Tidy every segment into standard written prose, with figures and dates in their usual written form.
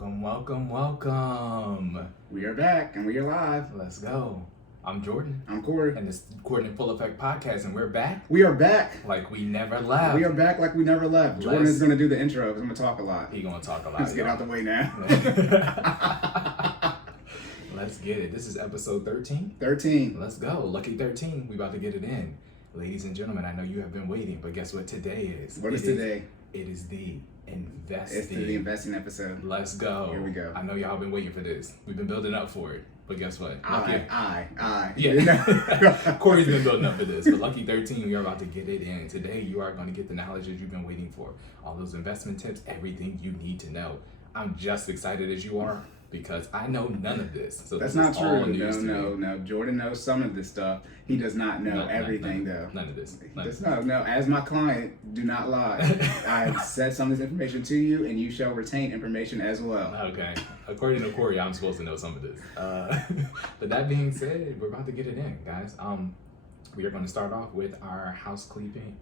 Welcome. We are back and we are live. Let's go. I'm Jordan. I'm Cory. And this Cordan in Full Effect podcast, and we're back. We are back. Like we never left. We are back like we never left. Jordan is going to do the intro because I'm going to talk a lot. He going to talk a lot. Let's get out the way now. Let's get it. This is episode 13. 13. Let's go. Lucky 13. We about to get it in. Ladies and gentlemen, I know you have been waiting, but guess what today is? What is today? It is the investing. It's the investing episode. Let's go. Here we go. I know y'all been waiting for this. We've been building up for it. But guess what? I. Yeah. Cory's been building up for this. But Lucky 13, we are about to get it in. Today, you are going to get the knowledge that you've been waiting for. All those investment tips, everything you need to know. I'm just excited as you are because I know none of this. So that's this not is true. all news to me. No. Jordan knows some of this stuff. He does not know everything, though. None of this. No. As my client, do not lie. I have said some of this information to you, and you shall retain information as well. Okay. According to Cory, I'm supposed to know some of this. But that being said, we're about to get it in, guys. We are going to start off with our housekeeping.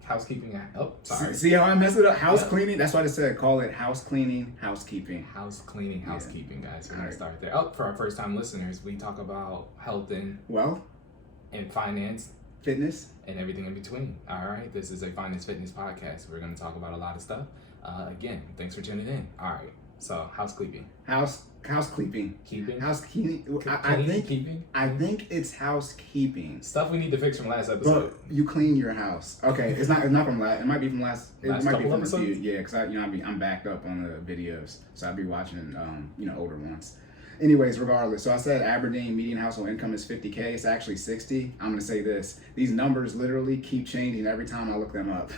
Oh, sorry. See how I messed it up? House cleaning. That's why I said call it house cleaning, housekeeping. Housekeeping, guys. We're going to start there. For our first time listeners, we talk about health and wealth and finance, fitness, and everything in between. All right. This is a finance fitness podcast. We're going to talk about a lot of stuff. Again, thanks for tuning in. All right. So housekeeping. Housekeeping. Keeping. Housekeeping. I think it's housekeeping. Stuff we need to fix from last episode. But you clean your house. Okay, it's not from last. It might be from last. It might be from episodes? a few. Yeah, because I'm backed up on the videos, so I'll be watching older ones. Anyways, regardless, so I said Aberdeen median household income is $50K. It's actually 60. I'm gonna say this: these numbers literally keep changing every time I look them up.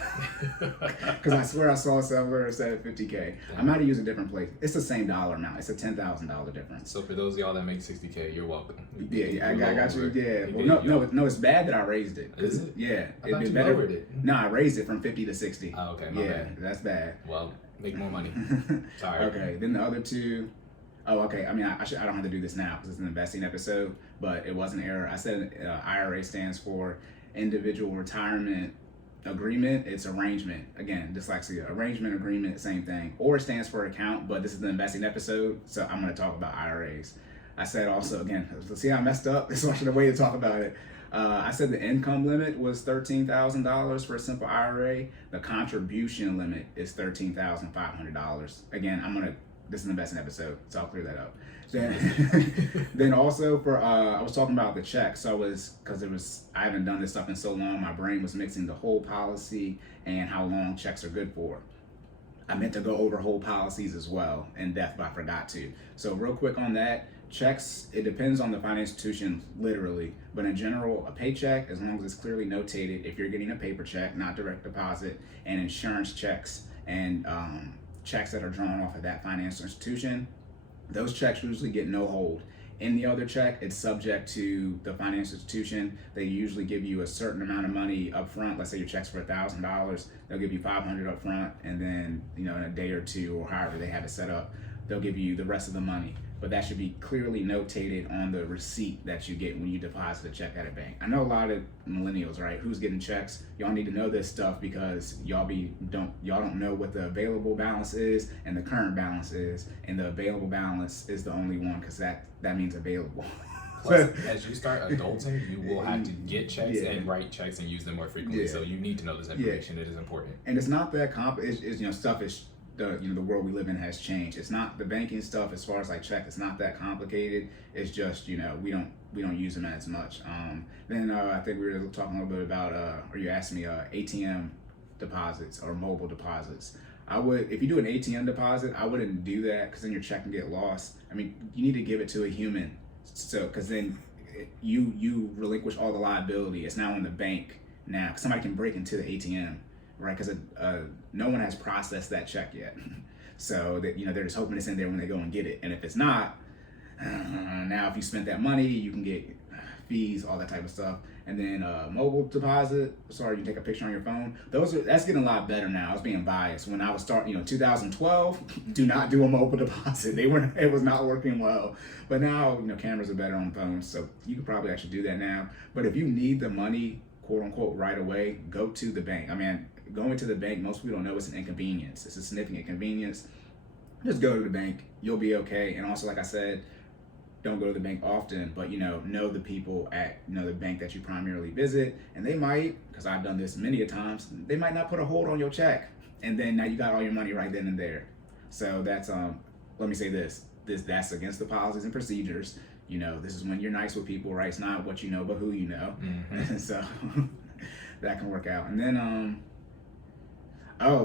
Because I swear I saw somewhere it said $50K. I might have used a different place. It's the same dollar amount. It's a $10,000 difference. So for those of y'all that make $60K, you're welcome. Yeah, I got you. Yeah. Well, no, it's bad that I raised it. Is it? Yeah. I thought you lowered it. No, I raised it from 50 to 60. Oh, okay. My bad. That's bad. Well, make more money. Sorry. Okay. Then the other two. Oh, okay. I mean, I don't have to do this now because it's an investing episode, but it was an error. I said IRA stands for Individual Retirement Agreement. It's arrangement. Again, dyslexia. Arrangement, agreement, same thing. Or it stands for account, but this is the investing episode, so I'm going to talk about IRAs. I said also, again, see how I messed up? This is a way to talk about it. I said the income limit was $13,000 for a simple IRA. The contribution limit is $13,500. Again, this is an investing episode, so I'll clear that up. Then also for I was talking about the check. So I haven't done this stuff in so long. My brain was mixing the whole policy and how long checks are good for. I meant to go over whole policies as well in depth, but I forgot to. So real quick on that, checks, it depends on the financial institution, literally. But in general, a paycheck, as long as it's clearly notated, if you're getting a paper check, not direct deposit, and insurance checks and checks that are drawn off of that financial institution, those checks usually get no hold. In the other check, it's subject to the financial institution. They usually give you a certain amount of money up front. Let's say your check's for $1,000, they'll give you $500 up front, and then in a day or two or however they have it set up, they'll give you the rest of the money. But that should be clearly notated on the receipt that you get when you deposit a check at a bank. I know a lot of millennials, right? Who's getting checks? Y'all need to know this stuff because y'all don't know what the available balance is and the current balance is, and the available balance is the only one because that means available. Plus, as you start adulting, you will have to get checks and write checks and use them more frequently. So you need to know this information. It is important. And it's not that stuff is. The world we live in has changed. It's not the banking stuff as far as like check. It's not that complicated. It's just we don't use them as much. Then I think we were talking a little bit about or you asked me ATM deposits or mobile deposits. If you do an ATM deposit, I wouldn't do that because then your check can get lost. I mean, you need to give it to a human, so because then you relinquish all the liability. It's now in the bank now. 'Cause somebody can break into the ATM. Right, because no one has processed that check yet, so that they're just hoping it's in there when they go and get it. And if it's not, now if you spent that money, you can get fees, all that type of stuff. And then mobile deposit. Sorry, you take a picture on your phone. That's getting a lot better now. I was being biased when I was starting. 2012. Do not do a mobile deposit. It was not working well. But now cameras are better on phones, so you could probably actually do that now. But if you need the money, quote unquote, right away, go to the bank. I mean, going to the bank, most people don't know it's an inconvenience. It's a significant inconvenience. just go to the bank. You'll be okay. And also, like I said, don't go to the bank often, but know the people at the bank that you primarily visit, and they might, because I've done this many a times, they might not put a hold on your check, and then now you got all your money right then and there. So that's let me say that's against the policies and procedures. This is when you're nice with people, right? It's not what you know, but who you know. Mm-hmm. So that can work out. And then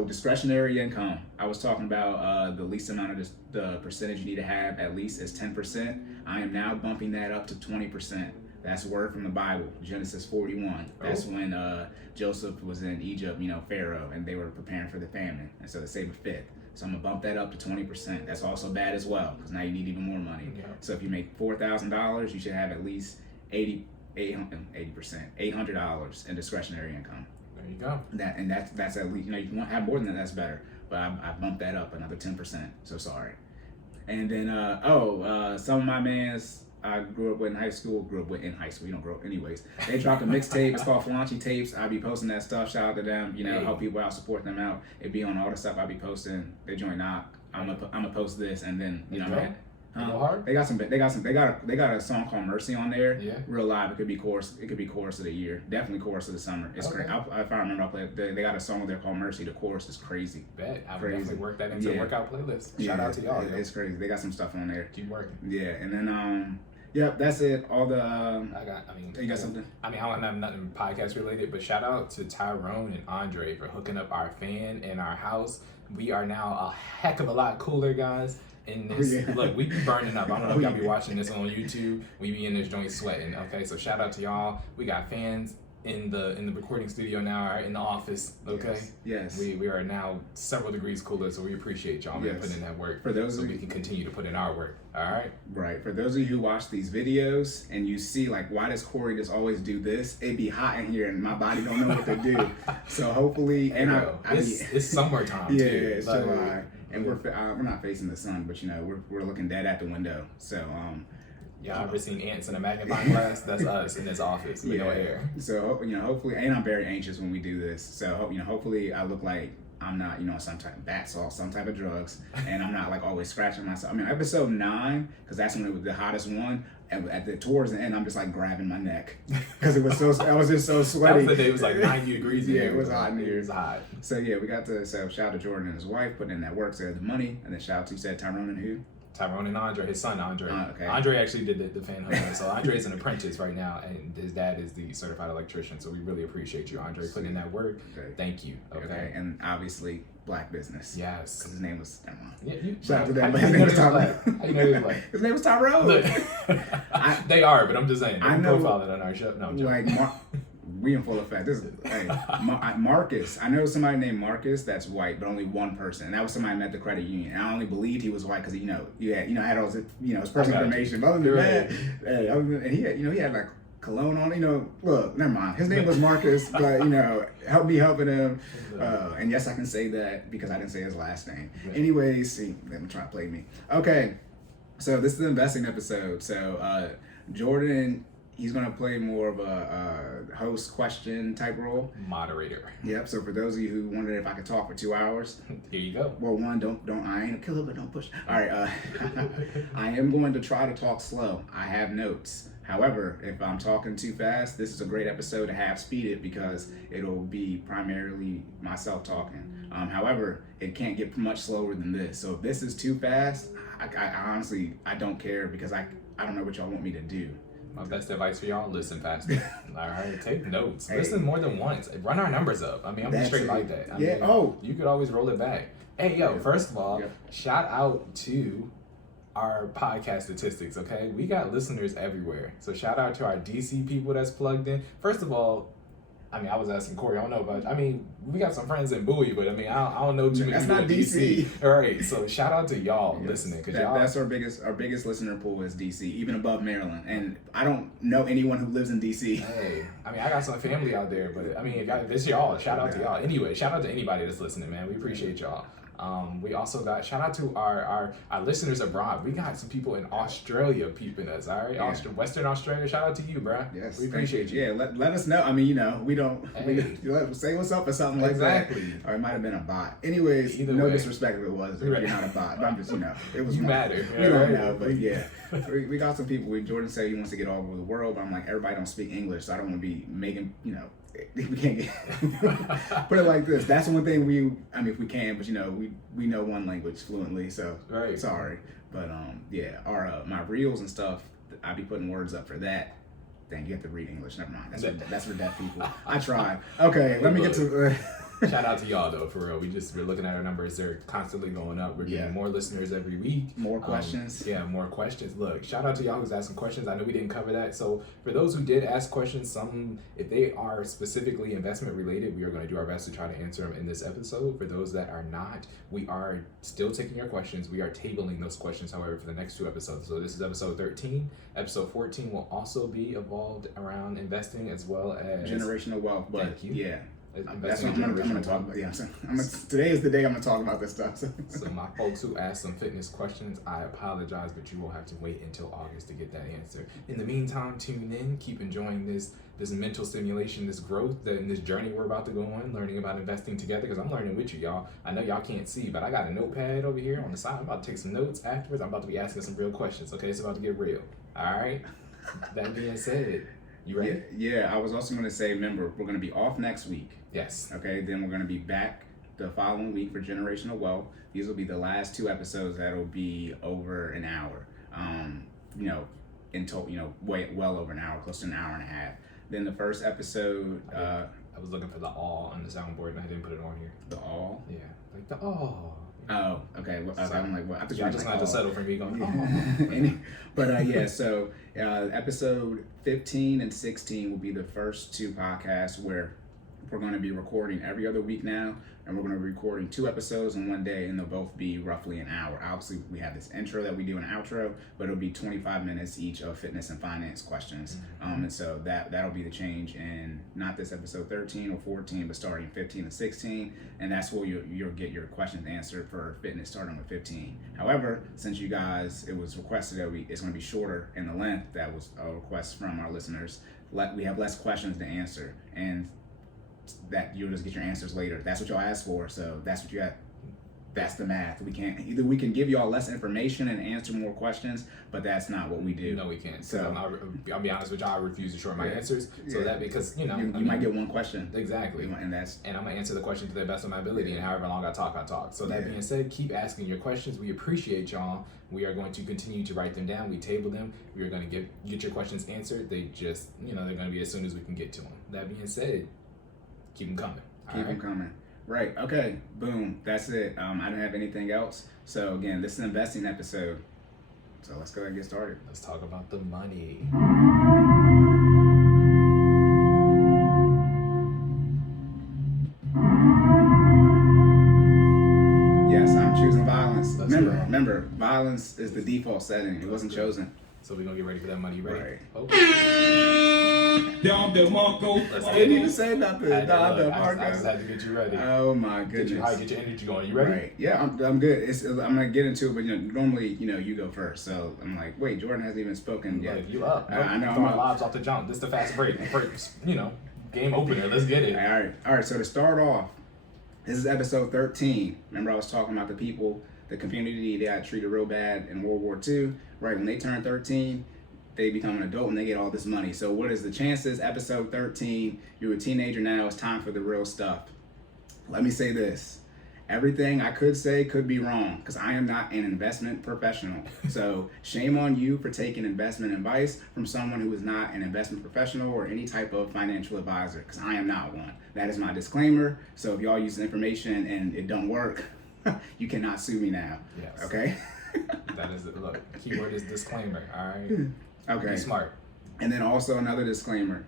discretionary income. I was talking about the least amount of the percentage you need to have at least is 10%. I am now bumping that up to 20%. That's a word from the Bible, Genesis 41. That's when Joseph was in Egypt, Pharaoh, and they were preparing for the famine. And so they saved a fifth. So I'm gonna bump that up to 20%. That's also bad as well, because now you need even more money. Yeah. So if you make $4,000, you should have at least $800 in discretionary income. There you go. That's at least, you want to have more than that, that's better. But I bumped that up another 10%. So sorry. And then some of my mans I grew up with in high school. You don't grow up anyways. They dropped a mixtape. It's called Falachi Tapes. I'll be posting that stuff. Shout out to them. Help people out, support them out. It be on all the stuff I'll be posting. They join out. I'm gonna post this, and then man. Hard? They got a song called Mercy on there. Yeah. Real live. It could be chorus of the year. Definitely chorus of the summer. It's great. If I remember, I'll play it. They got a song there called Mercy. The chorus is crazy. Bet. I would definitely work that into a workout playlist. Shout out to y'all. It's crazy. They got some stuff on there. Keep working. Yeah, and then that's it. All the you got something? I don't have nothing podcast related, but shout out to Tyrone and Andre for hooking up our fan in our house. We are now a heck of a lot cooler, guys. In this, look, we be burning up. I don't know if y'all be watching this on YouTube. We be in this joint sweating. Okay, so shout out to y'all. We got fans in the recording studio now, in the office. Okay. Yes. We are now several degrees cooler, so we appreciate y'all putting in that work. For those so we can continue to put in our work. All right. Right. For those of you who watch these videos and you see why does Corey just always do this? It be hot in here and my body don't know what to do. So hopefully, and it's summertime. Yeah, it's July. And we're not facing the sun, but we're looking dead at the window. So y'all ever seen ants in a magnifying glass? That's us in this office with no air. So hopefully, and I'm very anxious when we do this. So hopefully I look like I'm not some type of bath salt, some type of drugs, and I'm not always scratching myself. Episode 9, because that's when it was the hottest one. And towards the end, I'm just grabbing my neck because I was just so sweaty. That was the day it was 90 degrees. Yeah, it was hot in here. It was hot. So we got to shout out to Jordan and his wife putting in that work, so the money, and then shout out to, you said Tyrone and who? Tyrone and Andre, his son Andre. Okay. Andre actually did the fan hookup. So Andre is an apprentice right now, and his dad is the certified electrician. So we really appreciate you, Andre, putting in that work. Okay. Thank you. Okay. And obviously, Black business. Yes. Because his name was. Shout out to that. His name was Tyrone. How you know he was Black? His name was Tyrone. They are, but I'm just saying. I know. Profile it on our show. No, I'm joking. We in full effect. Marcus. I know somebody named Marcus that's white, but only one person. And that was somebody I met at the credit union. And I only believed he was white because had all his his personal information. But other than that, and he had cologne on. Look, never mind. His name was Marcus, but help me helping him. And yes, I can say that because I didn't say his last name. Anyways, see, them trying to play me. Okay, so this is the investing episode. So Jordan. He's going to play more of a host question type role. Moderator. Yep. So for those of you who wondered if I could talk for 2 hours. Here you go. Well, one, I ain't a killer, but don't push. All right. I am going to try to talk slow. I have notes. However, if I'm talking too fast, this is a great episode to have speeded because it'll be primarily myself talking. However, it can't get much slower than this. So if this is too fast, I honestly, I don't care because I don't know what y'all want me to do. My best advice for y'all, listen faster. All right, take notes. Hey. Listen more than once. Run our numbers up. I'm straight like that. I mean, you could always roll it back. Hey, first of all, shout out to our podcast statistics, okay? We got listeners everywhere. So shout out to our DC people that's plugged in. First of all, I was asking Corey, I don't know about, we got some friends in Bowie, but I don't know too many people in DC. All right, so shout out to y'all listening. That's our biggest listener pool is DC, even above Maryland. And I don't know anyone who lives in DC. Hey, I got some family out there, but if this y'all, shout out to y'all. Anyway, shout out to anybody that's listening, man. We appreciate y'all. We also got shout out to our listeners abroad. We got some people in Australia peeping us. All right, Yeah. Western Australia. Shout out to you, bro. Yes, we appreciate you. Yeah, let us know. I mean, we don't say what's up or something like that. Or it might have been a bot. Anyways, Either no way. disrespect if it was. If you're not a bot, but I'm just it was. You matter. We don't know, but yeah, we got some people. Jordan said he wants to get all over the world, but I'm like, everybody don't speak English, so I don't want to be making we can't get put it like this. That's one thing if we can, but we know one language fluently, so sorry. But our my reels and stuff, I be putting words up for that. Dang, you have to read English. Never mind. That's for deaf people. I tried. Okay, let me get to. Shout out to y'all though, for real. We're looking at our numbers; they're constantly going up. We're getting more listeners every week. More questions. More questions. Look, shout out to y'all who's asking questions. I know we didn't cover that. So for those who did ask questions, if they are specifically investment related, we are going to do our best to try to answer them in this episode. For those that are not, we are still taking your questions. We are tabling those questions, however, for the next 2 episodes. So this is episode 13. Episode 14 will also be evolved around investing as well as generational wealth. But thank you. Yeah. That's what I'm going to talk about. Yeah, today is the day I'm going to talk about this stuff. So my folks who asked some fitness questions, I apologize, but you will have to wait until August to get that answer. In the meantime, tune in, keep enjoying this mental stimulation, this growth, and this journey we're about to go on, learning about investing together, because I'm learning with you, y'all. I know y'all can't see, but I got a notepad over here on the side. I'm about to take some notes afterwards. I'm about to be asking some real questions, okay? It's about to get real, all right? That being said, you ready? Yeah, I was also going to say, remember, we're going to be off next week. Yes. Okay, then we're going to be back the following week for Generational Wealth. These will be the last 2 episodes that'll be over an hour. In total, well over an hour, close to an hour and a half. Then the first episode... I was looking for the all on the soundboard and I didn't put it on here. The all? Yeah, like the all. Oh, okay. Well, I'm like, what? I just had to settle for me going, But so episode 15 and 16 will be the first 2 podcasts where we're going to be recording every other week now, and we're going to be recording 2 episodes in one day, and they'll both be roughly an hour. Obviously, we have this intro that we do, an outro, but it'll be 25 minutes each of fitness and finance questions. And so that'll be the change in not this episode 13 or 14, but starting 15 and 16, and that's where you'll get your questions answered for fitness starting with 15. However, since you guys, it was requested that it's going to be shorter in the length, that was a request from our listeners, we have less questions to answer, and that you'll just get your answers later. That's what y'all asked for, so that's what you have. That's the math. We can give y'all less information and answer more questions, but that's not what we do. No, we can't. So I'll be honest with y'all, I refuse to short my answers. So that because you might get one question. Exactly. And I'm gonna answer the question to the best of my ability, and however long I talk. So that being said, keep asking your questions. We appreciate y'all. We are going to continue to write them down. We table them. We are going to get your questions answered. They just they're going to be as soon as we can get to them. That being said, keep them coming. Keep them coming. Right. Okay. Boom. That's it. I don't have anything else. So again, this is an investing episode. So let's go ahead and get started. Let's talk about the money. Yes, I'm choosing violence. Remember, violence is the default setting. It wasn't chosen. So we're gonna get ready for that money. You ready? Right. Okay. I didn't even say nothing. I just had to get you ready. Oh my goodness. Get your energy going. You ready? Right. Yeah, I'm good. I'm gonna get into it, but normally you go first. So I'm like, wait, Jordan hasn't even spoken yet. You up? I know. I'm lives off the jump. This is the fast break. Game opener. Let's get it. All right. So to start off, this is episode 13. Remember, I was talking about the people, the community that got treated real bad in World War II. Right when they turn 13. They become an adult and they get all this money. So what is the chances? Episode 13, you're a teenager now, it's time for the real stuff. Let me say this. Everything I could say could be wrong because I am not an investment professional. So shame on you for taking investment advice from someone who is not an investment professional or any type of financial advisor, because I am not one. That is my disclaimer. So if y'all use the information and it don't work, you cannot sue me now. Yes. Okay? That is it. Look, keyword is disclaimer, all right? Okay. Be smart. And then also another disclaimer.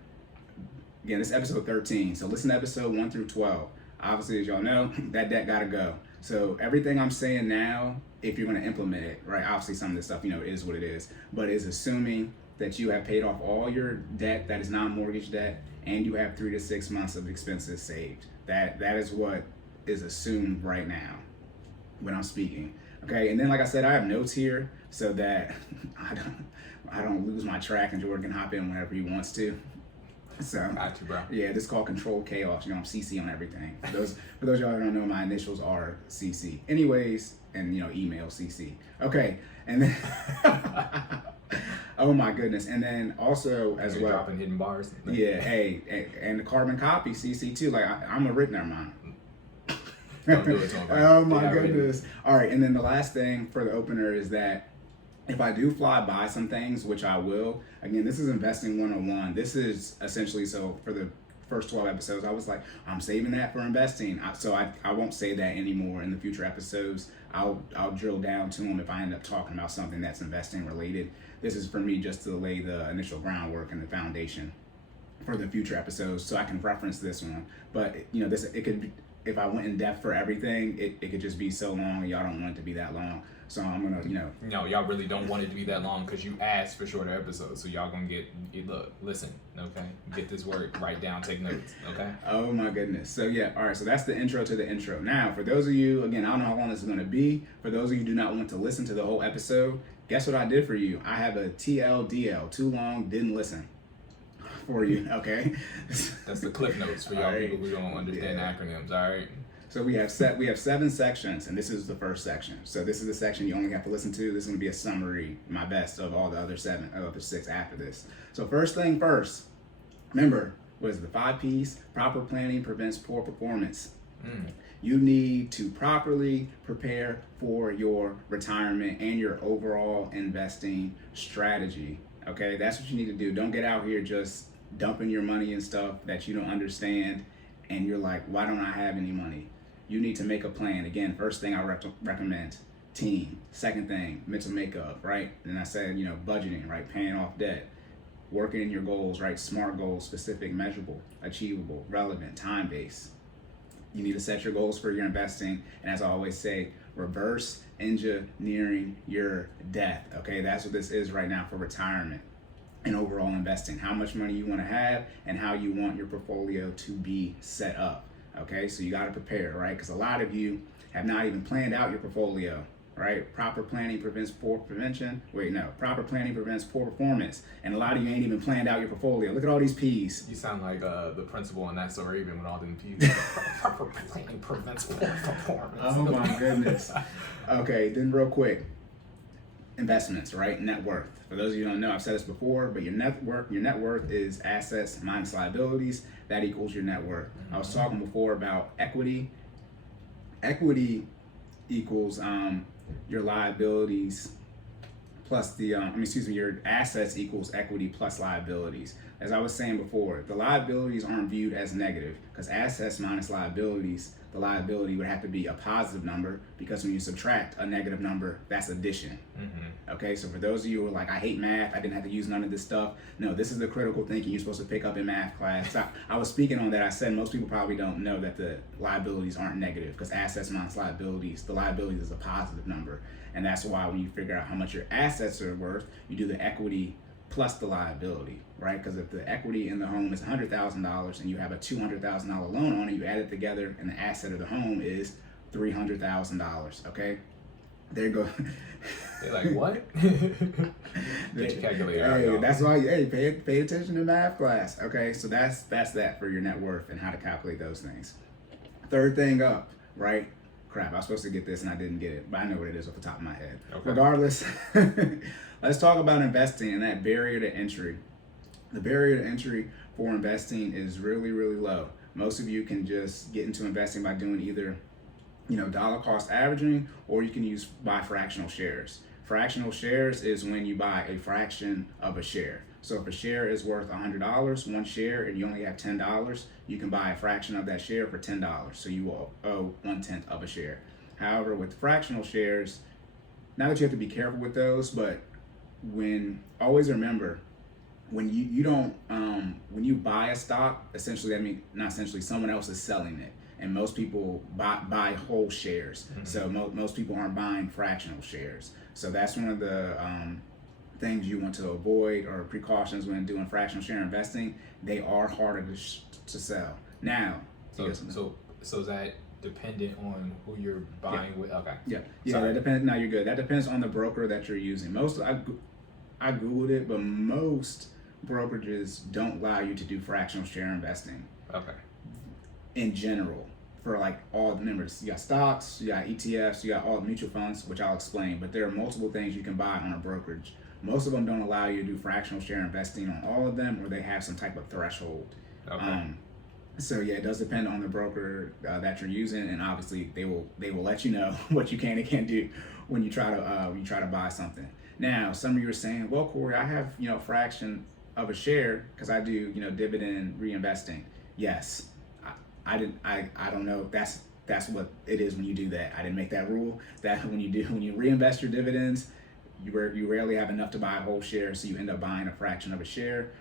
Again, this is episode 13. So listen to episode 1 through 12. Obviously, as y'all know, that debt gotta go. So everything I'm saying now, if you're gonna implement it, right? Obviously some of this stuff, is what it is. But it's assuming that you have paid off all your debt that is non-mortgage debt and you have 3 to 6 months of expenses saved. That is what is assumed right now. when I'm speaking. Okay, and then like I said, I have notes here so that I don't lose my track and Jordan can hop in whenever he wants to. So Got you, bro. yeah, this is called controlled chaos. You know, I'm CC on everything. For those of y'all who don't know, my initials are CC. Anyways, and you know, email CC. Okay, and then oh my goodness, and then also as You're well. dropping hidden bars. Yeah, hey, and the carbon copy CC too. Like I'm a written man. Don't do it to him, bro. Oh my Yeah, goodness. All right, and then the last thing for the opener is that if I do fly by some things, which I will, again, this is investing 101. This is essentially, so for the first 12 episodes, I was like, I'm saving that for investing. So I won't say that anymore in the future episodes. I'll drill down to them if I end up talking about something that's investing related. This is for me just to lay the initial groundwork and the foundation for the future episodes so I can reference this one. But, you know, it could be, if I went in depth for everything, it could just be so long and y'all don't want it to be that long. So I'm gonna, you know. No, y'all really don't want it to be that long because you asked for shorter episodes. So y'all gonna listen, okay? Get this word, write down, take notes, okay? Oh my goodness. So yeah, all right, so that's the intro to the intro. Now, for those of you, again, I don't know how long this is gonna be. For those of you who do not want to listen to the whole episode, guess what I did for you? I have a TLDL, too long, didn't listen, for you, okay? That's the clip notes for y'all people who don't understand acronyms, all right? So we have 7 sections, and this is the first section. So this is the section you only have to listen to. This is going to be a summary, my best, of all the other 6 after this. So first thing first, remember, what is it, the 5 P's? Proper planning prevents poor performance. You need to properly prepare for your retirement and your overall investing strategy. Okay, that's what you need to do. Don't get out here just dumping your money in stuff that you don't understand, and you're like, why don't I have any money? You need to make a plan. Again, first thing I recommend, team. Second thing, mental makeup, right? And I said, you know, budgeting, right? Paying off debt, working in your goals, right? SMART goals, specific, measurable, achievable, relevant, time-based. You need to set your goals for your investing. And as I always say, reverse engineering your death, okay? That's what this is right now for retirement and overall investing. How much money you want to have and how you want your portfolio to be set up. Okay, so you got to prepare, right? Because a lot of you have not even planned out your portfolio, right? Proper planning prevents poor prevention. Proper planning prevents poor performance. And a lot of you ain't even planned out your portfolio. Look at all these P's. You sound like the principal in That's So Raven with all them P's. Proper planning prevents poor performance. Oh my goodness. Okay, then real quick, investments, right? Net worth. For those of you who don't know, I've said this before, but your net worth is assets minus liabilities. That equals your net worth. I was talking before about equity. Equity equals your liabilities plus your assets equals equity plus liabilities. As I was saying before, the liabilities aren't viewed as negative because assets minus liabilities, the liability would have to be a positive number because when you subtract a negative number, that's addition. Okay, so for those of you who are like, I hate math, I didn't have to use none of this stuff. No, this is the critical thinking you're supposed to pick up in math class. I was speaking on that. I said most people probably don't know that the liabilities aren't negative because assets minus liabilities, the liabilities is a positive number. And that's why when you figure out how much your assets are worth, you do the equity plus the liability, right? Because if the equity in the home is $100,000 and you have a $200,000 loan on it, you add it together and the asset of the home is $300,000, okay? There you go. They're like, what? Get your calculator out, y'all. That's why, pay attention to math class, okay? So that's that for your net worth and how to calculate those things. Third thing up, right? Crap, I was supposed to get this and I didn't get it, but I know what it is off the top of my head. Okay. Regardless, let's talk about investing and that barrier to entry. The barrier to entry for investing is really, really low. Most of you can just get into investing by doing either, dollar cost averaging, or you can buy fractional shares. Fractional shares is when you buy a fraction of a share. So if a share is worth $100, one share, and you only have $10, you can buy a fraction of that share for $10. So you will owe 1/10 of a share. However, with fractional shares, now that you have to be careful with those, but always remember, when you buy a stock, someone else is selling it. And most people buy whole shares. So most people aren't buying fractional shares. So that's one of the things you want to avoid, or precautions when doing fractional share investing. They are harder to sell. Now, so is that dependent on who you're buying with? Okay. Yeah. Sorry. That depends. No, you're good. That depends on the broker that you're using. I googled it, but most brokerages don't allow you to do fractional share investing. Okay. In general, for like all the members, you got stocks, you got ETFs, you got all mutual funds, which I'll explain. But there are multiple things you can buy on a brokerage. Most of them don't allow you to do fractional share investing on all of them, or they have some type of threshold. Okay. So yeah, it does depend on the broker that you're using, and obviously they will let you know what you can and can't do when you try to buy something. Now, some of you are saying, well, Corey, I have fraction of a share because I do dividend reinvesting. Yes, I don't know if that's what it is when you do that. I didn't make that rule. That when you reinvest your dividends, you rarely have enough to buy a whole share, so you end up buying a fraction of a share.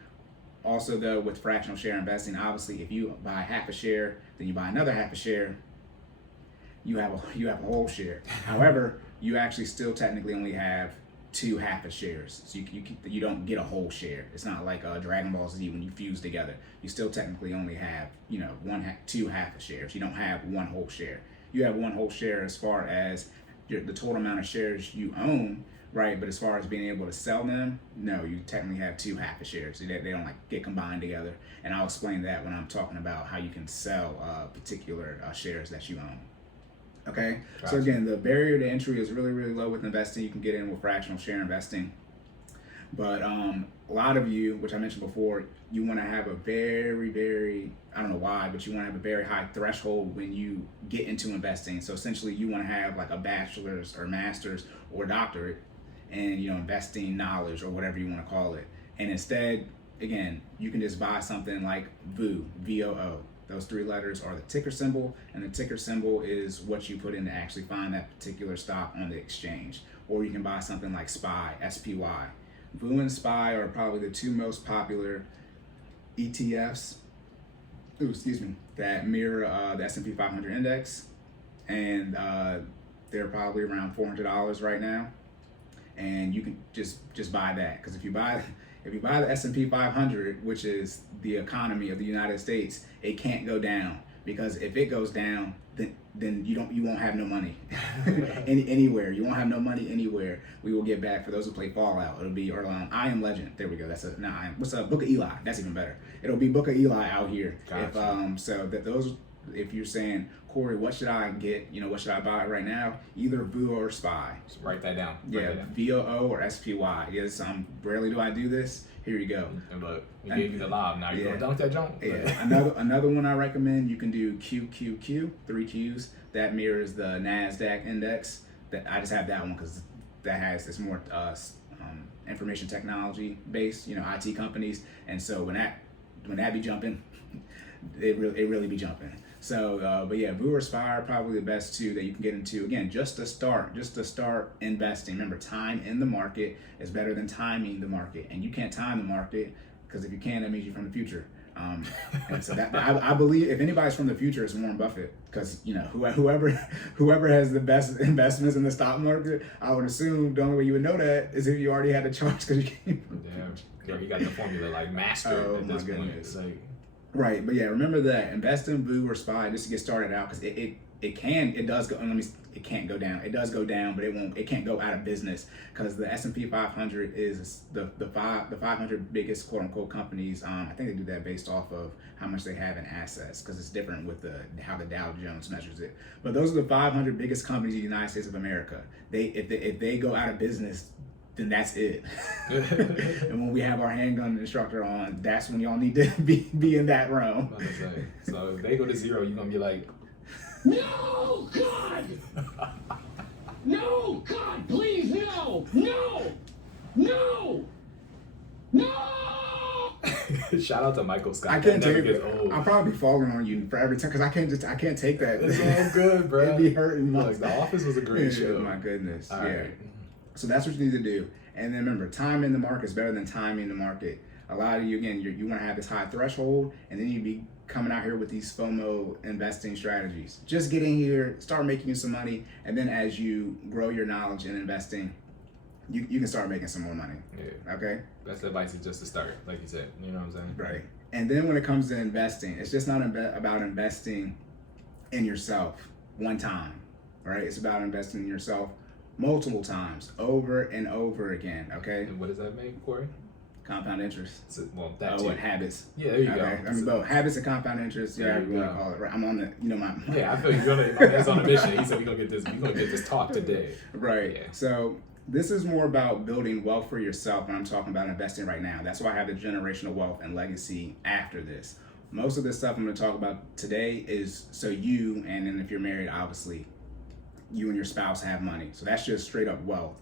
Also, though, with fractional share investing, obviously, if you buy half a share, then you buy another half a share, you have a whole share. However, you actually still technically only have 2 half a shares, so you don't get a whole share. It's not like Dragon Ball Z when you fuse together. You still technically only have 2 half a shares. You don't have 1 whole share. You have 1 whole share as far as the total amount of shares you own. Right, but as far as being able to sell them, no, you technically have 2 half a shares. They don't like get combined together, and I'll explain that when I'm talking about how you can sell particular shares that you own. Okay, Gotcha. So again, the barrier to entry is really, really low with investing. You can get in with fractional share investing, but a lot of you, which I mentioned before, you want to have a very, very, I don't know why, but you want to have a very high threshold when you get into investing. So essentially, you want to have like a bachelor's or master's or doctorate and investing knowledge or whatever you want to call it. And instead, again, you can just buy something like VOO, VOO. Those 3 letters are the ticker symbol, and the ticker symbol is what you put in to actually find that particular stock on the exchange. Or you can buy something like SPY, SPY. VOO and SPY are probably the 2 most popular ETFs, that mirror the S&P 500 index, and they're probably around $400 right now. And you can just buy that, because if you buy the S&P 500, which is the economy of the United States, it can't go down, because if it goes down, then you won't have no money anywhere. You won't have no money anywhere. We will get back, for those who play Fallout, it'll be I Am Legend. There we go. What's up? Book of Eli. That's even better. It'll be Book of Eli out here. Gotcha. If you're saying, Corey, what should I get? What should I buy right now? Either VOO or SPY. Just write that down. VOO or SPY. Yes, rarely do I do this. Here you go. And look, we gave you the lob. Now you're going to dunk that jump. Yeah. Another one I recommend, you can do QQQ, 3 Qs. That mirrors the NASDAQ index. That I just have that one because it's more information technology based, IT companies. And so when that be jumping, it really be jumping. So, but yeah, VOO or SPY are probably the best 2 that you can get into. Again, just to start investing. Remember, time in the market is better than timing the market, and you can't time the market, because if you can, that means you're from the future. And so that I believe if anybody's from the future, it's Warren Buffett, because whoever has the best investments in the stock market, I would assume the only way you would know that is if you already had a chart, because you came from the future. Yeah, you got the formula like mastered at this point. It's like, right, but yeah, remember that invest in VOO or SPY just to get started out, because it can't go down. It does go down, but it can't go out of business, because the S&P 500 is the 500 biggest quote unquote companies. I think they do that based off of how much they have in assets, because it's different with how the Dow Jones measures it. But those are the 500 biggest companies in the United States of America. If they go out of business, then that's it. And when we have our handgun instructor on, that's when y'all need to be in that realm. So if they go to 0, you're gonna be like, no, God! No, God, please, no! No! No! No! Shout out to Michael Scott. I can't take it. I'll probably be falling on you for every time, because I can't take that. It's all good, bro. It'd be hurting. Look, The Office was a great show. My goodness. All yeah. Right. So that's what you need to do. And then remember, time in the market is better than timing the market. A lot of you, again, you want to have this high threshold, and then you be coming out here with these FOMO investing strategies. Just get in here, start making some money, and then as you grow your knowledge in investing, you can start making some more money. Yeah. Okay? Best advice is just to start, like you said. You know what I'm saying? Right. And then when it comes to investing, it's just not about investing in yourself one time, right? It's about investing in yourself multiple times, over and over again, okay? And what does that make, Corey? Compound interest. Well, that Oh, too. what, habits. Yeah, there you Okay, go. I mean, both habits and compound interest, There yeah, you you want to go. call it, right? I'm on the, my Yeah, I feel you. My man's on a mission. He said we're gonna get this talk today. Right. Yeah. So this is more about building wealth for yourself when I'm talking about investing right now. That's why I have the generational wealth and legacy after this. Most of the stuff I'm going to talk about today is so you, and then if you're married, obviously, you and your spouse have money. So that's just straight up wealth.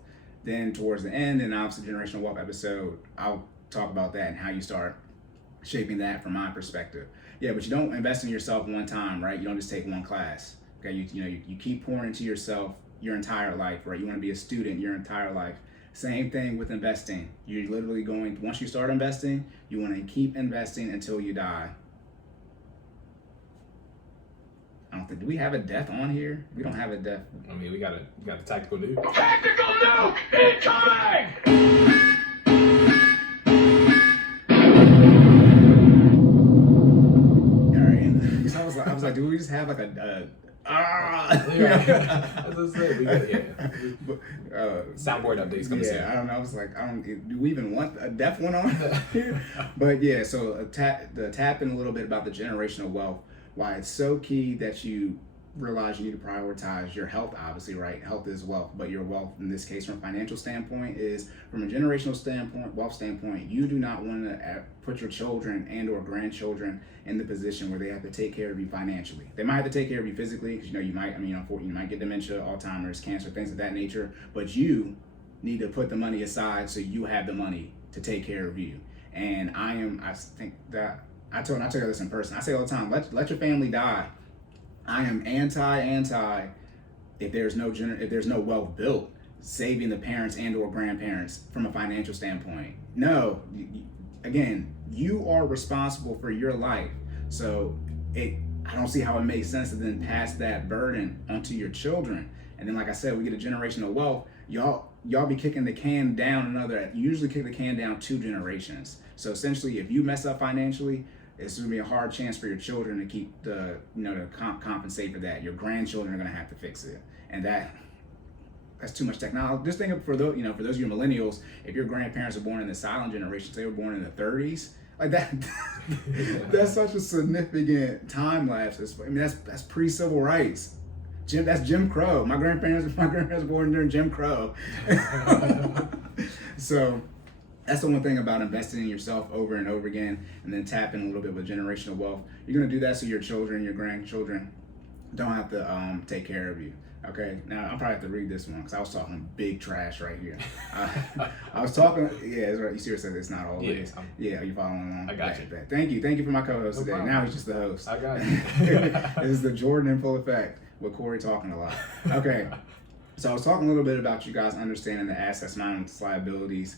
Then towards the end, and obviously generational wealth episode, I'll talk about that and how you start shaping that from my perspective. Yeah, but you don't invest in yourself one time, right? You don't just take one class. Okay, you keep pouring into yourself your entire life, right? You want to be a student your entire life. Same thing with investing. You're literally going, once you start investing, you want to keep investing until you die. I don't think, do we have a death on here? We don't have a death. I mean, we got a tactical nuke. Tactical nuke incoming! All right. Because I was like, do we just have like a Yeah. As I said, we got soundboard updates coming soon. Yeah, I don't know. I was like, do we even want a deaf one on here? But yeah, so tap in a little bit about the generational wealth, why it's so key that you realize you need to prioritize your health, obviously, right? Health is wealth, but your wealth in this case from a financial standpoint is from a generational standpoint, wealth standpoint, you do not want to put your children and or grandchildren in the position where they have to take care of you financially. They might have to take care of you physically because you might get dementia, Alzheimer's, cancer, things of that nature, but you need to put the money aside so you have the money to take care of you. And I think that I tell you this in person. I say all the time, let your family die. I am anti if there's no wealth built, saving the parents and or grandparents from a financial standpoint. No, again, you are responsible for your life. So I don't see how it makes sense to then pass that burden onto your children. And then, like I said, we get a generational wealth. Y'all be kicking the can down you usually kick the can down 2 generations. So essentially, if you mess up financially, it's going to be a hard chance for your children to keep to compensate for that. Your grandchildren are going to have to fix it, and that's too much technology. Just think of for those of you millennials, if your grandparents were born in the silent generation, so they were born in the 30s, like that. That's such a significant time lapse. That's pre-civil rights. That's Jim Crow. My grandparents were born during Jim Crow. So that's the one thing about investing in yourself over and over again, and then tapping a little bit with generational wealth. You're gonna do that so your children, your grandchildren don't have to take care of you. Okay, now I'll probably have to read this one because I was talking big trash right here. I was talking, yeah, it's right. You seriously said it's not always. Yeah, are you following along? I got you. Thank you for my co-host today. Problem. Now he's just the host. I got you. This is the Jordan in full effect with Cory talking a lot. Okay, so I was talking a little bit about you guys understanding the assets, minus liabilities,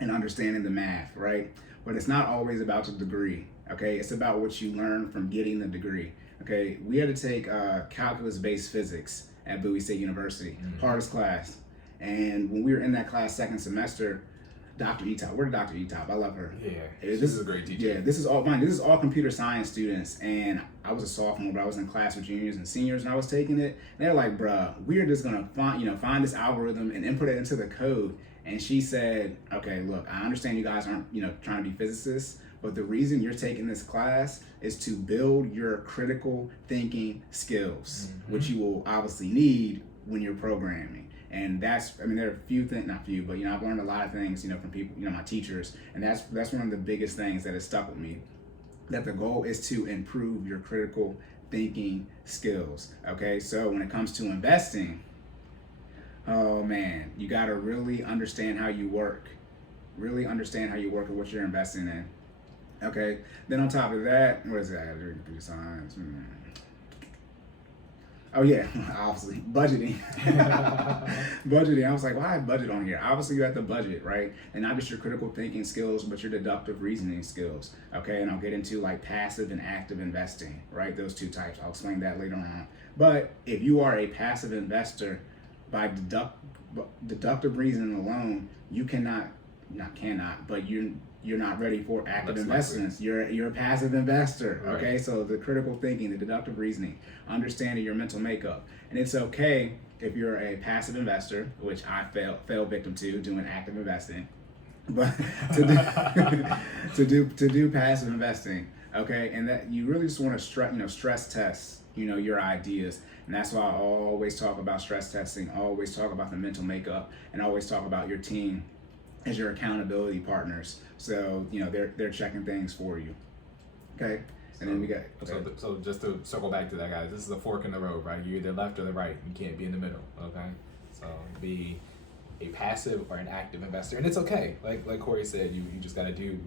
and understanding the math, right? But it's not always about the degree, okay? It's about what you learn from getting the degree, okay? We had to take calculus-based physics at Bowie State University, hardest class. And when we were in that class second semester, Dr. Etop, where's Dr. Etop? I love her. Yeah, This is a great teacher. Yeah, this is all computer science students, and I was a sophomore, but I was in class with juniors and seniors, and I was taking it. And they're like, "Bruh, we're just gonna find this algorithm and input it into the code." And she said, "Okay, look, I understand you guys aren't trying to be physicists, but the reason you're taking this class is to build your critical thinking skills, which you will obviously need when you're programming." And there are a few things, not few, but I've learned a lot of things, from people, my teachers, and that's one of the biggest things that has stuck with me. That the goal is to improve your critical thinking skills. Okay, so when it comes to investing, oh man, you got to really understand how you work. Really understand how you work and what you're investing in. Okay, then on top of that, what is that? Computer science. Oh yeah, obviously budgeting. Budgeting. I was like, why budget on here? Obviously you have to budget, right? And not just your critical thinking skills, but your deductive reasoning skills. Okay, and I'll get into like passive and active investing, right? Those two types. I'll explain that later on. But if you are a passive investor, by deductive reasoning alone, you you're not ready for active Looks investments. You're a passive investor. Right. Okay, so the critical thinking, the deductive reasoning, understanding your mental makeup, and it's okay if you're a passive investor, which I fell victim to doing active investing, but to do passive investing. Okay, and that you really just want to stress test your ideas, and that's why I always talk about stress testing. Always talk about the mental makeup, and always talk about your team as your accountability partners. So they're checking things for you. Okay, and then we got So just to circle back to that, guys, this is a fork in the road, right? You're either left or the right. You can't be in the middle. Okay, so be a passive or an active investor, and it's okay. Like Cory said, you just got to do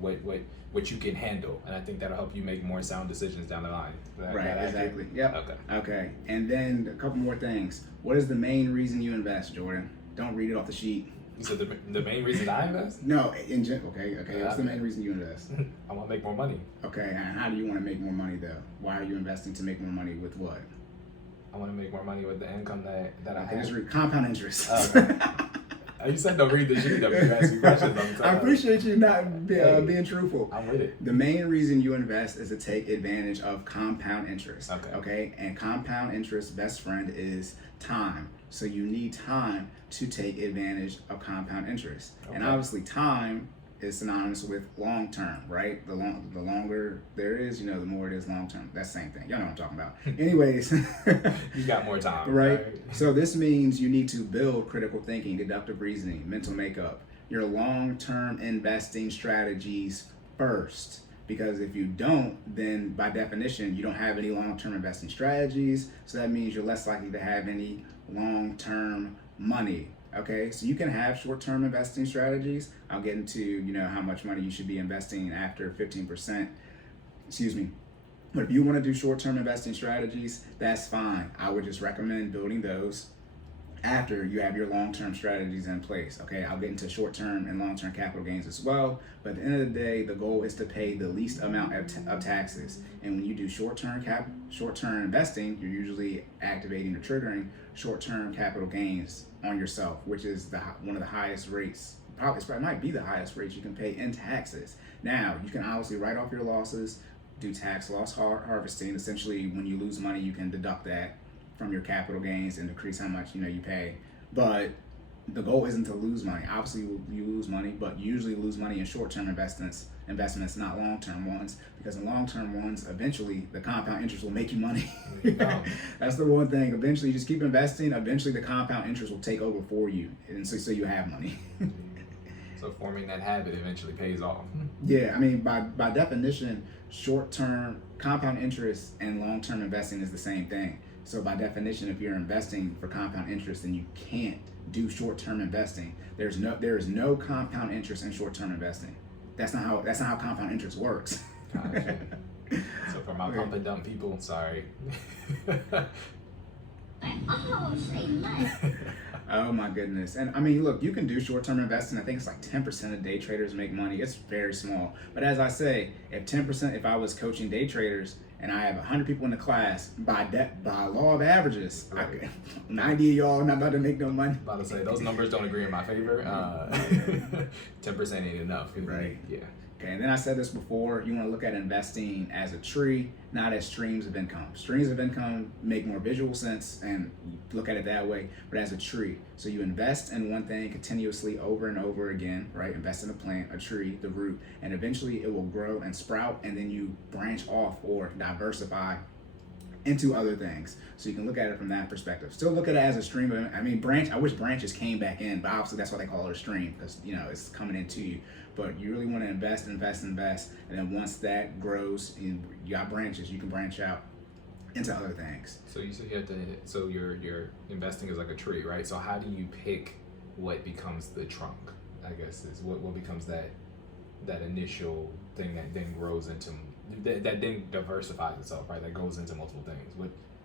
what you can handle, and I think that'll help you make more sound decisions down the line. Right, exactly. Yep. Okay. And then a couple more things. What is the main reason you invest, Jordan? Don't read it off the sheet. So the main reason I invest? No, in general. Okay. What's the main reason you invest? I want to make more money. Okay, and how do you want to make more money though? Why are you investing to make more money with what? I want to make more money with the income that I have. Just read compound interest. You said don't read the sheet. You ask me questions. I appreciate you not being truthful. I'm with it. The main reason you invest is to take advantage of compound interest. Okay. And compound interest best friend is time. So you need time to take advantage of compound interest. Okay. And obviously time is synonymous with long term, right? The longer there is, the more it is long term. That's the same thing. Y'all know what I'm talking about. Anyways. You got more time. Right? So this means you need to build critical thinking, deductive reasoning, mental makeup, your long-term investing strategies first. Because if you don't, then by definition, you don't have any long-term investing strategies. So that means you're less likely to have any long-term money. Okay, so you can have short-term investing strategies. I'll get into, how much money you should be investing after 15%. Excuse me. But if you want to do short-term investing strategies, that's fine. I would just recommend building those after you have your long-term strategies in place. Okay, I'll get into short-term and long-term capital gains as well. But at the end of the day, the goal is to pay the least amount of taxes. And when you do short-term investing, you're usually activating or triggering short-term capital gains on yourself, which is one of the highest rates. Probably might be the highest rates you can pay in taxes. Now, you can obviously write off your losses, do tax loss harvesting. Essentially, when you lose money, you can deduct that from your capital gains and decrease how much you pay. But the goal isn't to lose money. Obviously, you lose money, but you usually lose money in short-term investments, not long-term ones, because in long-term ones, eventually the compound interest will make you money. That's the one thing. Eventually, you just keep investing. Eventually, the compound interest will take over for you, and so you have money. So forming that habit eventually pays off. Yeah, I mean, by definition, short-term compound interest and long-term investing is the same thing. So by definition, if you're investing for compound interest, then you can't do short-term investing. There is no compound interest in short-term investing. That's not how compound interest works. Gotcha. So for my pump and dump people, sorry. Oh, say less. Oh my goodness. And I mean, look, you can do short-term investing. I think it's like 10% of day traders make money. It's very small. But as I say, if I was coaching day traders and I have 100 people in the class, by law of averages, 90 of y'all not about to make no money. About to say, those numbers don't agree in my favor. 10% ain't enough. Right. Yeah. Okay, and then I said this before, you want to look at investing as a tree, not as streams of income. Streams of income make more visual sense and look at it that way, but as a tree. So you invest in one thing continuously over and over again, right? Invest in a plant, a tree, the root, and eventually it will grow and sprout, and then you branch off or diversify into other things. So you can look at it from that perspective. Still look at it as a stream of, I wish branches came back in, but obviously that's why they call it a stream, because it's coming into you. But you really want to invest, and then once that grows, you got branches, you can branch out into other things. So you said your investing is like a tree, right? So how do you pick what becomes the trunk? I guess is what becomes that initial thing that then grows into that then diversifies itself, right? That goes into multiple things.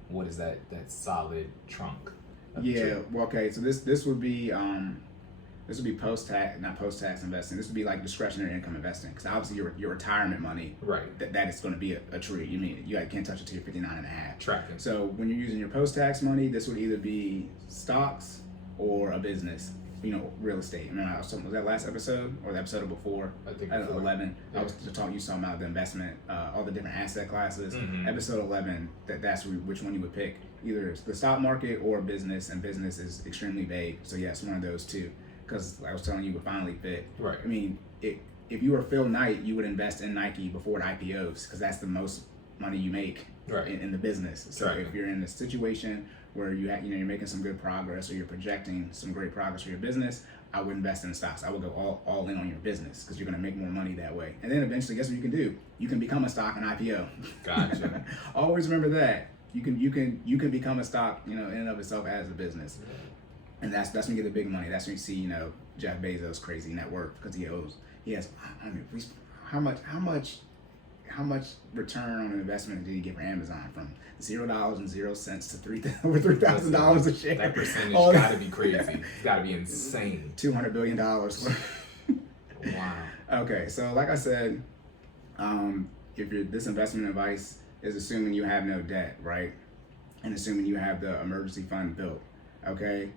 What is that solid trunk? Yeah. Well, okay. So this would be not post-tax investing. This would be like discretionary income investing, because obviously your retirement money, right? That is going to be a tree. You can't touch it till you're 59 and a half. Tracking. So when you're using your post-tax money, this would either be stocks or a business. real estate. Remember, was that last episode or the episode before? I think At before. 11. Yeah. I was talking. You talking about the investment, all the different asset classes. Mhm. Episode 11. That's which one you would pick. Either the stock market or business, and business is extremely vague. So yes, one of those two. Because I was telling you with FinallyFit. Right. I mean, if you were Phil Knight, you would invest in Nike before it IPOs because that's the most money you make Right. in the business. So Right. if you're in a situation where you're making some good progress or you're projecting some great progress for your business, I would invest in stocks. I would go all in on your business because you're going to make more money that way. And then eventually, guess what you can do? You can become a stock and IPO. Gotcha. Always remember that you can become a stock, in and of itself as a business. And that's when you get the big money. That's when you see, Jeff Bezos' crazy net worth because he has, how much return on an investment did he get for Amazon from $0.00 to over $3,000 a share? That percentage got to be crazy. It's got to be insane. $200 billion. Wow. Okay, so like I said, if this investment advice is assuming you have no debt, right? And assuming you have the emergency fund built, okay?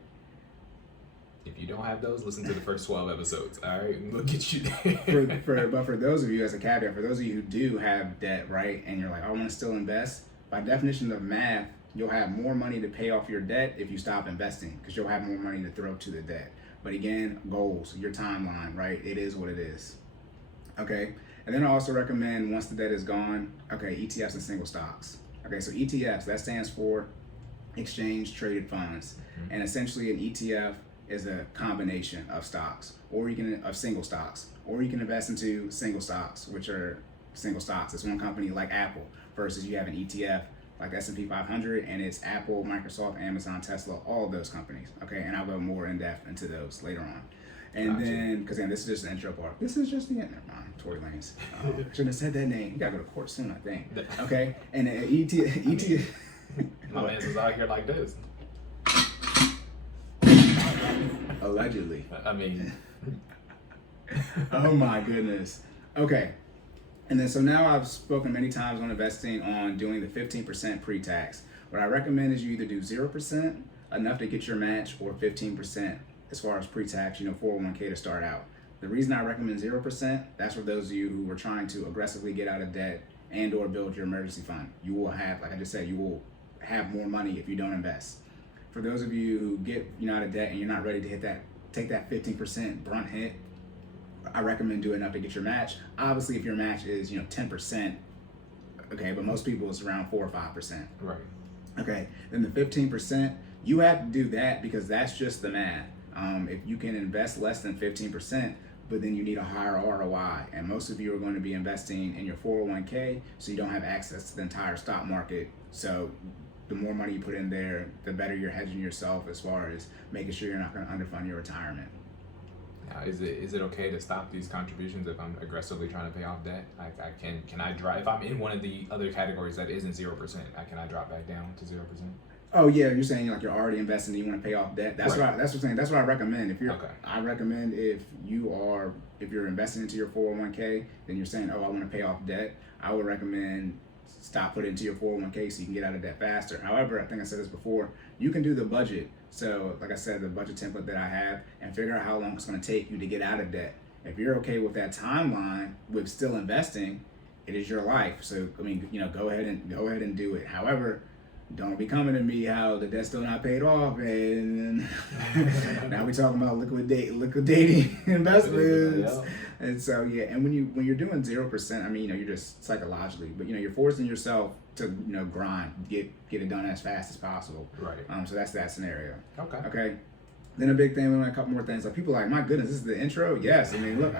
If you don't have those, listen to the first 12 episodes. All right, we'll get you there. But for those of you, as a caveat, for those of you who do have debt, right, and you're like, I want to still invest, by definition of math, you'll have more money to pay off your debt if you stop investing because you'll have more money to throw to the debt. But again, goals, your timeline, right? It is what it is. Okay, and then I also recommend once the debt is gone, okay, ETFs and single stocks. Okay, so ETFs, that stands for exchange traded funds, and essentially an ETF is a combination of stocks, or single stocks, or you can invest into single stocks, which are single stocks. It's one company like Apple versus you have an ETF like the S&P 500, and it's Apple, Microsoft, Amazon, Tesla, all of those companies. Okay, and I'll go more in depth into those later on. And Gotcha. then, because this is just the intro part. This is just the end. Never mind, Tory Lanez. Shouldn't have said that name. You gotta go to court soon, I think. Okay, and ETF. My man's is out here like this. Allegedly. I mean, Oh my goodness. Okay. And then so now I've spoken many times on investing on doing the 15% pre-tax. What I recommend is you either do 0%, enough to get your match, or 15% as far as pre-tax, 401k to start out. The reason I recommend 0%, that's for those of you who are trying to aggressively get out of debt and or build your emergency fund. You will have, like I just said, you will have more money if you don't invest. For those of you who get out of debt and you're not ready to take that 15% brunt hit, I recommend doing enough to get your match. Obviously, if your match is 10%, okay, but most people it's around 4 or 5%. right. Okay, then the 15%, you have to do that because that's just the math. If you can invest less than 15%, but then you need a higher ROI, and most of you are going to be investing in your 401k, so you don't have access to the entire stock market. So the more money you put in there, the better you're hedging yourself as far as making sure you're not going to underfund your retirement. Now, is it okay to stop these contributions if I'm aggressively trying to pay off debt? Can I drop if I'm in one of the other categories that isn't 0%? Can I drop back down to 0%? Oh yeah, you're saying like you're already investing and you want to pay off debt. That's Right. what I'm saying. That's what I recommend. Okay. I recommend if you're investing into your 401k, then you're saying, oh, I want to pay off debt. I would recommend stop putting it into your 401k so you can get out of debt faster. However, I think I said this before, you can do the budget. So like I said, the budget template that I have, and figure out how long it's going to take you to get out of debt. If you're okay with that timeline with still investing, it is your life. So I mean, go ahead and do it. However, don't be coming to me how the debt's still not paid off, and now we're talking about liquidating investments. Yeah. And so yeah, and when you're doing 0%, I mean, you're just psychologically, but you're forcing yourself to grind, get it done as fast as possible. Right. So that's that scenario. Okay. Okay. Then a big thing, a couple more things. Like people are like, my goodness, this is the intro. Yes. I mean, look,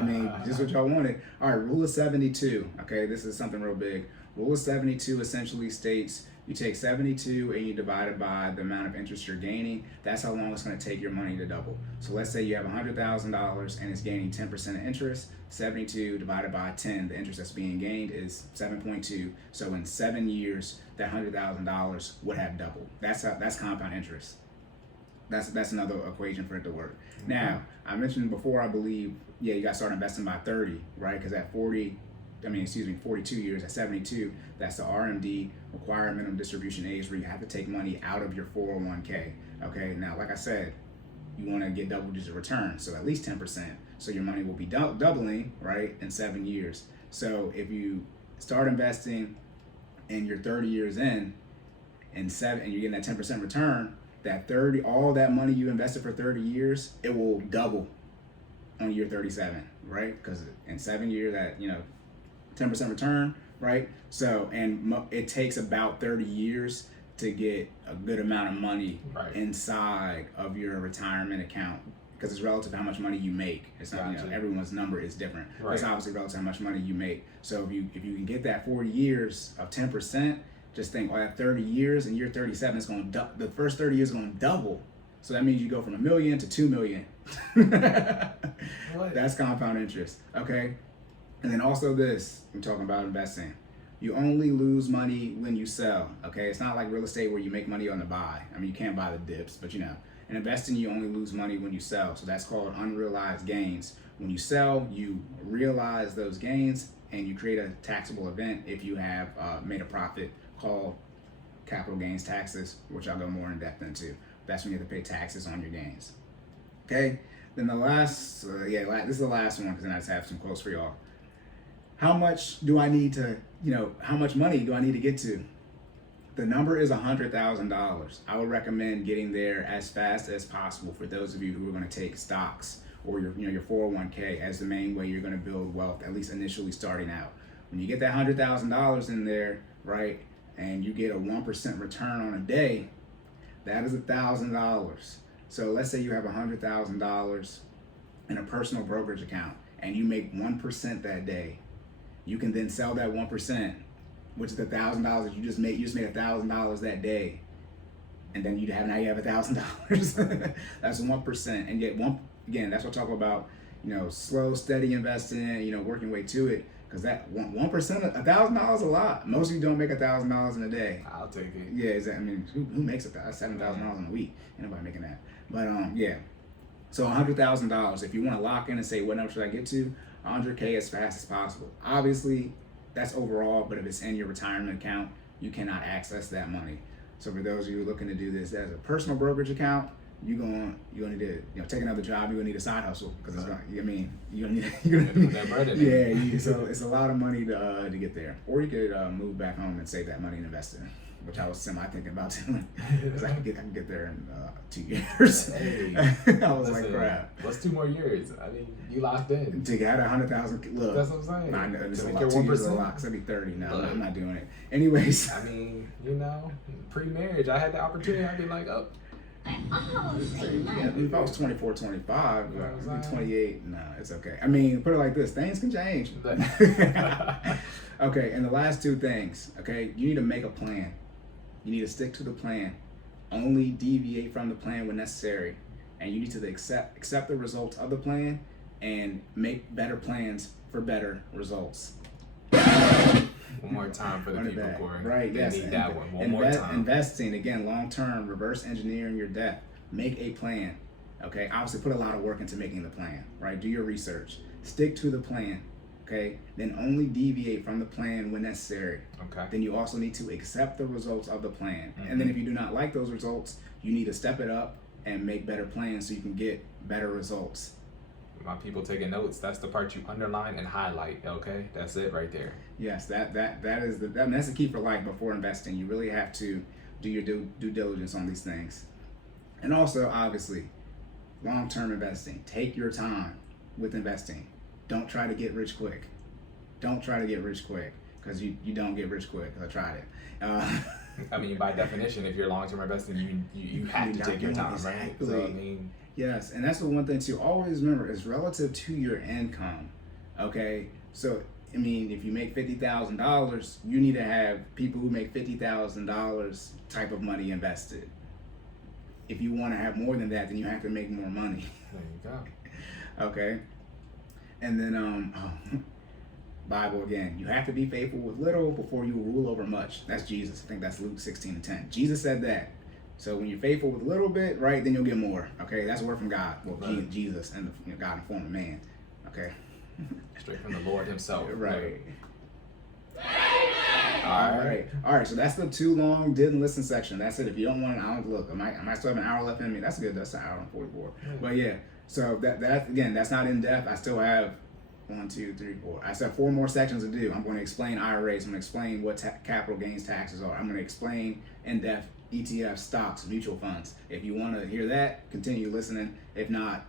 just what y'all wanted. All right, rule of 72. Okay, this is something real big. Rule of 72 essentially states you take 72 and you divide it by the amount of interest you're gaining. That's how long it's going to take your money to double. So let's say you have $100,000 and it's gaining 10% of interest. 72 divided by 10, the interest that's being gained is 7.2. So in 7 years, that $100,000 would have doubled. That's compound interest. That's another equation for it to work. Mm-hmm. Now, I mentioned before, I believe, you got to start investing by 30, right? Because at 42 years, at 72, that's the RMD, required minimum distribution age, where you have to take money out of your 401k. Okay, now, like I said, you want to get double-digit return, so at least 10%. So your money will be doubling, right, in 7 years. So if you start investing and you're 30 years in, and you're getting that 10% return, all that money you invested for 30 years, it will double on year 37, right? Because in 7 years, that 10% return, right? So it takes about 30 years to get a good amount of money inside of your retirement account, because it's relative to how much money you make. It's not, everyone's number is different. Right. It's obviously relative to how much money you make. So if you can get that 40 years of 10%, just think, at 30 years, in year 37, it's going to the first 30 years is going to double. So that means you go from $1 million to $2 million. That's compound interest, okay? And then also this, I'm talking about investing. You only lose money when you sell, okay? It's not like real estate where you make money on the buy. I mean, you can't buy the dips, but in investing, you only lose money when you sell. So that's called unrealized gains. When you sell, you realize those gains and you create a taxable event if you have made a profit, called capital gains taxes, which I'll go more in depth into. That's when you have to pay taxes on your gains. Okay, then the last, this is the last one, because then I just have some quotes for y'all. How much do I need to, how much money do I need to get to? The number is $100,000. I would recommend getting there as fast as possible for those of you who are going to take stocks or your 401k as the main way you're going to build wealth, at least initially starting out. When you get that $100,000 in there, right, and you get a 1% return on a day, that is $1,000. So let's say you have $100,000 in a personal brokerage account and you make 1% that day. You can then sell that 1%, which is the $1,000 you just made. You just made $1,000 that day, and then now you have $1,000. That's 1%, and yet again, that's what I talk about. Slow, steady investing. Working way to it. Because that 1%, $1,000 is a lot. Most of you don't make $1,000 in a day. I'll take it. Yeah, exactly. I mean, who makes $7,000 in a week? Ain't nobody making that. But yeah. So $100,000. If you want to lock in and say, what number should I get to? 100K as fast as possible. Obviously, that's overall. But if it's in your retirement account, you cannot access that money. So for those of you looking to do this as a personal brokerage account, you're gonna need to take another job. You're gonna need a side hustle, because it's gonna, you're gonna need that bread. So it's a lot of money to get there. Or you could move back home and save that money and invest in it, which I was thinking about doing, because I can get there in 2 years. Hey, I was like, crap. What's 2 more years? I mean, you locked in. To get 100,000. Look, that's what I'm saying. I know it's to a make lot. your 2 years is a 1%. lot. Cause I'd be 30 now. I'm not doing it. Anyways. I mean, pre-marriage, I had the opportunity. I'd be like, oh. If I was 24, 25, I'd be 28. No, it's okay. I mean, put it like this: things can change. Okay, and the last 2 things. Okay, you need to make a plan. You need to stick to the plan. Only deviate from the plan when necessary, and you need to accept the results of the plan and make better plans for better results. One more time for the people, Corey. Right, they yes. need that one. One more time. Investing, again, long-term, reverse engineering your debt. Make a plan, okay? Obviously, put a lot of work into making the plan, right? Do your research. Stick to the plan, okay? Then only deviate from the plan when necessary. Okay. Then you also need to accept the results of the plan. Mm-hmm. And then if you do not like those results, you need to step it up and make better plans so you can get better results. My people taking notes, that's the part you underline and highlight, okay? That's it right there. Yes, that's the key for life before investing. You really have to do your due diligence on these things. And also, obviously, long-term investing. Take your time with investing. Don't try to get rich quick. Don't try to get rich quick, because you don't get rich quick. I tried it. I mean, by definition, if you're long-term investing, you have to take your time, exactly. Right? So, I mean... Yes, and that's the one thing to always remember is relative to your income, okay? So, I mean, if you make $50,000, you need to have people who make $50,000 type of money invested. If you want to have more than that, then you have to make more money. There you go. Okay? And then, Bible again, you have to be faithful with little before you rule over much. That's Jesus. I think that's Luke 16:10. Jesus said that. So when you're faithful with a little bit, right, then you'll get more. Okay, that's a word from God. Well, right. Jesus and God in form of man. Okay. Straight from the Lord himself. Right. All right. So that's the too long didn't listen section. That's it. If you don't want it, I don't look. I might still have an hour left in me. That's good. That's an hour and 44. But yeah. So that again, that's not in depth. I still have 1, 2, 3, 4. I still have 4 more sections to do. I'm going to explain IRAs. I'm going to explain what capital gains taxes are. I'm going to explain in depth ETF, stocks, mutual funds. If you want to hear that, continue listening. If not,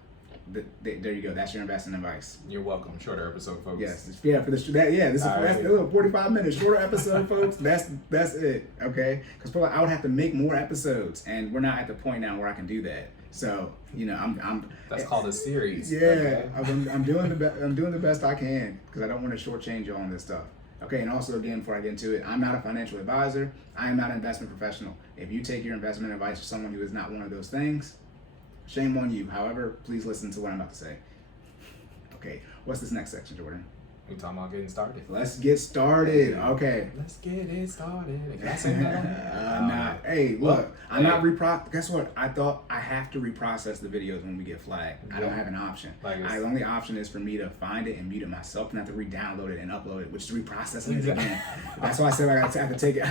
there you go. That's your investing advice. You're welcome. Shorter episode, folks. Yes. Yeah. For this. This is that's a little 45 minutes shorter episode, folks. That's it. Okay. Because I would have to make more episodes, and we're not at the point now where I can do that. So I'm. That's called a series. Yeah. Okay. I'm doing the best I can because I don't want to shortchange you on this stuff. Okay, and also again, before I get into it, I'm not a financial advisor. I am not an investment professional. If you take your investment advice from someone who is not one of those things, shame on you. However, please listen to what I'm about to say. Okay, what's this next section, Jordan? We talking about getting started. Let's get started. Okay. Let's get it started. Can I sing that? Nah. Hey, look. I'm not Guess what? I thought I have to reprocess the videos when we get flagged. I don't have an option. The only option is for me to find it and mute it myself, and have to re-download it and upload it, which is reprocessing it again. That's why I said I have to take it.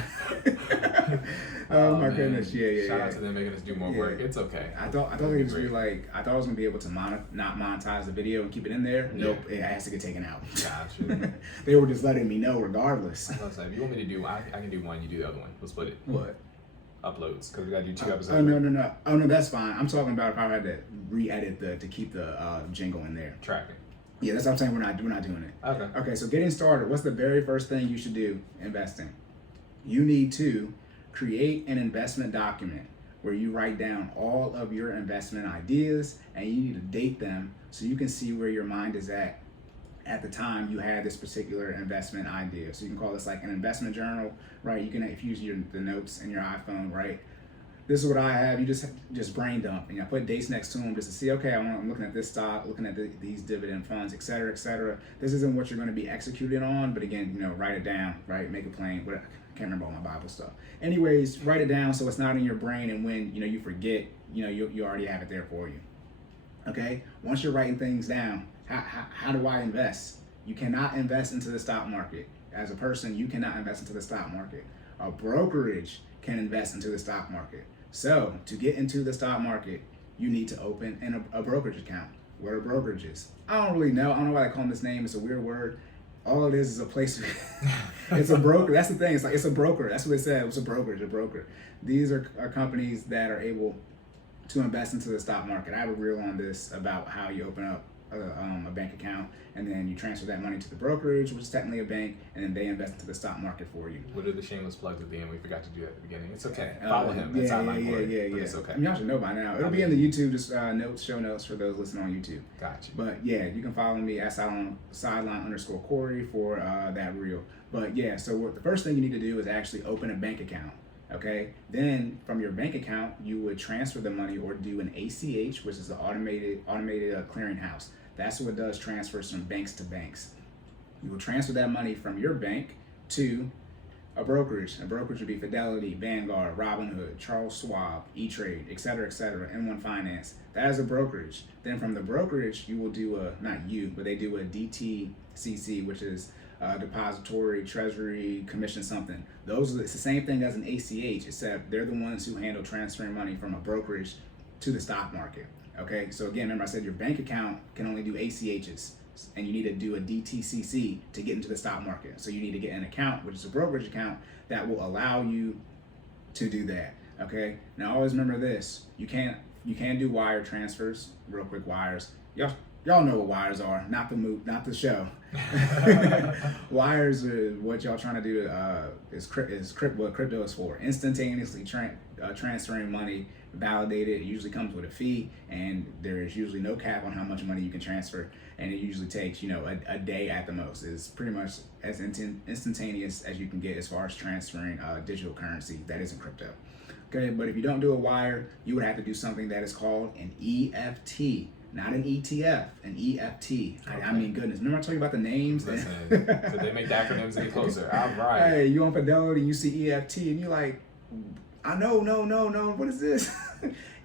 Oh my goodness. Yeah. Shout out to them making us do more work. It's okay. I thought it was be like I was gonna be able to not monetize the video and keep it in there. Nope. It has to get taken out. They were just letting me know regardless. I was like, if you want me to do, I can do one, you do the other one. We'll split it. What? Uploads, because we got to do 2 episodes. Oh, no, that's fine. I'm talking about if I had to re-edit to keep the jingle in there. Tracking. Yeah, that's what I'm saying. We're not doing it. Okay. So getting started, what's the very first thing you should do investing? You need to create an investment document where you write down all of your investment ideas, and you need to date them so you can see where your mind is at the time you had this particular investment idea. So you can call this like an investment journal, right? You can, if you use the notes in your iPhone, right? This is what I have. You just brain dump, and I put dates next to them just to see, okay, I'm looking at this stock, looking at these dividend funds, et cetera, et cetera. This isn't what you're going to be executing on, but again, write it down, right? Make it plain. Whatever. I can't remember all my Bible stuff. Anyways, write it down so it's not in your brain, and when you forget, you already have it there for you. Okay. Once you're writing things down, how do I invest? You cannot invest into the stock market. As a person, you cannot invest into the stock market. A brokerage can invest into the stock market. So to get into the stock market, you need to open a brokerage account. What are brokerages? I don't really know. I don't know why they call them this name. It's a weird word. All it is a place. It's a broker. That's the thing. It's a broker. That's what it said. It's a brokerage, a broker. These are companies that are able to invest into the stock market. I have a reel on this about how you open up a bank account, and then you transfer that money to the brokerage, which is technically a bank, and then they invest into the stock market for you. What are the shameless plugs at the end? We forgot to do that at the beginning. It's okay. Follow him. It's It's okay. Y'all should know by now. It'll be in the YouTube, just show notes for those listening on YouTube. Gotcha. But yeah, you can follow me at sideline_Cory for that reel. But yeah, so the first thing you need to do is actually open a bank account. Okay, then from your bank account, you would transfer the money or do an ACH, which is the automated clearinghouse. That's what does transfers from banks to banks. You will transfer that money from your bank to a brokerage. A brokerage would be Fidelity, Vanguard, Robinhood, Charles Schwab, E-Trade, et cetera, M1 Finance. That is a brokerage. Then from the brokerage, you will do they do a DTCC, which is depository, treasury, commission, something. It's the same thing as an ACH, except they're the ones who handle transferring money from a brokerage to the stock market. Okay, so again, remember I said your bank account can only do ACHs, and you need to do a DTCC to get into the stock market. So you need to get an account, which is a brokerage account, that will allow you to do that. Okay, now always remember this: you can do wire transfers, real quick wires. Y'all know what wires are, not the show. Wires are what y'all trying to do what crypto is for. Instantaneously transferring money, validated. It usually comes with a fee, and there is usually no cap on how much money you can transfer, and it usually takes a day at the most. It's pretty much as instantaneous as you can get as far as transferring digital currency that isn't crypto. Okay, but if you don't do a wire, you would have to do something that is called an EFT. Not an ETF, an EFT. Okay. I mean, goodness. Remember I told you about the names? Listen, so they make the acronyms any closer. All right. Hey, you on Fidelity, you see EFT, and you're like, no, what is this?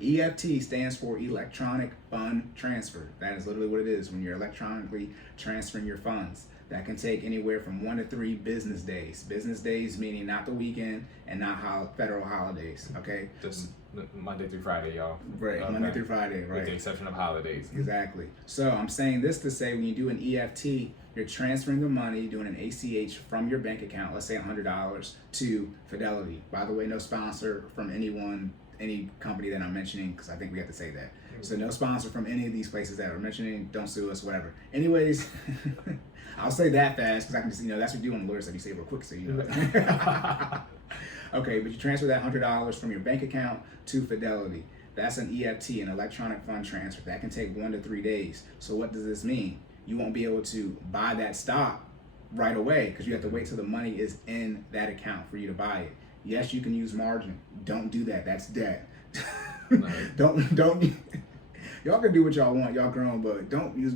EFT stands for Electronic Fund Transfer. That is literally what it is when you're electronically transferring your funds. That can take anywhere from 1 to 3 business days. Business days meaning not the weekend and not federal holidays. Okay. Just Monday through Friday, y'all. Right. Okay. Monday through Friday. Right. With the exception of holidays. Exactly. So I'm saying this to say when you do an EFT, you're transferring the money, doing an ACH from your bank account, let's say $100 to Fidelity. By the way, no sponsor from any company that I'm mentioning, because I think we have to say that. So no sponsor from any of these places that we're mentioning. Don't sue us, whatever. Anyways, I'll say that fast because I can just, that's what you do on the lawyers that you say real quick, so you know. Okay, but you transfer that $100 from your bank account to Fidelity. That's an EFT, an electronic fund transfer. That can take 1 to 3 days. So what does this mean? You won't be able to buy that stock right away because you have to wait till the money is in that account for you to buy it. Yes, you can use margin. Don't do that. That's debt. Don't. Y'all can do what y'all want. Y'all grown, but don't use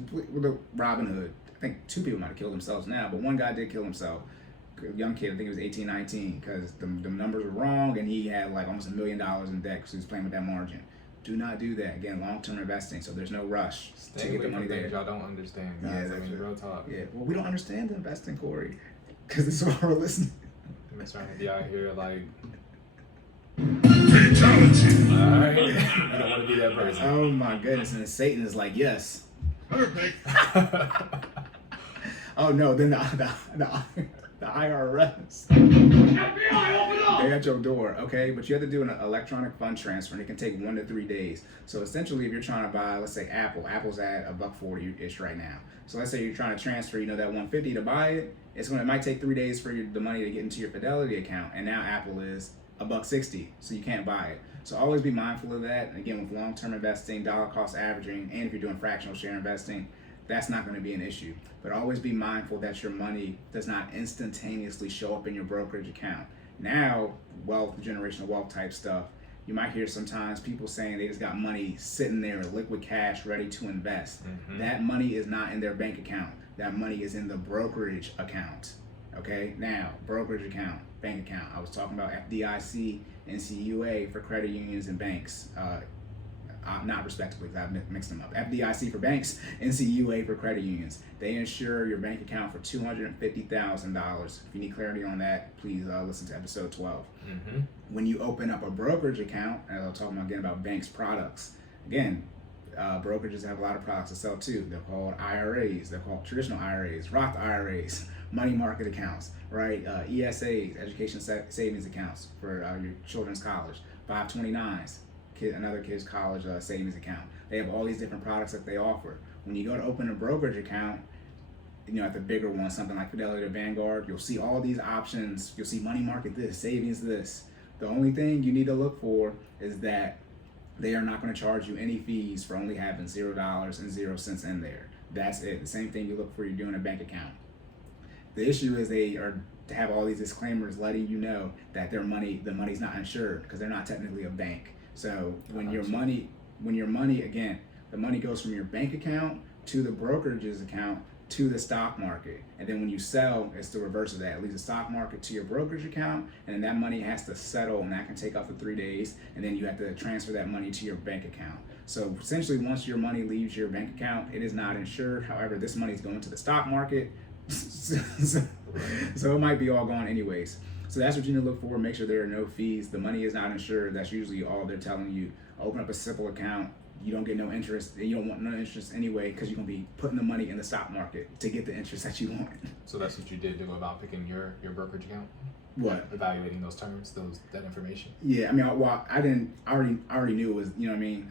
Robin Hood. I think 2 people might have killed themselves now, but one guy did kill himself. A young kid, I think he was 18, 19, because the numbers were wrong and he had like almost $1 million in debt because he was playing with that margin. Do not do that. Again, long-term investing, so there's no rush to get the money there. Y'all don't understand, guys. Yeah, real talk. Yeah, well, we don't understand investing, Corey, because this is why we're listening. I'm trying to be out here like... Fatality. Alright, you don't want to be that person. Oh my goodness, and Satan is like, yes. Perfect. Oh no, then the IRS. FBI, open up! They at your door, okay? But you have to do an electronic fund transfer, and it can take 1 to 3 days. So essentially, if you're trying to buy, let's say Apple's at $1.40-ish right now. So let's say you're trying to transfer, that $150 to buy it. It might take 3 days for the money to get into your Fidelity account, and now Apple is $1.60, so you can't buy it. So always be mindful of that. And again, with long-term investing, dollar cost averaging, and if you're doing fractional share investing, that's not going to be an issue. But always be mindful that your money does not instantaneously show up in your brokerage account. Now, generational wealth type stuff, you might hear sometimes people saying they just got money sitting there, liquid cash, ready to invest. Mm-hmm. That money is not in their bank account. That money is in the brokerage account. Okay, now, brokerage account, bank account. I was talking about FDIC, NCUA for credit unions and banks. Not respectively, because I've mixed them up. FDIC for banks, NCUA for credit unions. They insure your bank account for $250,000. If you need clarity on that, please listen to episode 12. Mm-hmm. When you open up a brokerage account, and I'll talk again about banks products. Again, brokerages have a lot of products to sell too. They're called IRAs. They're called traditional IRAs, Roth IRAs, money market accounts, right? ESAs, education savings accounts for your children's college, 529s. Another kid's college savings account. They have all these different products that they offer. When you go to open a brokerage account, at the bigger one, something like Fidelity or Vanguard, you'll see all these options. You'll see money market this, savings this. The only thing you need to look for is that they are not going to charge you any fees for only having $0.00 in there. That's it. The same thing you look for you're doing a bank account. The issue is they are to have all these disclaimers letting you know that the money's not insured because they're not technically a bank. So when your money, again, the money goes from your bank account to the brokerage's account to the stock market. And then when you sell, it's the reverse of that. It leaves the stock market to your brokerage account, and then that money has to settle, and that can take up to 3 days, and then you have to transfer that money to your bank account. So essentially, once your money leaves your bank account, it is not insured. However, this money is going to the stock market, so it might be all gone anyways. So that's what you need to look for. Make sure there are no fees. The money is not insured. That's usually all they're telling you. Open up a simple account. You don't get no interest. You don't want no interest anyway because you're going to be putting the money in the stock market to get the interest that you want. So that's what you did to go about picking your brokerage account? What? Evaluating those terms, that information? Yeah, I already knew it was,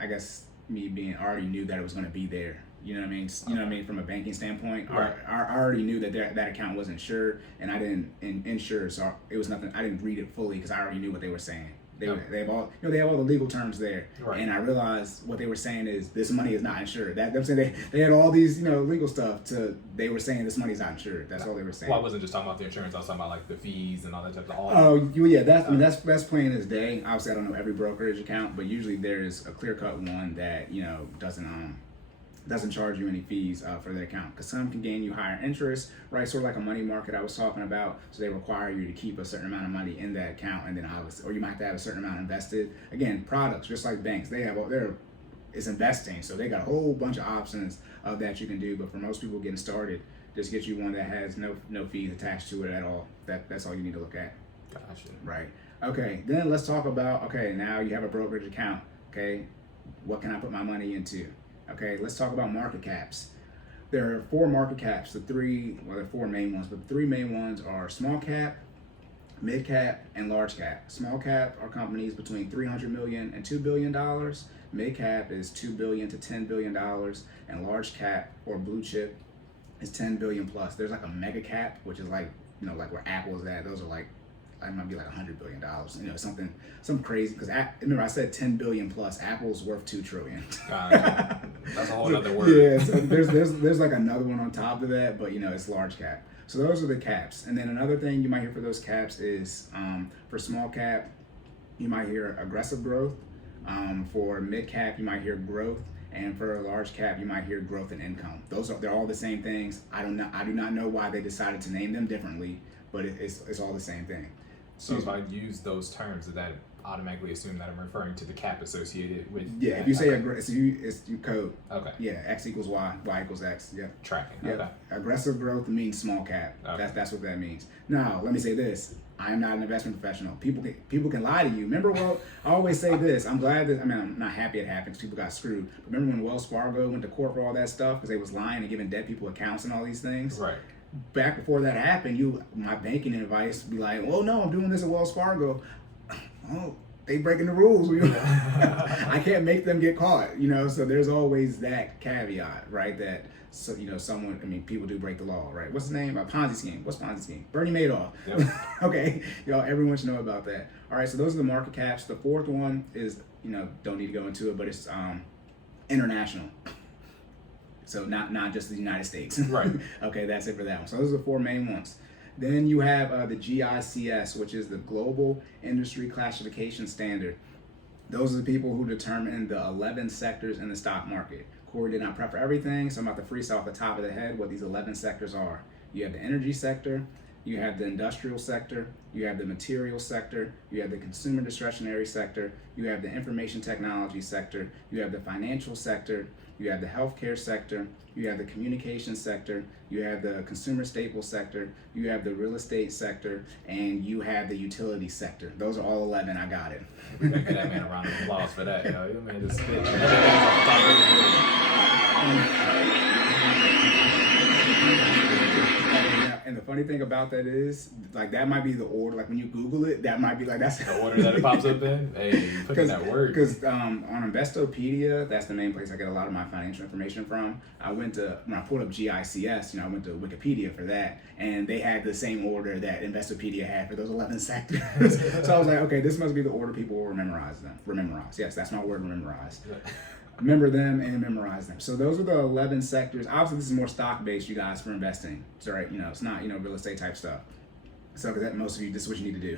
I guess I already knew that it was going to be there. You know what I mean? From a banking standpoint, right. I already knew that that account was insured, and I didn't insure, so it was nothing. I didn't read it fully because I already knew what they were saying. They have all they have all the legal terms there, right. And I realized what they were saying is this money is not insured. They're saying they had all these legal stuff they were saying this money is not insured. That's all they were saying. Well, I wasn't just talking about the insurance. I was talking about like the fees and all that type of. Oh yeah, that's plain as day. Obviously, I don't know every brokerage account, but usually there's a clear cut one that doesn't charge you any fees for their account, because some can gain you higher interest, right? Sort of like a money market I was talking about. So they require you to keep a certain amount of money in that account, and then or you might have to have a certain amount invested. Again, products, just like banks, it's investing, so they got a whole bunch of options of that you can do. But for most people getting started, Just get you one that has no fees attached to it at all. That's all you need to look at. Gotcha. Right. Okay, then let's talk about, okay, now you have a brokerage account. Okay, what can I put my money into? Okay, let's talk about market caps. There are 4 market caps. There are 4 main ones, but the 3 main ones are small cap, mid cap, and large cap. Small cap are companies between $300 million and $2 billion. Mid cap is $2 billion to $10 billion, and large cap or blue chip is $10 billion plus. There's like a mega cap, which is like, like where Apple is at. Those are like, it might be like $100 billion. Something crazy. Because remember, I said 10 billion plus. Apple's worth 2 trillion. That's a whole other word. Yeah. So there's like another one on top of that, but it's large cap. So those are the caps. And then another thing you might hear for those caps is for small cap, you might hear aggressive growth. For mid cap, you might hear growth. And for a large cap, you might hear growth and income. They're all the same things. I do not know why they decided to name them differently, but it's all the same thing. So if I use those terms, does that automatically assume that I'm referring to the cap associated with? Yeah, if you say it's you code. Okay. Yeah, X equals Y, Y equals X. Yeah. Tracking. Yeah. Okay. Aggressive growth means small cap. Okay. That's what that means. Now, let me say this. I am not an investment professional. People can lie to you. Remember, I always say this. I'm not happy it happened because people got screwed. But remember when Wells Fargo went to court for all that stuff because they was lying and giving dead people accounts and all these things? Right. Back before that happened, my banking advice would be like, "Oh no, I'm doing this at Wells Fargo." Oh, they breaking the rules. I can't make them get caught. So there's always that caveat, right? That people do break the law, right? What's his name? A Ponzi scheme. What's Ponzi scheme? Bernie Madoff. Yep. Okay, everyone should know about that. All right, so those are the market caps. The fourth one is, don't need to go into it, but it's international. So not just the United States. Right. Okay, that's it for that one. So those are the 4 main ones. Then you have the GICS, which is the Global Industry Classification Standard. Those are the people who determine the 11 sectors in the stock market. Cory did not prep for everything, so I'm about to freestyle off the top of the head what these 11 sectors are. You have the energy sector, you have the industrial sector, you have the material sector, you have the consumer discretionary sector, you have the information technology sector, you have the financial sector, you have the healthcare sector, you have the communication sector, you have the consumer staples sector, you have the real estate sector, and you have the utility sector. Those are all 11. I got it. We gotta give that man a round of applause for that. You made this spit. And the funny thing about that is, that might be the order. When you Google it, that might be that's the order that it pops up in. Hey, you put in that word. Because on Investopedia, that's the main place I get a lot of my financial information from. When I pulled up GICS, I went to Wikipedia for that, and they had the same order that Investopedia had for those 11 sectors. So I was like, okay, this must be the order people will memorize. Yes, that's my word, memorize. Remember them and memorize them. So those are the 11 sectors. Obviously, this is more stock-based, you guys, for investing. It's all right, it's not, real estate type stuff. So, because most of you, this is what you need to do.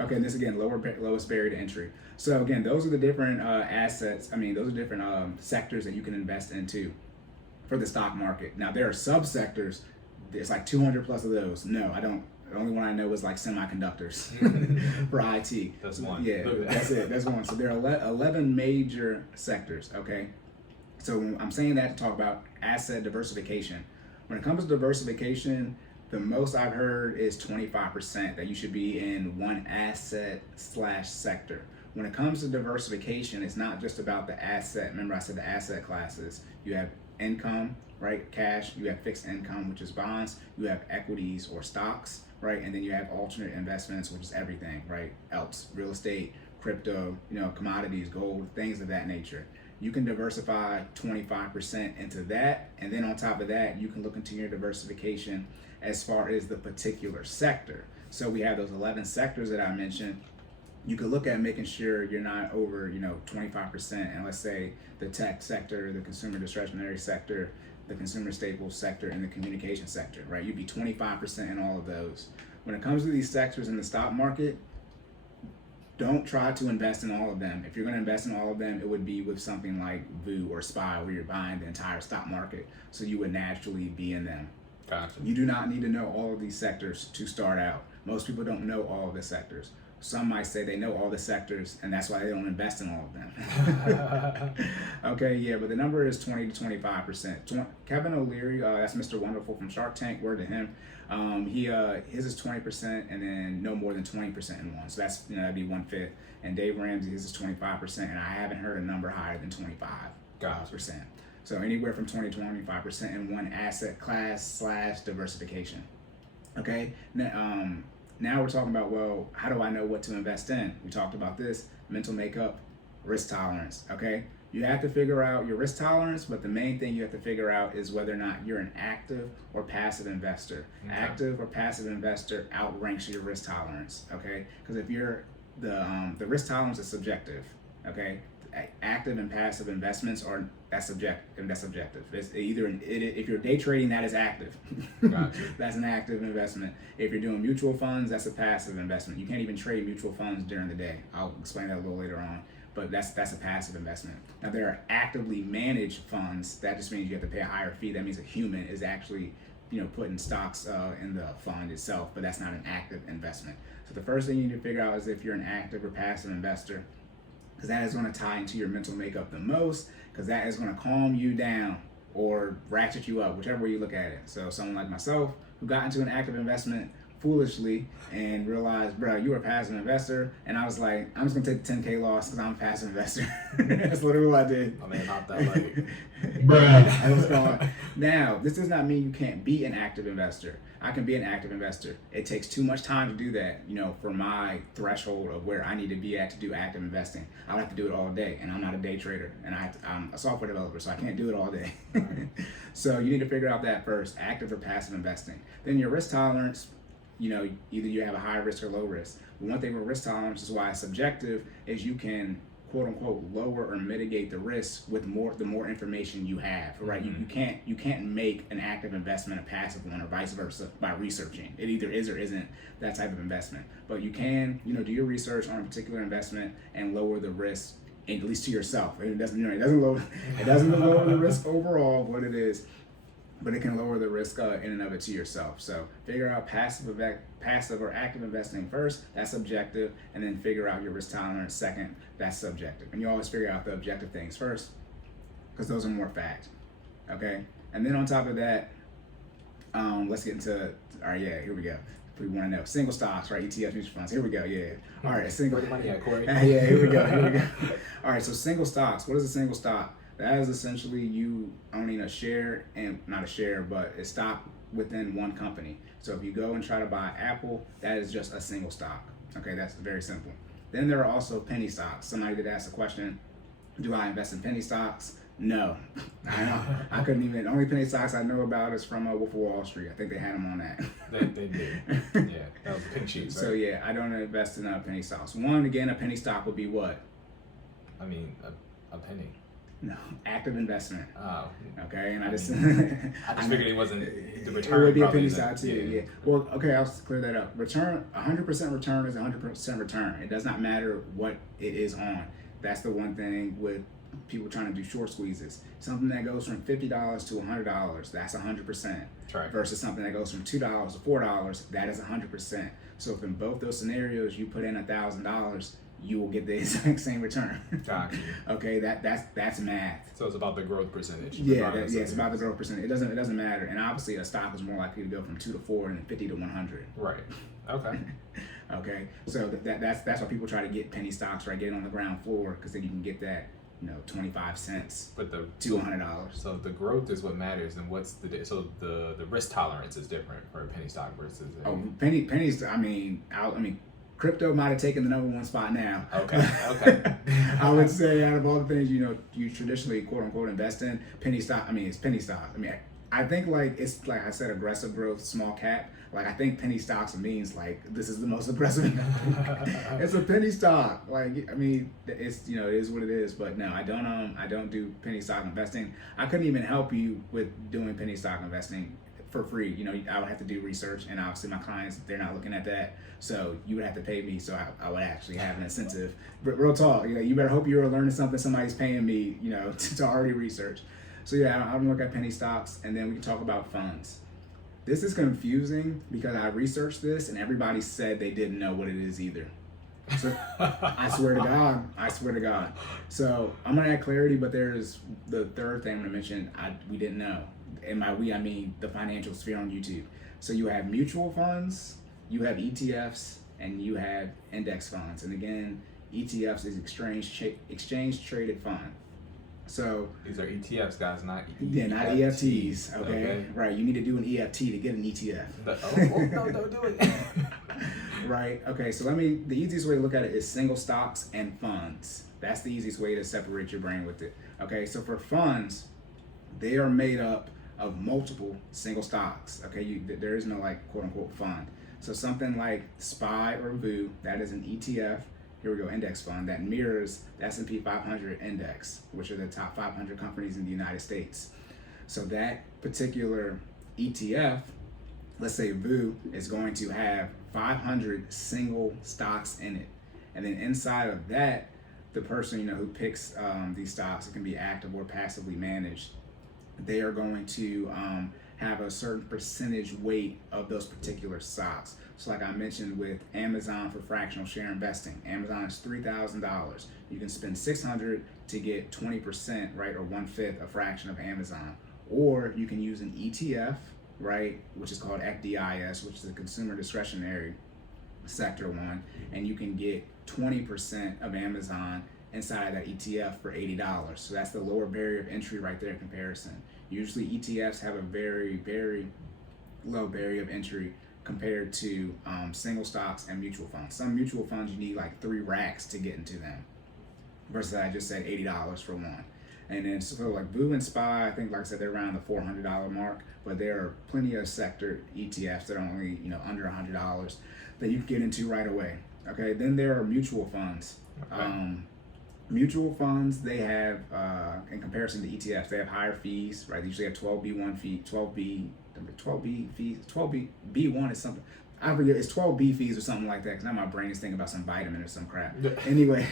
Okay, and this again, lowest barrier to entry. So again, those are the different assets. Those are different sectors that you can invest into for the stock market. Now, there are subsectors. There's like 200 plus of those. No, I don't. The only one I know is semiconductors for IT. That's one. Yeah, that's it. That's one. So there are 11 major sectors, okay? So I'm saying that to talk about asset diversification. When it comes to diversification, the most I've heard is 25% that you should be in one asset/sector. When it comes to diversification, it's not just about the asset. Remember I said the asset classes. You have income, right? Cash. You have fixed income, which is bonds. You have equities or stocks, right? And then you have alternate investments, which is everything, right? Else, real estate, crypto, commodities, gold, things of that nature. You can diversify 25% into that. And then on top of that, you can look into your diversification as far as the particular sector. So we have those 11 sectors that I mentioned. You could look at making sure you're not over, 25%. And let's say the tech sector, the consumer discretionary sector, the consumer staples sector, and the communication sector, right? You'd be 25% in all of those. When it comes to these sectors in the stock market, don't try to invest in all of them. If you're going to invest in all of them, it would be with something like VU or SPY, where you're buying the entire stock market, so you would naturally be in them. Gotcha. You do not need to know all of these sectors to start out. Most people don't know all of the sectors. Some might say they know all the sectors, and that's why they don't invest in all of them. Okay, yeah, but the number is 20 to 25%. Kevin O'Leary, that's Mr. Wonderful from Shark Tank. Word to him. His is 20%, and then no more than 20% in one. So that's that'd be 1/5. And Dave Ramsey, his is 25%, and I haven't heard a number higher than 25%. So anywhere from 20 to 25% in one asset class / diversification. Okay. Now we're talking about, well, how do I know what to invest in? We talked about this, mental makeup, risk tolerance, okay? You have to figure out your risk tolerance, but the main thing you have to figure out is whether or not you're an active or passive investor. Okay. Active or passive investor outranks your risk tolerance, okay? Because if you're, the risk tolerance is subjective, okay? Active and passive investments that's subjective. It's either if you're day trading, that is active. Gotcha. That's an active investment. If you're doing mutual funds, that's a passive investment. You can't even trade mutual funds during the day. I'll explain that a little later on. But that's a passive investment. Now there are actively managed funds. That just means you have to pay a higher fee. That means a human is actually putting stocks in the fund itself, but that's not an active investment. So the first thing you need to figure out is if you're an active or passive investor, because that is going to tie into your mental makeup the most, because that is going to calm you down or ratchet you up, whichever way you look at it. So someone like myself who got into an active investment foolishly and realized, bro, you were a passive investor, and I was like, I'm just going to take the 10K loss because I'm a passive investor. That's literally what I did. I mean, not that like, bruh. Now, this does not mean you can't be an active investor. I can be an active investor. It takes too much time to do that, for my threshold of where I need to be at to do active investing. I would have to do it all day, and I'm not a day trader, and I'm a software developer, so I can't do it all day. So you need to figure out that first, active or passive investing. Then your risk tolerance, either you have a high risk or low risk. One thing with risk tolerance is why it's subjective is you can quote unquote lower or mitigate the risk with the more information you have, right? Mm-hmm. You can't make an active investment a passive one or vice versa by researching. It either is or isn't that type of investment. But you can, do your research on a particular investment and lower the risk, at least to yourself. It doesn't lower the risk overall, what it is, but it can lower the risk in and of it to yourself. So figure out passive or active investing first, that's objective, and then figure out your risk tolerance second, that's subjective. And you always figure out the objective things first, because those are more fact, okay? And then on top of that, let's get into, here we go. We want to know single stocks, right? ETFs, mutual funds. Here we go. Yeah. All right. Where the money at, Cory? Yeah. Here we go. All right. So single stocks. What is a single stock? That is essentially you owning a share, and not a share, but a stock within one company. So if you go and try to buy Apple, that is just a single stock. Okay, that's very simple. Then there are also penny stocks. Somebody did ask the question, do I invest in penny stocks? No, I couldn't even. The only penny stocks I know about is from Wolf of Wall Street. I think they had them on that. They did. Yeah, that was pink sheets. Right? So yeah, I don't invest in penny stocks. A penny stock would be what? I mean, a penny. No, active investment. Oh. Okay, and I just figured it wasn't the return. It would be a penny stock too. Yeah. Well, okay, I'll clear that up. 100% return is 100% return. It does not matter what it is on. That's the one thing with people trying to do short squeezes. Something that goes from $50 to $100, that's 100%. Right. Versus something that goes from $2 to $4, that is 100%. So if in both those scenarios you put in $1,000, you will get the exact same return. Gotcha. Okay, that's math. So it's about the growth percentage. Yeah, it's about the growth percentage. It doesn't matter. And obviously a stock is more likely to go from 2 to 4 than 50 to 100. Right. Okay. Okay. So that's why people try to get penny stocks, right? Get it on the ground floor, because then you can get that 25 cents to $100. So the growth is what matters, and what's the risk tolerance is different for a penny stock versus pennies. I mean, crypto might have taken the #1 spot now. Okay. I would say out of all the things you traditionally quote unquote invest in, penny stock. It's penny stock. I think it's like I said, aggressive growth, small cap. Like I think penny stocks means like this is the most aggressive. It's a penny stock. It's it is what it is. But no, I don't do penny stock investing. I couldn't even help you with doing penny stock investing for free. I would have to do research, and obviously my clients, they're not looking at that. So you would have to pay me, so I would actually have an incentive. But real talk, you better hope you're learning something somebody's paying me, to already research. So yeah, I don't look at penny stocks, and then we can talk about funds. This is confusing because I researched this and everybody said they didn't know what it is either. So I swear to God, So I'm gonna add clarity, but there's the third thing I'm gonna mention. We didn't know. And by we, I mean the financial sphere on YouTube. So you have mutual funds, you have ETFs, and you have index funds. And again, ETFs is exchange traded fund. So these are ETFs, guys, not not EFTs. Okay, right. You need to do an EFT to get an ETF. No, don't do it. Right. Okay. So the easiest way to look at it is single stocks and funds. That's the easiest way to separate your brain with it. Okay. So for funds, they are made up of multiple single stocks. Okay. There is no like quote unquote fund. So something like SPY or VU, that is an ETF. Here we go, index fund that mirrors the S&P 500 index, which are the top 500 companies in the United States. So that particular ETF, let's say VU, is going to have 500 single stocks in it. And then inside of that, the person who picks these stocks, it can be active or passively managed, they are going to have a certain percentage weight of those particular stocks. So like I mentioned with Amazon for fractional share investing, Amazon is $3,000. You can spend $600 to get 20%, right, or 1/5 a fraction of Amazon. Or you can use an ETF, right, which is called FDIS, which is a consumer discretionary sector one, and you can get 20% of Amazon inside that ETF for $80. So that's the lower barrier of entry right there in comparison. Usually ETFs have a very, very low barrier of entry compared to single stocks and mutual funds. Some mutual funds you need like 3 racks to get into them, versus I just said $80 for one. And then so like VU and SPY, I think like I said, they're around the $400 mark, but there are plenty of sector ETFs that are only under $100 that you can get into right away. Okay, then there are mutual funds. Okay. Mutual funds, they have, in comparison to ETFs, they have higher fees, right? They usually have 12B1 fee, 12B fees, 12B1 is something, I forget, it's 12B fees or something like that, because now my brain is thinking about some vitamin or some crap. Anyway,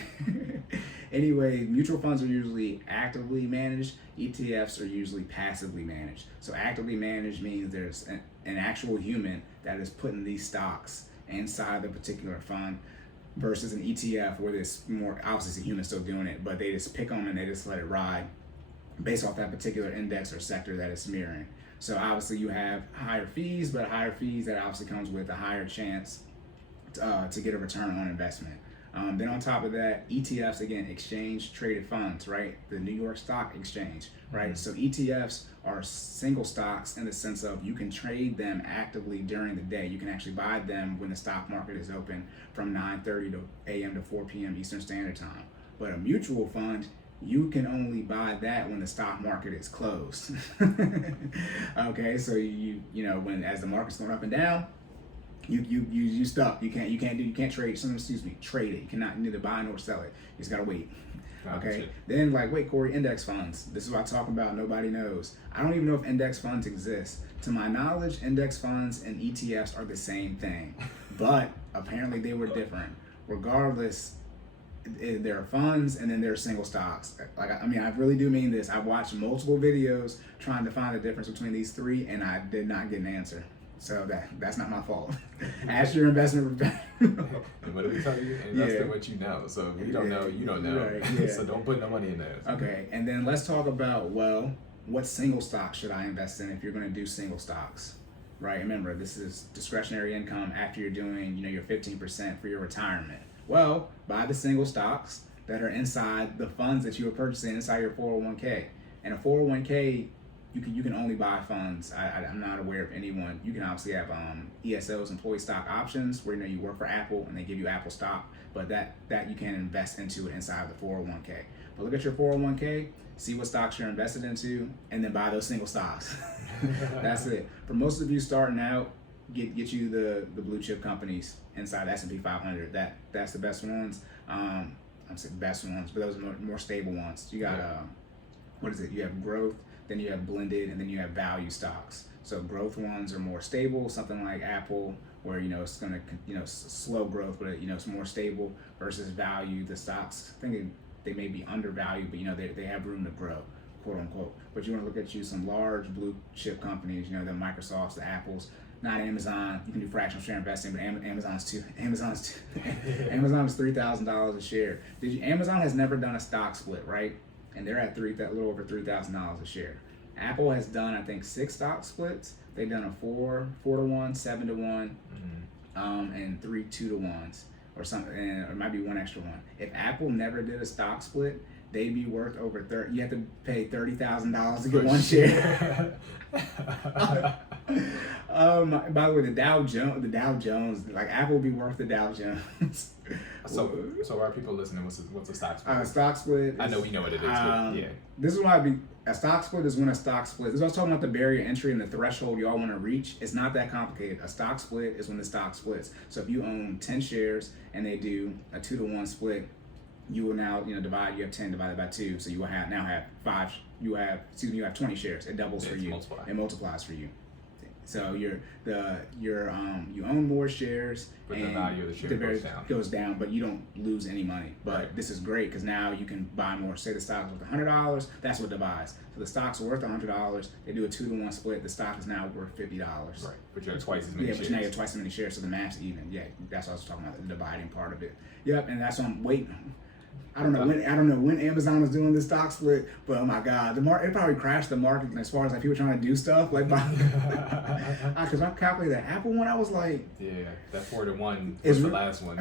mutual funds are usually actively managed, ETFs are usually passively managed. So actively managed means there's an actual human that is putting these stocks inside the particular fund, versus an ETF where there's more, obviously a human still doing it, but they just pick them and they just let it ride based off that particular index or sector that it's mirroring. So obviously you have higher fees, but higher fees that obviously comes with a higher chance to get a return on investment. Then on top of that, ETFs, again, exchange traded funds, right? The New York Stock Exchange, right? Mm-hmm. So ETFs are single stocks in the sense of you can trade them actively during the day. You can actually buy them when the stock market is open from 9:30 a.m. to 4 p.m. Eastern Standard Time. But a mutual fund, you can only buy that when the stock market is closed. Okay, so you as the market's going up and down, you stuck. You can't trade trade it. You cannot neither buy nor sell it. You just gotta wait. Okay. Gotcha. Then wait, Cory, index funds. This is what I talk about. Nobody knows. I don't even know if index funds exist. To my knowledge, index funds and ETFs are the same thing, but apparently they were different. Regardless, there are funds and then there are single stocks. I really do mean this. I've watched multiple videos trying to find the difference between these three, and I did not get an answer. So that's not my fault. Ask your investment professional. And what do we tell you? Invest in what you know. So if you don't know, you don't know. Right, yeah. So don't put no money in there. Okay, and then let's talk about, what single stocks should I invest in if you're going to do single stocks? Right, remember, this is discretionary income after you're doing, your 15% for your retirement. Well, buy the single stocks that are inside the funds that you are purchasing inside your 401k. And a 401k, you can only buy funds. I'm not aware of anyone. You can obviously have ESOs, employee stock options, where you work for Apple and they give you Apple stock, but that you can invest into it inside the 401k. But look at your 401k, see what stocks you're invested into, and then buy those single stocks. That's it. For most of you starting out, get you the blue chip companies inside the S&P 500. That's the best ones. I'm saying best ones, but those are more stable ones. You got what is it? You have growth, then you have blended, and then you have value stocks. So growth ones are more stable, something like Apple, where it's gonna slow growth, but it's more stable, versus value. The stocks, I think they may be undervalued, but they have room to grow, quote unquote. But you want to look at some large blue chip companies, the Microsofts, the Apples. not Amazon. You can do fractional share investing, but Amazon is Amazon is $3,000 a share. Amazon has never done a stock split, right? And they're at a little over $3,000 a share. Apple has done, I think, 6 stock splits. They've done a 4 to 1, 7 to 1, and 3 2 to 1s or something, and it might be one extra one. If Apple never did a stock split, they'd be worth over You have to pay $30,000 to get one share. By the way, the Dow Jones, like Apple would be worth the Dow Jones. So are people listening? What's a stock split? Stock split. I know we know what it is, but yeah. This is why a stock split is when a stock split. This is what I was talking about, the barrier entry and the threshold you all want to reach. It's not that complicated. A stock split is when the stock splits. So if you own 10 shares and they do a 2 to 1 split, you will now divide. You have 10 divided by 2, so you will have 5. You have 20 shares. It doubles for you. It multiplies for you. So you own more shares, but and the value of the share goes down, but you don't lose any money. But this is great because now you can buy more. Say the stock's worth $100, that's what divides. So the stock's worth $100. They do a 2 to 1 split. The stock is now worth $50. Right, but you have twice as many shares. Yeah, but now you have twice as many shares, so the math's even. Yeah, that's what I was talking about, the dividing part of it. Yep, and that's what I'm waiting. I don't know when Amazon was doing this stock split, but oh my God, it probably crashed the market as far as like people trying to do stuff like because I calculated that Apple one, I was like, yeah, that 4 to 1 was the last one.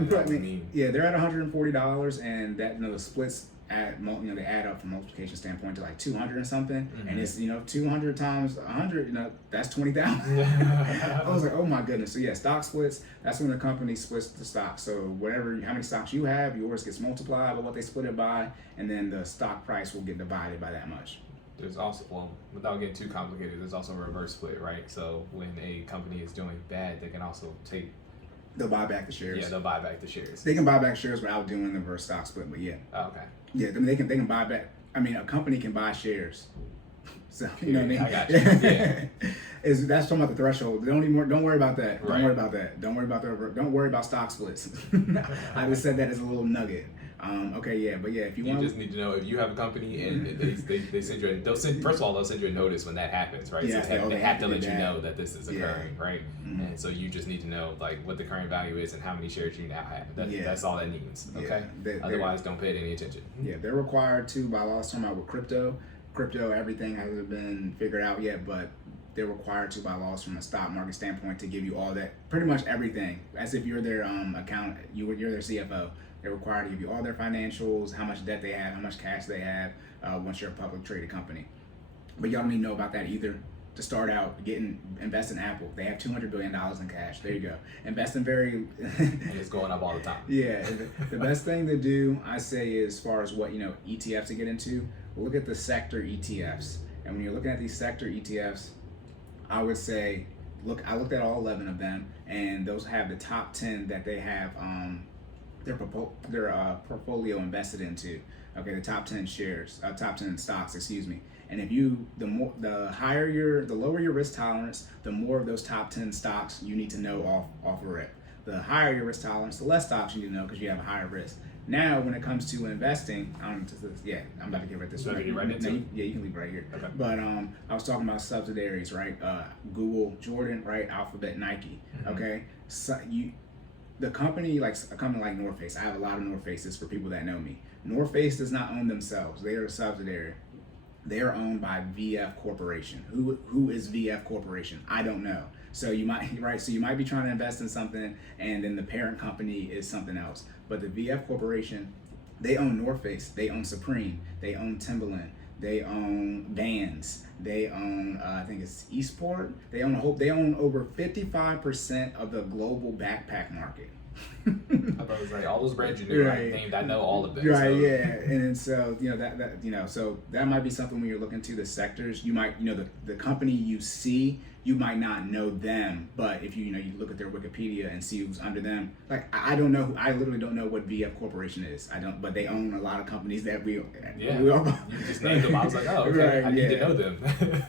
Yeah, they're at $140, and that the splits they add up from multiplication standpoint to like 200 or something, and it's 200 times 100, that's 20,000. I was like, oh my goodness. So yeah, stock splits. That's when the company splits the stock. So how many stocks you have, yours gets multiplied by what they split it by, and then the stock price will get divided by that much. There's also, without getting too complicated, there's also a reverse split, right? So when a company is doing bad, they can also they'll buy back the shares. Yeah, they'll buy back the shares. They can buy back shares without doing the reverse stock split, but yeah. Oh, okay. Yeah, they can buy back. I mean, a company can buy shares. So you know what I mean? I got you. Yeah. That's talking about the threshold. Don't worry about that. Right. Don't worry about that. Don't worry about stock splits. I just said that as a little nugget. Okay, yeah, but yeah, if you just need to know if you have a company and they send you first of all, they'll send you a notice when that happens, right? Yeah, so they have to let you know that this is occurring, right? Mm-hmm. And so you just need to know like what the current value is and how many shares you now have. That's all that means. Okay. Yeah, otherwise, don't pay it any attention. Yeah, they're required to by law. Talking about with crypto, everything hasn't been figured out yet, but they're required to by laws from a stock market standpoint to give you all that, pretty much everything, as if you're their accountant, you're their CFO. They're required to give you all their financials, how much debt they have, how much cash they have, once you're a public traded company. But y'all don't need to know about that either. To start out, invest in Apple. They have $200 billion in cash. There you go. Invest in and it's going up all the time. Yeah, the best thing to do, I say, is as far as what ETFs to get into, look at the sector ETFs. And when you're looking at these sector ETFs, I would say, I looked at all 11 of them, and those have the top 10 that they have their portfolio invested into. Okay, the top 10 shares, top 10 stocks, excuse me. And if the lower your risk tolerance, the more of those top 10 stocks you need to know off a rip. The higher your risk tolerance, the less stocks you need to know because you have a higher risk. Now, when it comes to investing, I'm about to get right this way. You can leave right here. Okay. But I was talking about subsidiaries, right? Google, Jordan, right? Alphabet, Nike. Mm-hmm. Okay, so a company like North Face. I have a lot of North Faces for people that know me. North Face does not own themselves. They are a subsidiary. They are owned by VF Corporation. Who is VF Corporation? I don't know. So you might be trying to invest in something, and then the parent company is something else. But the VF Corporation, they own North Face, they own Supreme, they own Timberland, they own Vans, they own I think it's Eastport. They own over 55% of the global backpack market. I was like, all those brands you knew, right? I know all of them. Right, so. Yeah, and so so that might be something when you're looking to the sectors. You might the company you see, you might not know them, but if you look at their Wikipedia and see who's under them. Like I literally don't know what VF Corporation is. I don't, but they own a lot of companies that we all. You just named them. I was like, oh, okay, I need to know them.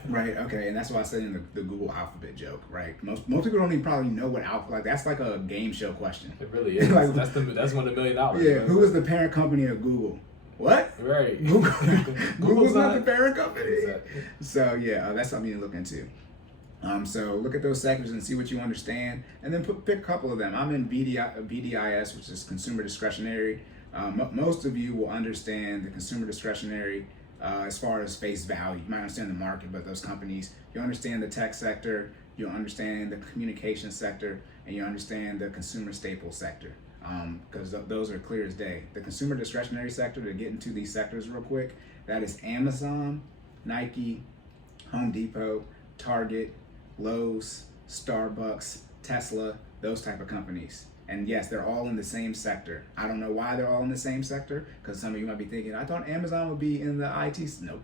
Right, okay, and that's why I said in the Google alphabet joke, right? Most people don't even probably know what alphabet. Like that's like a game show question. It really is. Like, that's $1 million. Yeah, right? Who is the parent company of Google? What? Right. Google's not the parent company. Exactly. So yeah, that's something you need to look into. So look at those sectors and see what you understand, and then pick a couple of them. I'm in BDIS, which is consumer discretionary. Most of you will understand the consumer discretionary as far as face value. You might understand the market, but those companies, you understand the tech sector, you understand the communication sector, and you understand the consumer staple sector, because those are clear as day. The consumer discretionary sector, to get into these sectors real quick, that is Amazon, Nike, Home Depot, Target, Lowe's, Starbucks, Tesla, those type of companies. And yes, they're all in the same sector. I don't know why they're all in the same sector, because some of you might be thinking, I thought Amazon would be in the IT. Nope,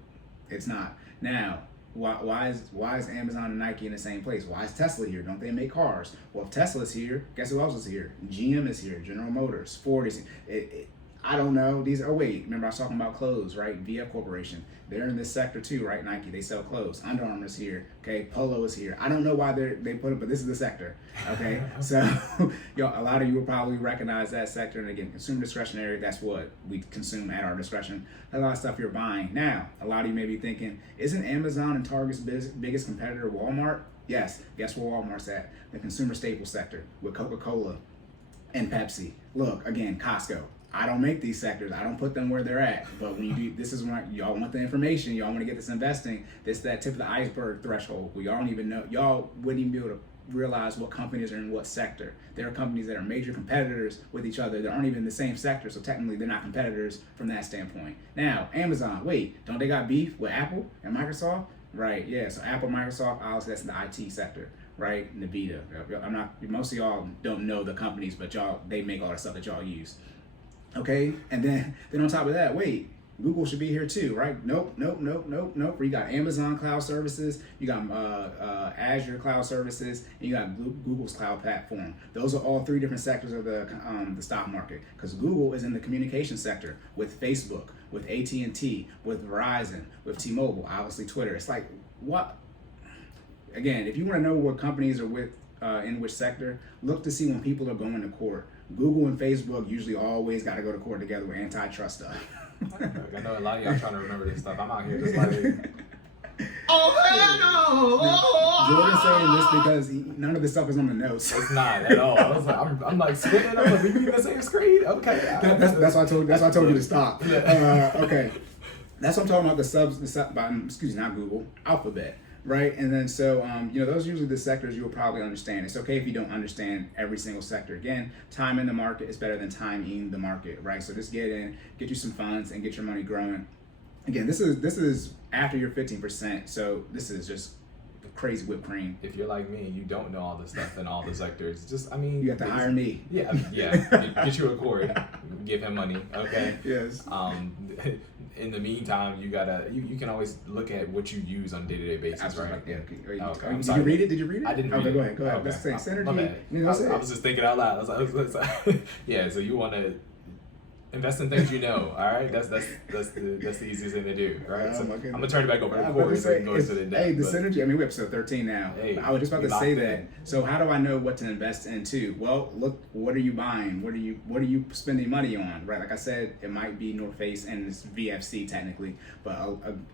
it's not. Now, why is Amazon and Nike in the same place? Why is Tesla here? Don't they make cars? Well, if Tesla's here, guess who else is here? GM is here, General Motors, Ford is here. I don't know. Remember I was talking about clothes, right? VF Corporation. They're in this sector too, right? Nike, they sell clothes. Under Armour's here. Okay, Polo is here. I don't know why they put it, but this is the sector. Okay, so a lot of you will probably recognize that sector. And again, consumer discretionary, that's what we consume at our discretion. That's a lot of stuff you're buying. Now, a lot of you may be thinking, isn't Amazon and Target's biggest competitor Walmart? Yes, guess where Walmart's at? The consumer staple sector with Coca-Cola and Pepsi. Look, again, Costco. I don't make these sectors. I don't put them where they're at. But when you do, this is when y'all want the information. Y'all want to get this investing. This that tip of the iceberg threshold. Where y'all don't even know. Y'all wouldn't even be able to realize what companies are in what sector. There are companies that are major competitors with each other that aren't even in the same sector. So technically, they're not competitors from that standpoint. Now, Amazon. Wait, don't they got beef with Apple and Microsoft? Right. Yeah. So Apple, Microsoft, obviously that's in the IT sector. Right. Nvidia. Most of y'all don't know the companies, but they make all the stuff that y'all use. Okay, and then on top of that, wait, Google should be here too, right? Nope. You got Amazon Cloud Services, you got Azure Cloud Services, and you got Google's cloud platform. Those are all three different sectors of the stock market, because Google is in the communication sector with Facebook, with AT&T, with Verizon, with T-Mobile, obviously Twitter. It's like, what? Again, if you want to know what companies are with in which sector, look to see when people are going to court. Google and Facebook usually always got to go to court together with antitrust stuff. I know a lot of y'all trying to remember this stuff. I'm out here just like... Jordan's saying this because none of this stuff is on the notes. It's not at all. I was like, I'm like squinting. I'm like, you the same screen? Okay. That's why I told you to stop. Okay. That's what I'm talking about. Not Google, Alphabet. Right, and then so those are usually the sectors you'll probably understand. It's okay if you don't understand every single sector. Again, time in the market is better than timing the market, right? So just get in, get you some funds, and get your money growing. Again, this is after your 15%, so this is just crazy whipped cream. If you're like me and you don't know all the stuff in all the sectors, you have to hire me. Yeah. Get you a Cory, give him money, okay? Yes. In the meantime, you can always look at what you use on a day-to-day basis, absolutely. right? Yeah. Okay. Did you read it? I didn't read it. Go ahead. Okay. Let's say synergy. I was just thinking out loud. I was like, yeah. So you want to invest in things you know. All right, that's the easiest thing to do. Right. So I'm gonna turn it back over to Cory so he can go into the Hey, the synergy. I mean, we're episode 13 now. Hey, I was just about to say that. So how do I know what to invest into? Well, look, what are you buying? What are you spending money on? Right. Like I said, it might be North Face and it's VFC technically, but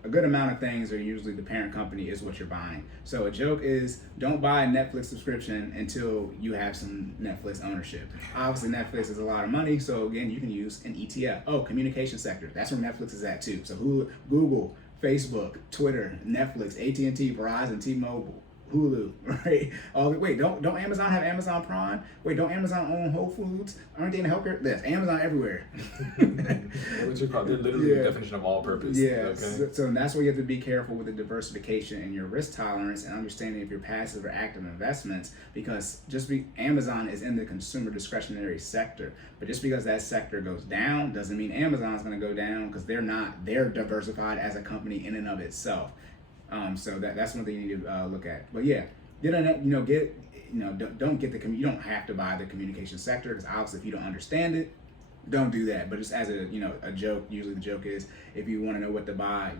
a good amount of things are usually the parent company is what you're buying. So a joke is don't buy a Netflix subscription until you have some Netflix ownership. Obviously, Netflix is a lot of money, so again, you can use an ETF. Oh, communication sector. That's where Netflix is at too. So Google, Facebook, Twitter, Netflix, AT&T, Verizon, T-Mobile, Hulu, right? Wait, don't Amazon have Amazon Prime? Wait, don't Amazon own Whole Foods? Aren't they in healthcare? There's Amazon everywhere. What you call? They're literally the definition of all purpose. Yeah. Okay? So that's where you have to be careful with the diversification and your risk tolerance and understanding if you're passive or active investments, because Amazon is in the consumer discretionary sector, but just because that sector goes down doesn't mean Amazon's going to go down, because they're diversified as a company in and of itself. So that's one thing you need to look at. But yeah, don't get you don't have to buy the communication sector, because obviously if you don't understand it, don't do that. But just as a joke, usually the joke is if you want to know what to buy,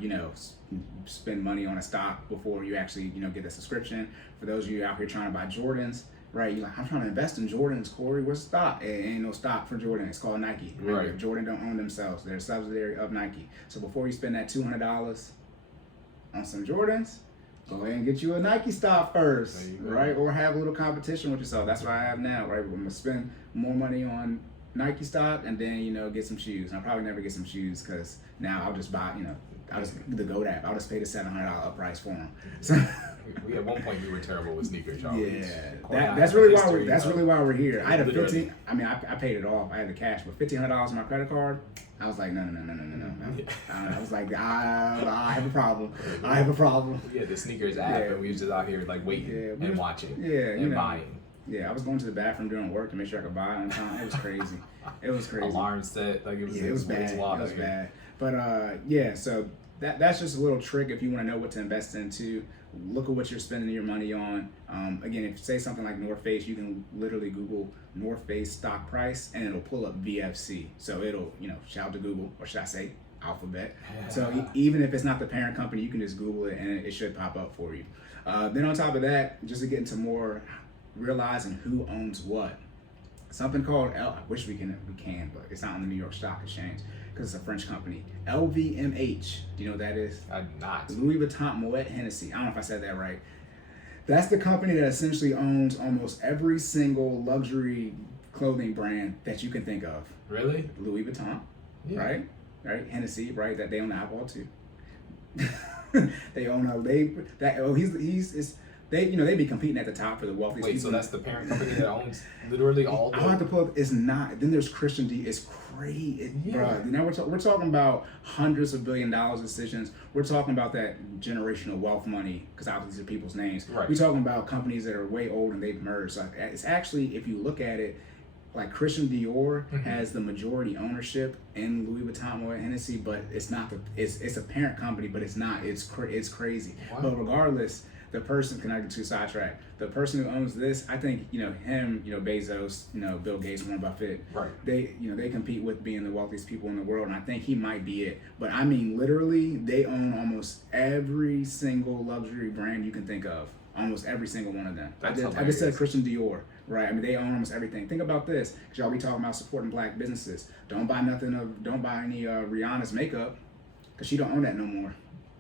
spend money on a stock before you actually get the subscription. For those of you out here trying to buy Jordans, right? You're like, I'm trying to invest in Jordans, Cory. What's stock? It ain't no stock for Jordan. It's called Nike. Right. Jordan don't own themselves. They're a subsidiary of Nike. So before you spend that $200 on some Jordans, go ahead and get you a Nike stock first, There you go. right? Or have a little competition with yourself. That's what I have now, right? I'm gonna spend more money on Nike stock and then, you know, get some shoes. And I'll probably never get some shoes because now I'll just buy, you know, I'll just the GoDaddy app. I'll just pay the $700 price for them. So We at one point we were terrible with sneakers, y'all. yeah, that's really why we're here. I had a 15. I mean, I paid it off. I had the cash, but $1,500 on my credit card. I was like, no. I was like, I have a problem. I have a problem. We had the sneakers app, and we was just out here like waiting and watching, and buying. Yeah, I was going to the bathroom doing work to make sure I could buy it on time. It was crazy. It was crazy. Alarm set, like it was. Yeah, it was bad. It was bad. But yeah, so that's just a little trick if you want to know what to invest into. Look at what you're spending your money on. Again, if you say something like North Face, you can literally Google North Face stock price and it'll pull up VFC. So it'll, you know, shout out to Google, or should I say Alphabet. So even if it's not the parent company, you can just Google it and it should pop up for you. Then on top of that, just to get into more realizing who owns what. Something called I wish we can, but it's not on the New York Stock Exchange because it's a French company. LVMH. Do you know what that is? I'm not. Louis Vuitton Moet Hennessy. I don't know if I said that right. That's the company that essentially owns almost every single luxury clothing brand that you can think of. Really? Louis Vuitton, right? Right. Hennessy, right? That they own alcohol too. They own they, you know, they be competing at the top for the wealthiest people. So that's the parent company that owns literally all the... I'll have to pull up, it's not. Then there's Christian D. It's crazy. Bro, now we're talking about hundreds of $1 billion decisions. We're talking about that generational wealth money, because obviously these are people's names. Right. We're talking about companies that are way old and they've merged. So it's actually, if you look at it, like Christian Dior has the majority ownership in Louis Vuitton Moet Hennessy, but it's not it's a parent company, but it's not. It's crazy. Wow. But regardless, the person connected to sidetrack. The person who owns this, I think, you know, him, you know, Bezos, you know, Bill Gates, Warren Buffett. Right. They, you know, they compete with being the wealthiest people in the world, and I think he might be it. But I mean, literally, they own almost every single luxury brand you can think of. Almost every single one of them. I just said Christian Dior, right? I mean, they own almost everything. Think about this, because y'all be talking about supporting black businesses. Don't buy any Rihanna's makeup, because she don't own that no more.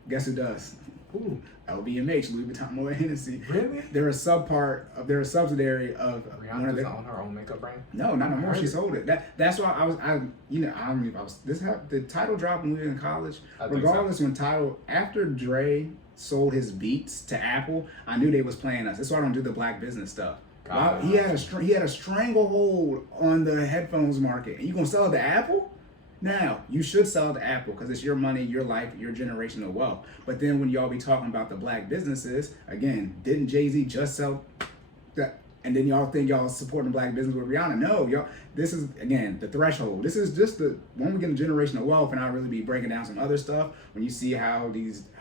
Guess who does? Ooh. LVMH, Louis Vuitton Moet Hennessy. Really? They're a subsidiary of Rihanna one of the. doesn't own her own makeup brand? No, not no more. She sold it. That's why I don't know if I was. The title dropped when we were in college. Regardless, so. When after Dre sold his beats to Apple, I knew they was playing us. That's why I don't do the black business stuff. He had a stranglehold on the headphones market, and you gonna sell it to Apple? Now, you should sell to Apple because it's your money, your life, your generational wealth. But then when y'all be talking about the black businesses, again, didn't Jay-Z just sell that? And then y'all think y'all supporting black business with Rihanna? No, y'all. This is, again, the threshold. This is just when we get into generational wealth, and I'll really be breaking down some other stuff. When you see how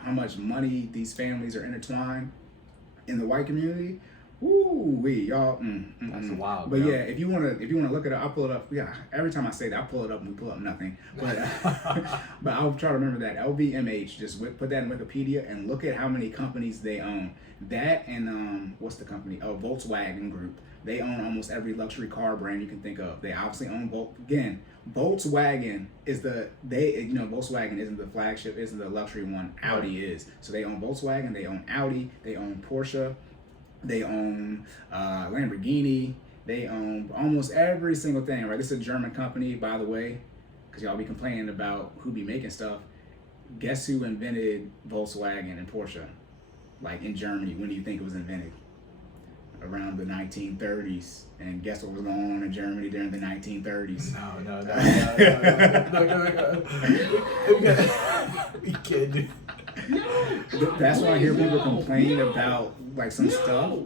much money these families are intertwined in the white community. Y'all. That's wild. But yeah, if you wanna look it up, I'll pull it up. Yeah, every time I say that, I pull it up and we pull up nothing. But but I'll try to remember that LVMH. Just put that in Wikipedia and look at how many companies they own. That and what's the company? Oh, Volkswagen Group. They own almost every luxury car brand you can think of. They obviously own Volkswagen Volkswagen isn't the flagship, isn't the luxury one. Audi is. So they own Volkswagen. They own Audi. They own Porsche. They own Lamborghini. They own almost every single thing, right? This is a German company, by the way, because y'all be complaining about who be making stuff. Guess who invented Volkswagen and Porsche? Like in Germany, when do you think it was invented? Around the 1930s. And guess what was going on in Germany during the 1930s? No. You kidding? That's why I hear people complain about like some stuff.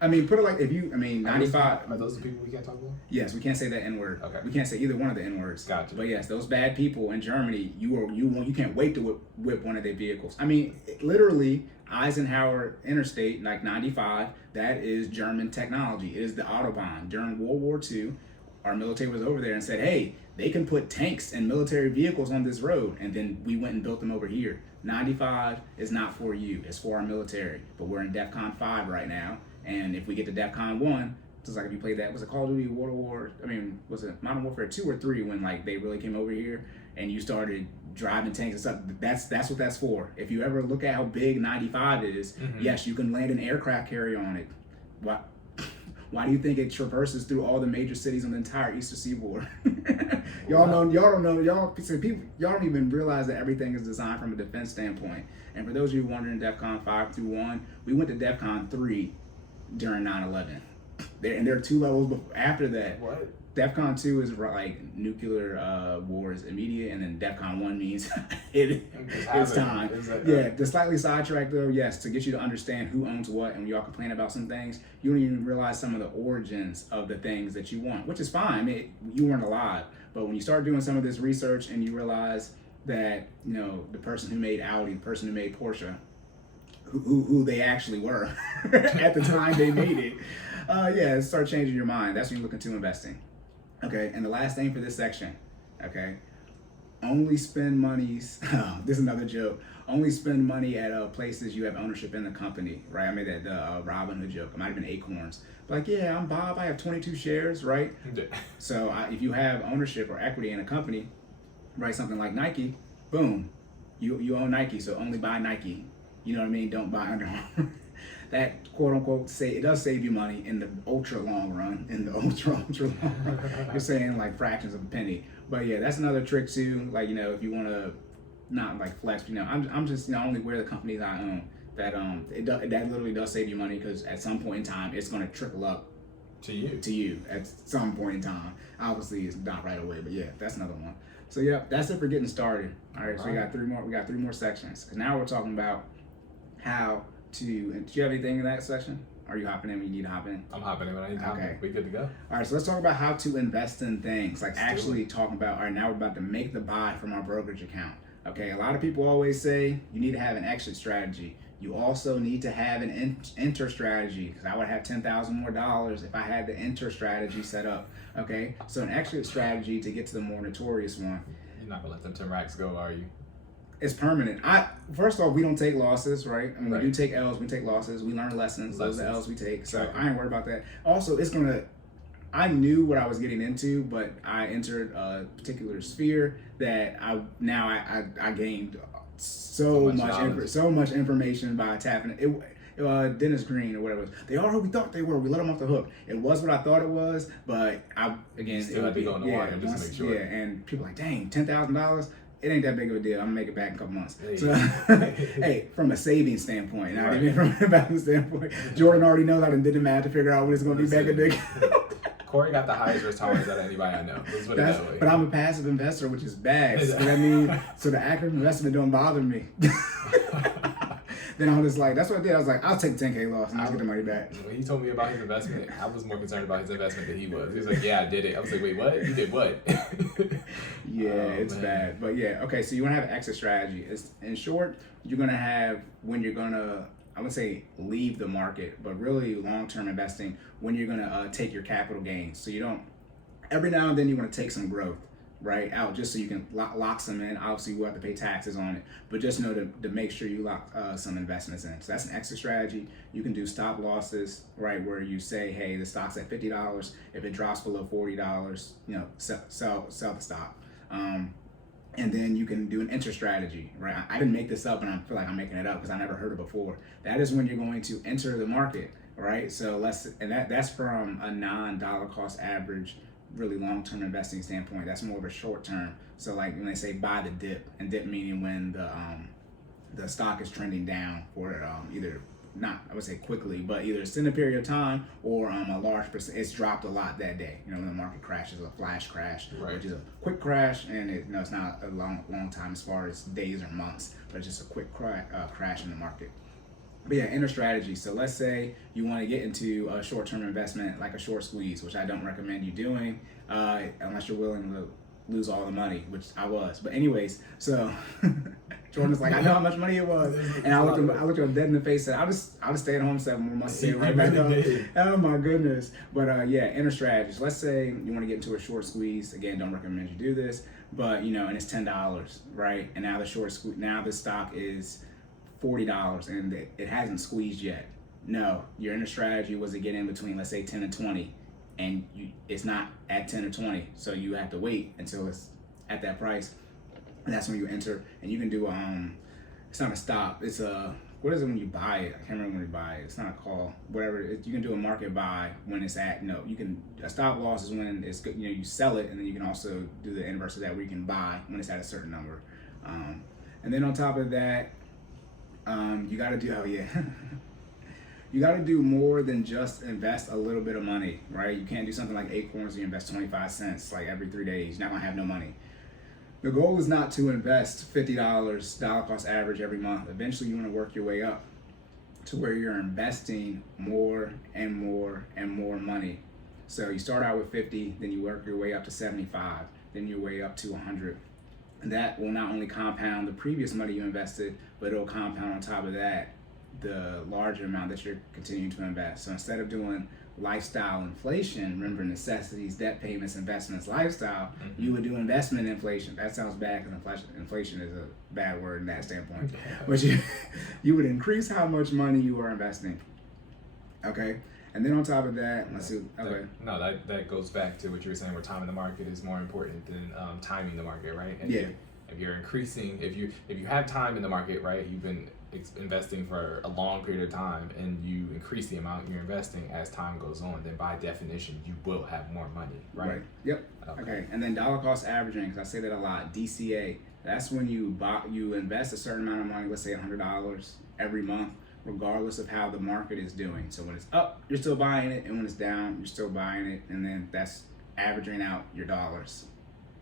I mean, put it like 95. Are those the people we can't talk about? Yes, we can't say that N-word. Okay. We can't say either one of the N-words. Gotcha. But yes, those bad people in Germany, you can't wait to whip one of their vehicles. I mean, literally, Eisenhower Interstate, like 95, that is German technology. It is the Autobahn. During World War II, our military was over there and said, hey, they can put tanks and military vehicles on this road. And then we went and built them over here. 95 is not for you. It's for our military. But we're in DEFCON 5 right now. And if we get to DEFCON 1, just like if you played that, was it Call of Duty was it Modern Warfare 2 or 3 when like they really came over here? and you started driving tanks and stuff, that's what that's for. If you ever look at how big 95 is, yes, you can land an aircraft carrier on it. Why do you think it traverses through all the major cities on the entire Eastern Seaboard? Y'all don't even realize that everything is designed from a defense standpoint. And for those of you wondering, DEFCON 5 through 1, we went to DEFCON 3 during 9/11. There are 2 levels after that. What? DEFCON 2 is like nuclear war is immediate, and then DEFCON 1 means it's time. Yeah, to slightly sidetrack though, yes, to get you to understand who owns what, and when y'all complain about some things, you don't even realize some of the origins of the things that you want, which is fine. I mean, you weren't alive, but when you start doing some of this research and you realize that, you know, the person who made Audi, the person who made Porsche, who they actually were at the time they made it, yeah, start changing your mind. That's when you look into investing. Okay, and the last thing for this section, okay, only spend monies, this is another joke, only spend money at places you have ownership in the company, right? I made that Robinhood joke. It might have been Acorns. Like, yeah, I'm Bob, I have 22 shares, right? So if you have ownership or equity in a company, right, something like Nike, boom, you own Nike, so only buy Nike. You know what I mean? Don't buy Under Armour. That quote unquote it does save you money in the ultra long run. In the ultra long run, you're saying like fractions of a penny. But yeah, that's another trick too. Like, you know, if you want to not like flex, you know, I'm just, you know, only wear the companies I own. That that literally does save you money, because at some point in time it's going to trickle up to you at some point in time. Obviously, it's not right away, but yeah, that's another one. So yeah, that's it for getting started. All right, so we got 3 more. We got 3 more sections. Because now we're talking about how to. And do you have anything in that section? Are you hopping in when you need to hop in? I'm hopping in when I need to hop in. We good to go. All right, so let's talk about how to invest in things. Like actually talking about, all right, now we're about to make the buy from our brokerage account. Okay, a lot of people always say you need to have an exit strategy. You also need to have an enter strategy, because I would have $10,000 more if I had the enter strategy set up. Okay, so an exit strategy, to get to the more notorious one. You're not gonna let them 10 racks go, are you? It's permanent. First off, we don't take losses, right? I mean, we do take L's, we take losses, we learn lessons. Those are L's we take. So I ain't worried about that. Also, I knew what I was getting into, but I entered a particular sphere that I gained so much information by tapping it. Dennis Green or whatever it was. They are who we thought they were. We let them off the hook. It was what I thought it was, but still had to go in the water just to make sure. Yeah, and people are like, dang, $10,000. It ain't that big of a deal. I'm gonna make it back in a couple months. Hey. So, hey, from a saving standpoint, not even from an investment standpoint. Jordan already knows I done did the math to figure out when it's gonna be back a dick. Corey got the highest risk tolerance out of anybody I know. Let's put it that way. But I'm a passive investor, which is bad. So I mean, so the active investment don't bother me. Then I was just like, that's what I did. I was like, I'll take the 10K loss and just get the money back. When he told me about his investment, I was more concerned about his investment than he was. He was like, yeah, I did it. I was like, wait, what? You did what? Yeah, it's bad. But yeah, okay, so you want to have an exit strategy. In short, you're going to have when you're going to, I would say leave the market, but really long-term investing, when you're going to take your capital gains. So you don't, every now and then you want to take some growth, right, out just so you can lock some in. Obviously, we'll have to pay taxes on it, but just know to make sure you lock some investments in. So that's an exit strategy. You can do stop losses, right, where you say, hey, the stock's at $50. If it drops below $40, you know, sell the stock. And then you can do an enter strategy, right? I didn't make this up, and I feel like I'm making it up because I never heard it before. That is when you're going to enter the market, right? So that's from a non-dollar cost average, really long-term investing standpoint. That's more of a short-term. So like when they say buy the dip, and dip meaning when the stock is trending down for either not, I would say quickly, but either extended period of time or a large percent. It's dropped a lot that day. You know, when the market crashes, a flash crash, right, which is a quick crash, and it's not a long time as far as days or months, but it's just a quick crash in the market. But yeah, enter strategy. So let's say you want to get into a short-term investment like a short squeeze, which I don't recommend you doing unless you're willing to lose all the money, which I was. But anyways, so Jordan's like, I know how much money it was, and I looked him dead in the face and said, I'll just stay at home 7 more months to right back up. Oh my goodness. But yeah, enter strategies. Let's say you want to get into a short squeeze. Again, don't recommend you do this, but you know, and it's $10, right? And now the stock is $40 and it hasn't squeezed yet. No, your enter strategy was to get in between, let's say 10 and 20, and it's not at 10 or 20, so you have to wait until it's at that price. and that's when you enter, and you can do it's not a stop, it's a, what is it when you buy it? I can't remember when you buy it. It's not a call, whatever. You can do a market buy when it's at, you can, a stop loss is when it's good, you sell it, and then you can also do the inverse of that where you can buy when it's at a certain number. And then on top of that, you got to do, you got to do more than just invest a little bit of money, right? You can't do something like Acorns where you invest 25 cents like every 3 days. You're not gonna have no money. The goal is not to invest $50 dollar cost average every month. Eventually you want to work your way up to where you're investing more and more and more money. So you start out with 50, then you work your way up to 75, then your way up to 100. And that will not only compound the previous money you invested, but it'll compound on top of that the larger amount that you're continuing to invest. So instead of doing lifestyle inflation, remember necessities, debt payments, investments, lifestyle, you would do investment inflation. That sounds bad because inflation is a bad word in that standpoint. But you would increase how much money you are investing. Okay? And then on top of that, let's see. Okay. That goes back to what you were saying, where time in the market is more important than timing the market, right? And yeah. If you're increasing, if you have time in the market, right, you've been investing for a long period of time, and you increase the amount you're investing as time goes on, then by definition you will have more money, right? Yep. Okay. And then dollar cost averaging, because I say that a lot. DCA. That's when you invest a certain amount of money, let's say $100 every month, regardless of how the market is doing. So when it's up, you're still buying it, and when it's down, you're still buying it, and then that's averaging out your dollars.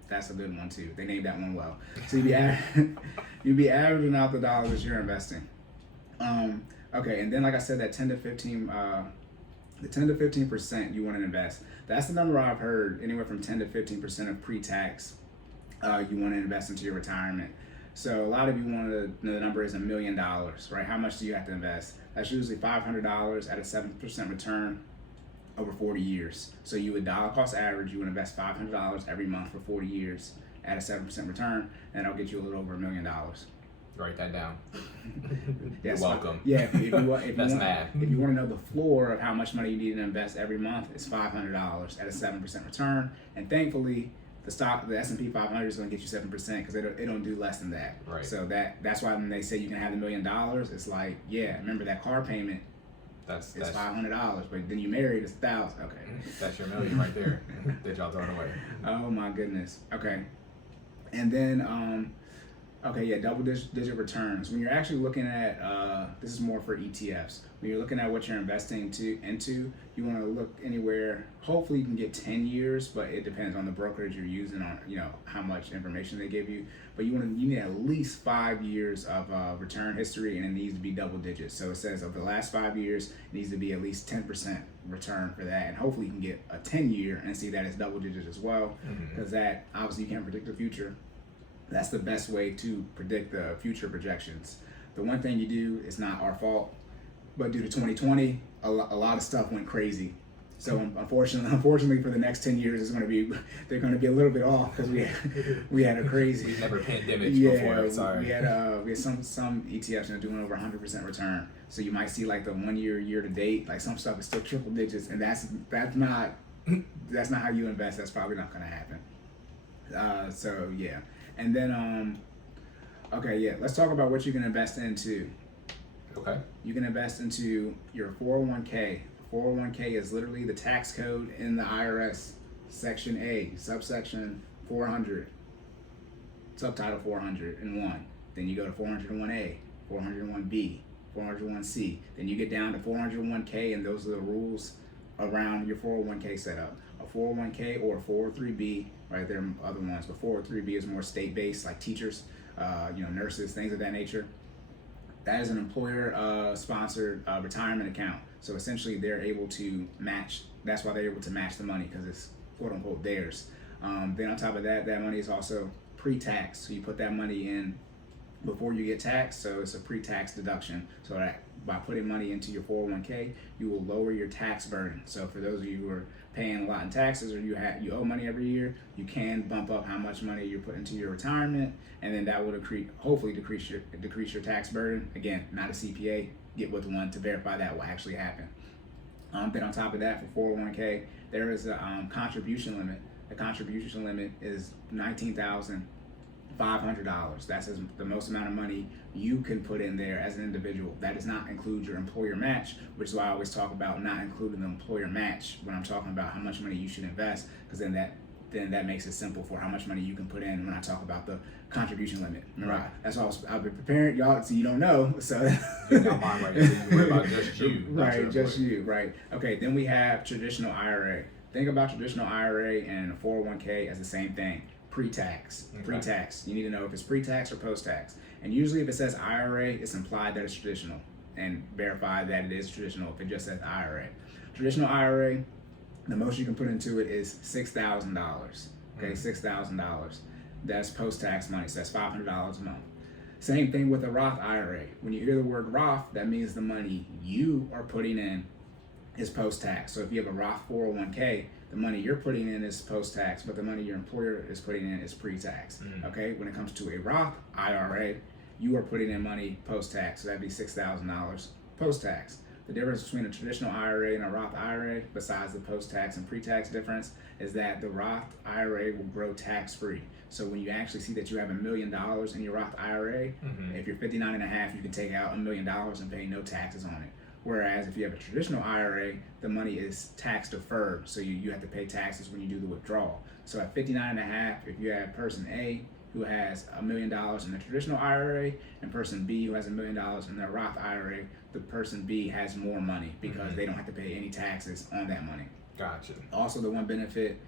That's a good one too. They named that one well. So you'd be averaging out the dollars you're investing. Okay, and then like I said, that 10 to 15% you want to invest. That's the number I've heard, anywhere from 10 to 15% of pre-tax you want to invest into your retirement. So a lot of you want to, the number is $1 million, right? How much do you have to invest? That's usually $500 at a 7% return over 40 years. So you would dollar cost average, you would invest $500 every month for 40 years at a 7% return, and that'll get you a little over $1 million. Write that down. You're welcome. Yeah, if you want to know the floor of how much money you need to invest every month, it's $500 at a 7% return. And thankfully, the S&P 500 is going to get you 7% because it don't do less than that. Right. So that's why when they say you can have $1 million, it's like, yeah, remember that car payment. It's $500, but then you married, it's $1,000. Okay. That's your million right there that y'all throwing away. Oh my goodness. Okay. And then, double digit returns. When you're actually looking at, this is more for ETFs. When you're looking at what you're investing into, you want to look anywhere. Hopefully you can get 10 years, but it depends on the brokerage you're using, on how much information they give you. But you need at least 5 years of return history, and it needs to be double digits. So it says of the last 5 years, it needs to be at least 10% return for that, and hopefully you can get a 10-year and see that it's double digits as well, because that obviously you can't predict the future. That's the best way to predict the future projections. The one thing you do, it's not our fault, but due to 2020, a lot of stuff went crazy. So unfortunately for the next 10 years, they're going to be a little bit off because we had a crazy. We've never pandemic before. Sorry. We had some ETFs doing over 100% return. So you might see like the 1 year to date, like some stuff is still triple digits, and that's not how you invest. That's probably not going to happen. So yeah, and then let's talk about what you can invest into. Okay. You can invest into your 401k. 401k is literally the tax code in the IRS, Section A, subsection 400, subtitle 401. Then you go to 401A, 401B, 401C. Then you get down to 401k, and those are the rules around your 401k setup. A 401k or a 403B, right? There are other ones, but 403B is more state-based, like teachers, nurses, things of that nature. That is an employer-sponsored retirement account. So essentially, they're able to match. That's why they're able to match the money, because it's quote unquote theirs. Then on top of that, that money is also pre-tax. So you put that money in before you get taxed. So it's a pre-tax deduction. So that by putting money into your 401k, you will lower your tax burden. So for those of you who are paying a lot in taxes, or you owe money every year, you can bump up how much money you put into your retirement, and then that will hopefully decrease your tax burden. Again, not a CPA. Get with one to verify that will actually happen. Then on top of that, for 401k, there is a contribution limit. The contribution limit is $19,500 $500. That's the most amount of money you can put in there as an individual. That does not include your employer match, which is why I always talk about not including the employer match when I'm talking about how much money you should invest, because then that makes it simple for how much money you can put in when I talk about the contribution limit. Remember, that's why I've been preparing y'all so you don't know. So not mine right now. You worry about just you. Right, just you, right. Okay, then we have traditional IRA. Think about traditional IRA and a 401k as the same thing. Pre-tax. Okay. Pre-tax. You need to know if it's pre-tax or post-tax. And usually if it says IRA, it's implied that it's traditional, and verify that it is traditional if it just says IRA. Traditional IRA, the most you can put into it is $6,000. Okay, $6,000. That's post-tax money, so that's $500 a month. Same thing with a Roth IRA. When you hear the word Roth, that means the money you are putting in is post-tax. So if you have a Roth 401k, the money you're putting in is post-tax, but the money your employer is putting in is pre-tax. Okay, when it comes to a Roth IRA, you are putting in money post-tax, so that'd be $6,000 post-tax. The difference between a traditional IRA and a Roth IRA, besides the post-tax and pre-tax difference, is that the Roth IRA will grow tax-free. So when you actually see that you have $1 million in your Roth IRA, if you're 59 and a half, you can take out $1 million and pay no taxes on it. Whereas if you have a traditional IRA, the money is tax deferred, so you have to pay taxes when you do the withdrawal. So at 59 and a half, if you have person A who has $1 million in the traditional IRA and person B who has $1 million in their Roth IRA, the person B has more money because they don't have to pay any taxes on that money. Gotcha. Also, the one benefit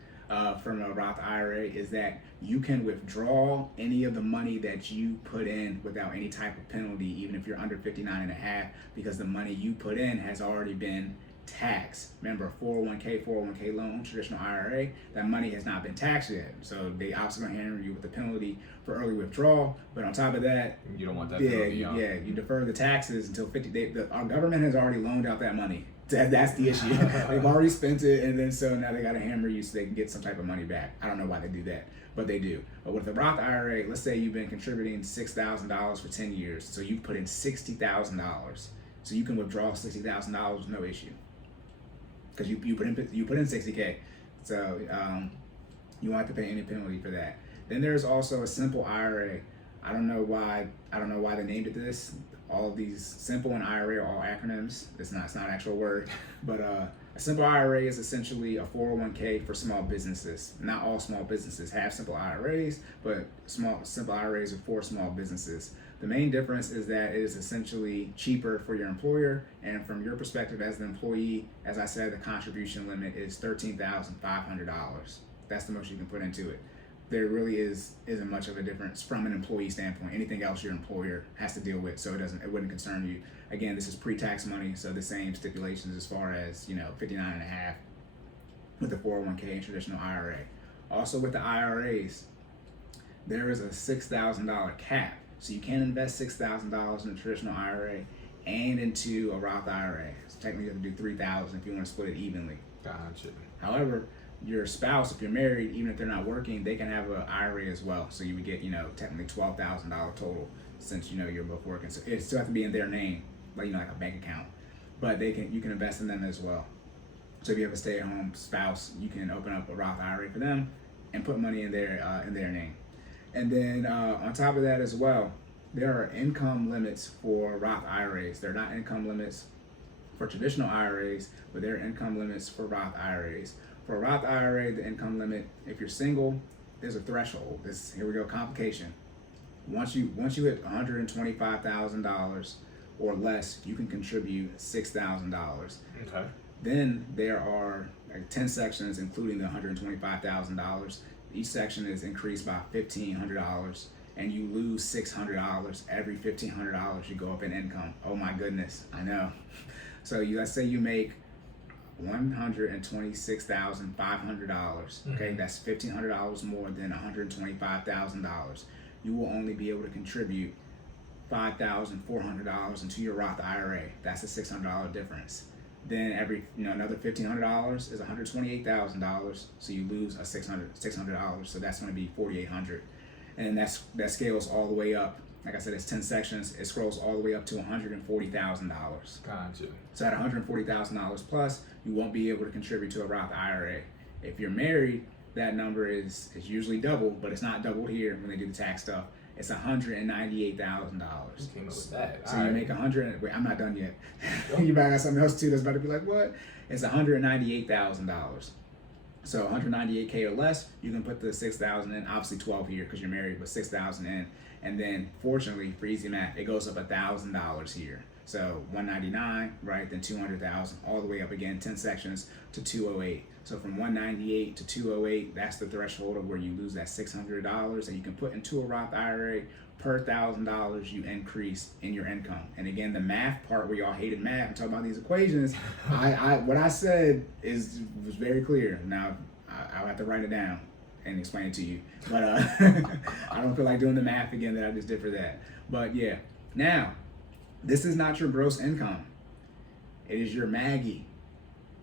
from a Roth IRA is that you can withdraw any of the money that you put in without any type of penalty, even if you're under 59 and a half, because the money you put in has already been taxed. Remember, 401k loan, traditional IRA, that money has not been taxed yet. So they obviously gonna hammer you with the penalty for early withdrawal. But on top of that, you don't want that penalty. You defer the taxes until 50. Our government has already loaned out that money. That's the issue. They've already spent it, and then so now they got to hammer you so they can get some type of money back. I don't know why they do that, but they do. But with the Roth IRA, let's say you've been contributing $6,000 for 10 years, so you put in $60,000, so you can withdraw $60,000 with no issue, because you put in $60K, so you won't have to pay any penalty for that. Then there's also a simple IRA. I don't know why they named it this. All of these simple and IRA are all acronyms. It's not an actual word, but a simple IRA is essentially a 401k for small businesses. Not all small businesses have simple IRAs, but simple IRAs are for small businesses. The main difference is that it is essentially cheaper for your employer, and from your perspective as an employee, as I said, the contribution limit is $13,500. That's the most you can put into it. There really isn't much of a difference from an employee standpoint. Anything else your employer has to deal with, so it wouldn't concern you. Again, this is pre-tax money, so the same stipulations as far as 59 and a half with the 401k and traditional IRA. Also with the IRAs, there is a $6,000 cap, so you can invest $6,000 in a traditional IRA and into a Roth IRA. So technically, you have to do $3,000 if you want to split it evenly. Gotcha. However, your spouse, if you're married, even if they're not working, they can have an IRA as well. So you would get, technically $12,000 total since you're both working. So it still have to be in their name, like a bank account. But you can invest in them as well. So if you have a stay-at-home spouse, you can open up a Roth IRA for them and put money in their name. And then on top of that as well, there are income limits for Roth IRAs. They're not income limits for traditional IRAs, but there are income limits for Roth IRAs. For a Roth IRA, the income limit, if you're single, there's a threshold. Here we go, complication. Once you hit $125,000 or less, you can contribute $6,000. Okay. Then there are 10 sections, including the $125,000. Each section is increased by $1,500, and you lose $600 every $1,500 you go up in income. Oh my goodness, I know. So let's say you make $126,500. Okay, that's $1,500 more than $125,000. You will only be able to contribute $5,400 into your Roth IRA. That's a $600 difference. Then another $1,500 is $128,000. So you lose a $600. So that's going to be $4,800, and that scales all the way up. Like I said, it's 10 sections. It scrolls all the way up to $140,000. Gotcha. So at $140,000 plus, you won't be able to contribute to a Roth IRA. If you're married, that number is usually double, but it's not doubled here when they do the tax stuff. It's $198,000. Came up with that. So you make 100. Wait, I'm not done yet. You might got something else too that's about to be like, what? It's $198,000. So 198K or less, you can put the 6,000 in. Obviously 12 here because you're married, but 6,000 in. And then fortunately for easy math, it goes up $1,000 here. So 199, right? Then 200,000, all the way up again, 10 sections to 208. So from 198 to 208, that's the threshold of where you lose that $600 that you can put into a Roth IRA. Per $1,000 you increase in your income. And again, the math part where y'all hated math and talk about these equations, what I said was very clear. Now I'll have to write it down and explain it to you. But I don't feel like doing the math again that I just did for that. But yeah, now this is not your gross income. It is your MAGI,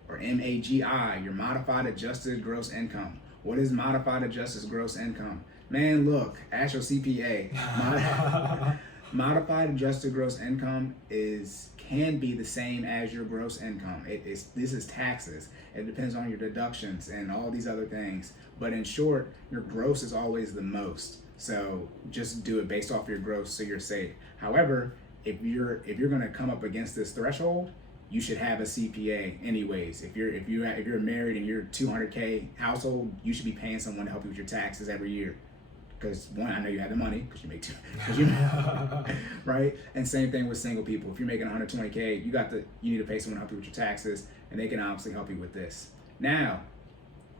or MAGI, your modified adjusted gross income. What is modified adjusted gross income? Man, look, ask your CPA. Modified adjusted gross income can be the same as your gross income. This is taxes. It depends on your deductions and all these other things. But in short, your gross is always the most. So just do it based off your gross so you're safe. However, if you're gonna come up against this threshold, you should have a CPA anyways. If you're married and you're 200K household, you should be paying someone to help you with your taxes every year. Because one, I know you have the money because you make two, right? And same thing with single people. If you're making 120K, you need to pay someone to help you with your taxes, and they can obviously help you with this. Now,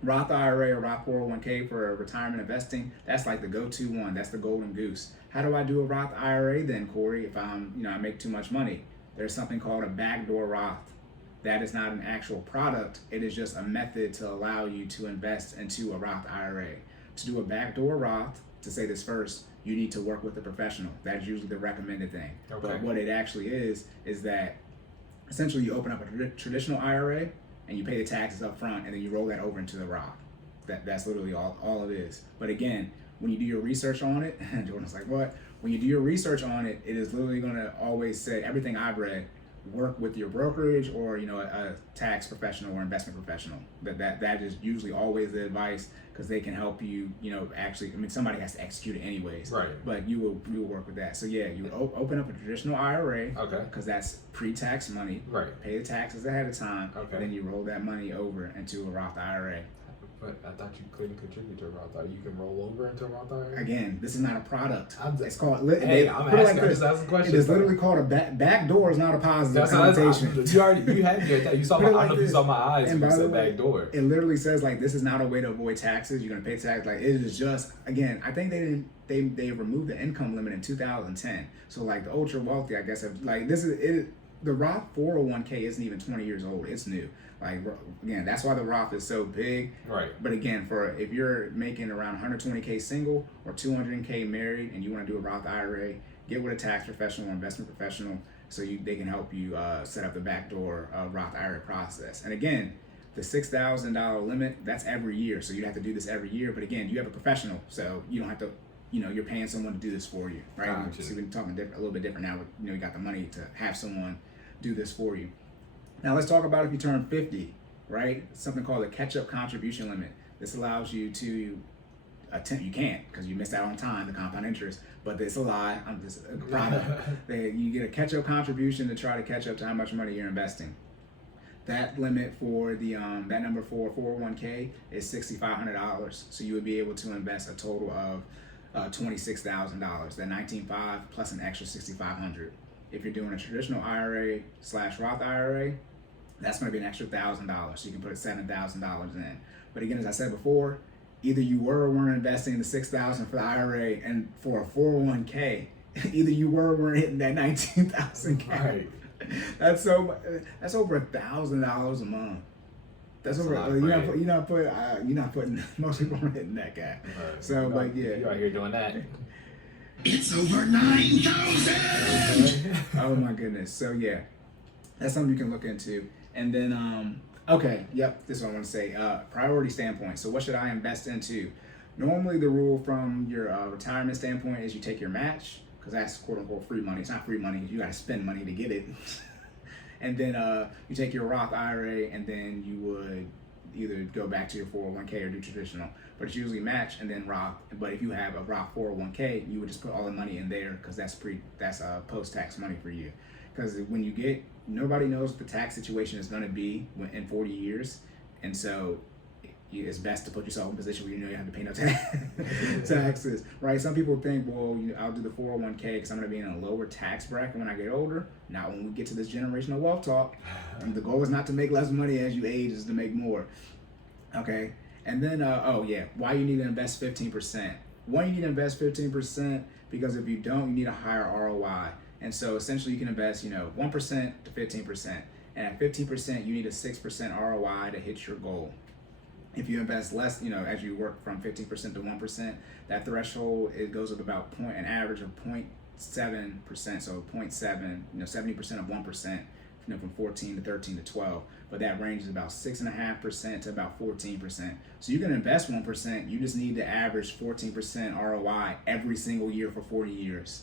Roth IRA or Roth 401K for retirement investing, that's like the go-to one. That's the golden goose. How do I do a Roth IRA then, Corey? If I make too much money, there's something called a backdoor Roth. That is not an actual product. It is just a method to allow you to invest into a Roth IRA. To do a backdoor Roth, to say this first, you need to work with a professional. That's usually the recommended thing. Okay. But what it actually is that essentially you open up a traditional IRA and you pay the taxes up front and then you roll that over into the Roth. That's literally all it is. But again, when you do your research on it, and Jordan's like, what? When you do your research on it, it is literally gonna always say, everything I've read, work with your brokerage or a tax professional or investment professional. That is usually always the advice, because they can help you. Actually, somebody has to execute it anyways. Right. But you will work with that. So yeah, you would open up a traditional IRA. Okay. Because that's pre-tax money. Right. Pay the taxes ahead of time. Okay. And then you roll that money over into a Roth IRA. But I thought you couldn't contribute to a Roth IRA. You can roll over into a Roth IRA? Again, this is not a product. It's called. I'm just asking questions. It is literally called a back door. Is not a positive connotation. You had your thing. You saw my. I don't know if you saw my eyes when you said back door. It literally says like this is not a way to avoid taxes. You're gonna pay tax. Like it is just, again. I think they removed the income limit in 2010. So like the ultra wealthy, I guess, this is it. The Roth 401k isn't even 20 years old. It's new. Like, again, that's why the Roth is so big. Right. But again, if you're making around 120K single or 200K married and you want to do a Roth IRA, get with a tax professional or investment professional so they can help you set up the backdoor Roth IRA process. And again, the $6,000 limit, that's every year. So you have to do this every year. But again, you have a professional, so you don't have to, you're paying someone to do this for you, right? So we're talking a little bit different now. You got the money to have someone do this for you. Now let's talk about if you turn 50, right? Something called a catch-up contribution limit. This allows you to attempt, you can't because you missed out on time, the compound interest, but it's a lie. I'm just a product. You get a catch-up contribution to try to catch up to how much money you're investing. That limit for the that number for 401k is $6,500. So you would be able to invest a total of $26,000. That $19,500 plus an extra $6,500. If you're doing a traditional IRA/Roth IRA, that's going to be an extra $1,000. So you can put $7,000 in. But again, as I said before, either you were or weren't investing the $6,000 for the IRA, and for a 401k, either you were or weren't hitting that $19,000 cap. Right. That's over $1,000 a month. That's over. You're not putting. Most people aren't hitting that cap. Right. So, but yeah, you're out here doing that. It's over 9,000. Oh my goodness. So yeah, that's something you can look into. And then this is what I want to say. Priority standpoint. So what should I invest into? Normally the rule from your retirement standpoint is you take your match, because that's quote unquote free money. It's not free money. You got to spend money to get it. And then you take your Roth IRA, and then you would either go back to your 401k or do traditional, but it's usually match and then Roth. But if you have a Roth 401k, you would just put all the money in there because that's post-tax money for you. Because when you get, nobody knows what the tax situation is going to be in 40 years, and so it's best to put yourself in a position where you know you have to pay no taxes, right? Some people think, well, I'll do the 401k because I'm going to be in a lower tax bracket when I get older. Now, when we get to this generational wealth talk, the goal is not to make less money as you age, is to make more, okay? And then, why you need to invest 15%. One, you need to invest 15% because if you don't, you need a higher ROI. And so essentially you can invest, 1% to 15%. And at 15%, you need a 6% ROI to hit your goal. If you invest less, as you work from 15% to 1%, that threshold, it goes up about an average of 0.7%. So 0.7, 70% of 1%, from 14 to 13 to 12. But that range is about 6.5% to about 14%. So you can invest 1%, you just need to average 14% ROI every single year for 40 years.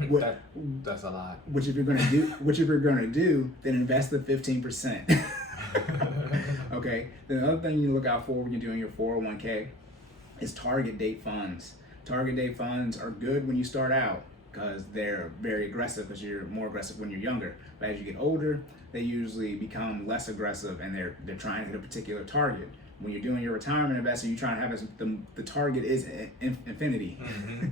That's a lot. Which if you're gonna do, then invest the 15%. Okay. Then the other thing you look out for when you're doing your 401k is target date funds. Target date funds are good when you start out because they're very aggressive, because you're more aggressive when you're younger. But as you get older, they usually become less aggressive and they're trying to hit a particular target. When you're doing your retirement investment, you're trying to have the target is infinity. Mm-hmm.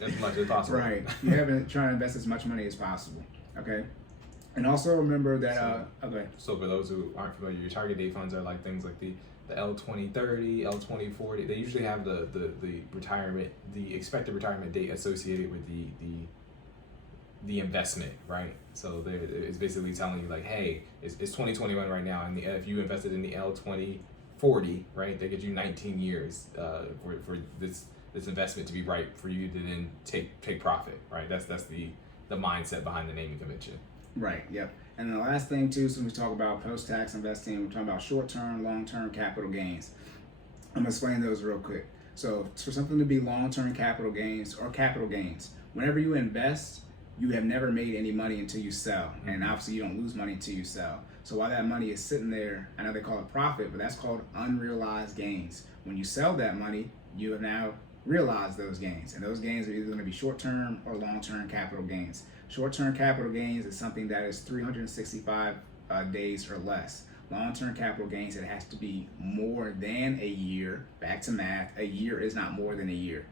As much as possible. Right. You have to try to invest as much money as possible. Okay. And also remember that So for those who aren't familiar, your target date funds are like things like the L2030, L2040. They usually have the retirement, the expected retirement date associated with the investment, right? So it's basically telling you like, hey, it's 2021 right now, and if you invested in the L2040, right, they get you 19 years for this investment to be right for you to then take profit, right? That's the mindset behind the naming convention. Right, yep. And the last thing too, so when we talk about post-tax investing, we're talking about short-term, long-term capital gains. I'm gonna explain those real quick. So for something to be long-term capital gains or capital gains, whenever you invest, you have never made any money until you sell. And obviously you don't lose money until you sell. So while that money is sitting there, I know they call it profit, but that's called unrealized gains. When you sell that money, you have now realized those gains. And those gains are either gonna be short-term or long-term capital gains. Short-term capital gains is something that is 365 days or less. Long-term capital gains, it has to be more than a year. Back to math, a year is not more than a year.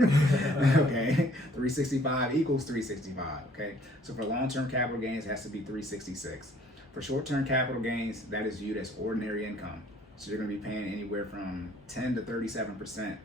Okay, 365 equals 365, okay? So for long-term capital gains, it has to be 366. For short-term capital gains, that is viewed as ordinary income. So you're gonna be paying anywhere from 10 to 37%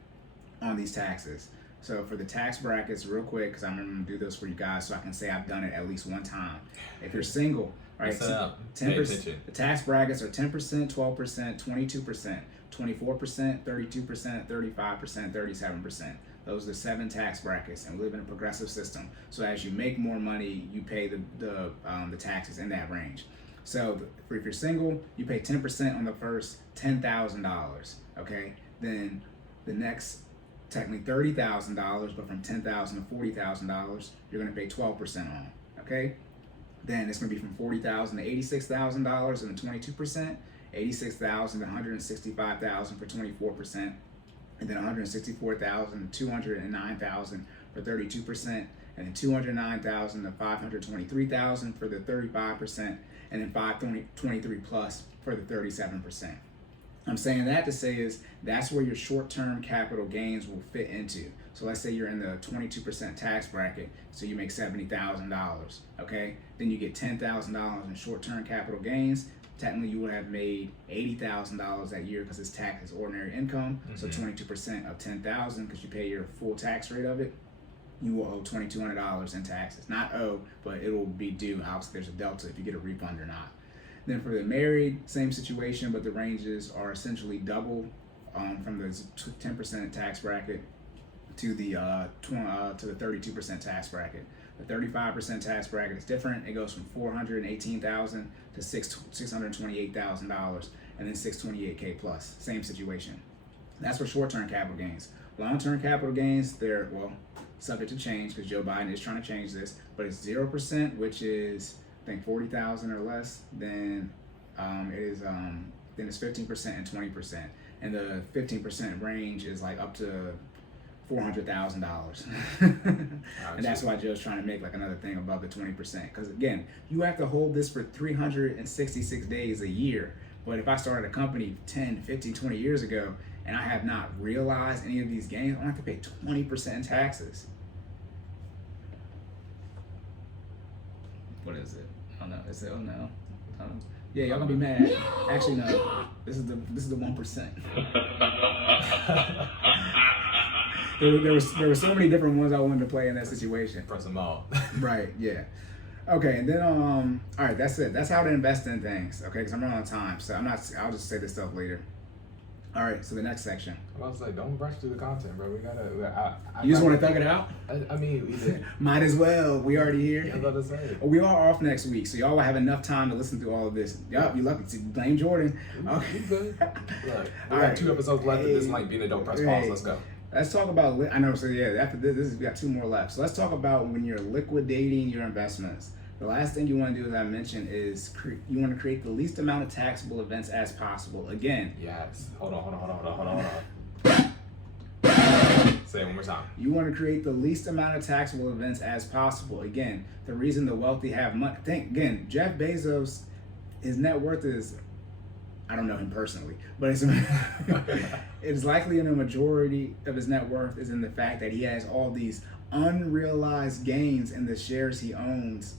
on these taxes. So for the tax brackets, real quick, because I'm going to do this for you guys so I can say I've done it at least one time. If you're single, right, 10%. The tax brackets are 10%, 12%, 22%, 24%, 32%, 35%, 37%. Those are the 7 tax brackets, and we live in a progressive system. So as you make more money, you pay the taxes in that range. So if you're single, you pay 10% on the first $10,000. Okay, then the next, technically $30,000, but from $10,000 to $40,000, you're going to pay 12% on. Okay, then it's going to be from $40,000 to $86,000 and 22%, $86,000 to $165,000 for 24%, and then $164,000 to $209,000 for 32%, and then $209,000 to $523,000 for the 35%, and then $523 plus for the 37%. I'm saying that to say is that's where your short-term capital gains will fit into. So let's say you're in the 22% tax bracket, so you make $70,000, okay? Then you get $10,000 in short-term capital gains. Technically, you would have made $80,000 that year because it's taxed as ordinary income. Mm-hmm. So 22% of $10,000, because you pay your full tax rate of it, you will owe $2,200 in taxes. Not owe, but it will be due. Obviously, there's a delta if you get a refund or not. Then for the married, same situation, but the ranges are essentially double from the 10% tax bracket to the 32% tax bracket. The 35% tax bracket is different. It goes from $418,000 to $628,000, and then $628K plus. Same situation. That's for short-term capital gains. Long-term capital gains, they're subject to change because Joe Biden is trying to change this, but it's 0%, which is I think 40,000 or less. Then it is then it's 15% and 20%. And the 15% range is like up to $400,000. And that's why Joe's trying to make like another thing above the 20%. Because again, you have to hold this for 366 days a year. But if I started a company 10, 15, 20 years ago, and I have not realized any of these gains, I have to pay 20% in taxes. What is it? Oh no, is it? Oh no. Yeah, y'all gonna be mad. Actually, no. This is the 1%. there were so many different ones I wanted to play in that situation. Press them all. Right. Yeah. Okay, and then all right, that's it. That's how to invest in things. Okay, because I'm running out of time, so I'll just say this stuff later. All right, so the next section. I was like, don't rush through the content, bro. We gotta. You just want to thug it out? I mean, we did. Might as well. We already here. I was about to say. We are off next week, so y'all will have enough time to listen through all of this. Yup, you lucky to blame Jordan. Okay. You good. Look, we got 2 episodes left, and this might be the Don't Press Pause. Let's go. Let's talk about. I know. So yeah, after this, we got 2 more left. So let's talk about when you're liquidating your investments. The last thing you want to do, as I mentioned, is you want to create the least amount of taxable events as possible. Again. Yes. Hold on. Say it one more time. You want to create the least amount of taxable events as possible. Again, the reason the wealthy have money. Again, Jeff Bezos, his net worth is, I don't know him personally, but it's likely in a majority of his net worth is in the fact that he has all these unrealized gains in the shares he owns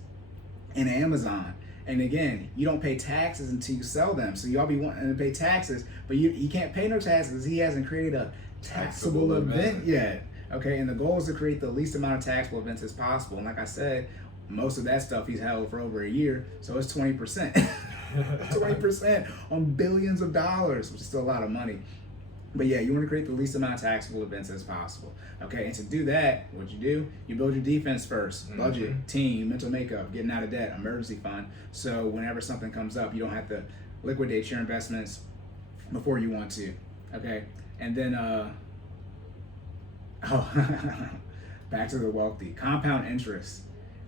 in Amazon. And again, you don't pay taxes until you sell them. So y'all be wanting to pay taxes, but he can't pay no taxes. He hasn't created a taxable event yet. Okay, and the goal is to create the least amount of taxable events as possible. And like I said, most of that stuff he's held for over a year, so it's 20%. 20% on billions of dollars, which is still a lot of money. But yeah, you want to create the least amount of taxable events as possible. Okay, and to do that, what you do, you build your defense first. Budget, team, mental makeup, getting out of debt, emergency fund. So whenever something comes up, you don't have to liquidate your investments before you want to. Okay, and then back to the wealthy. Compound interest.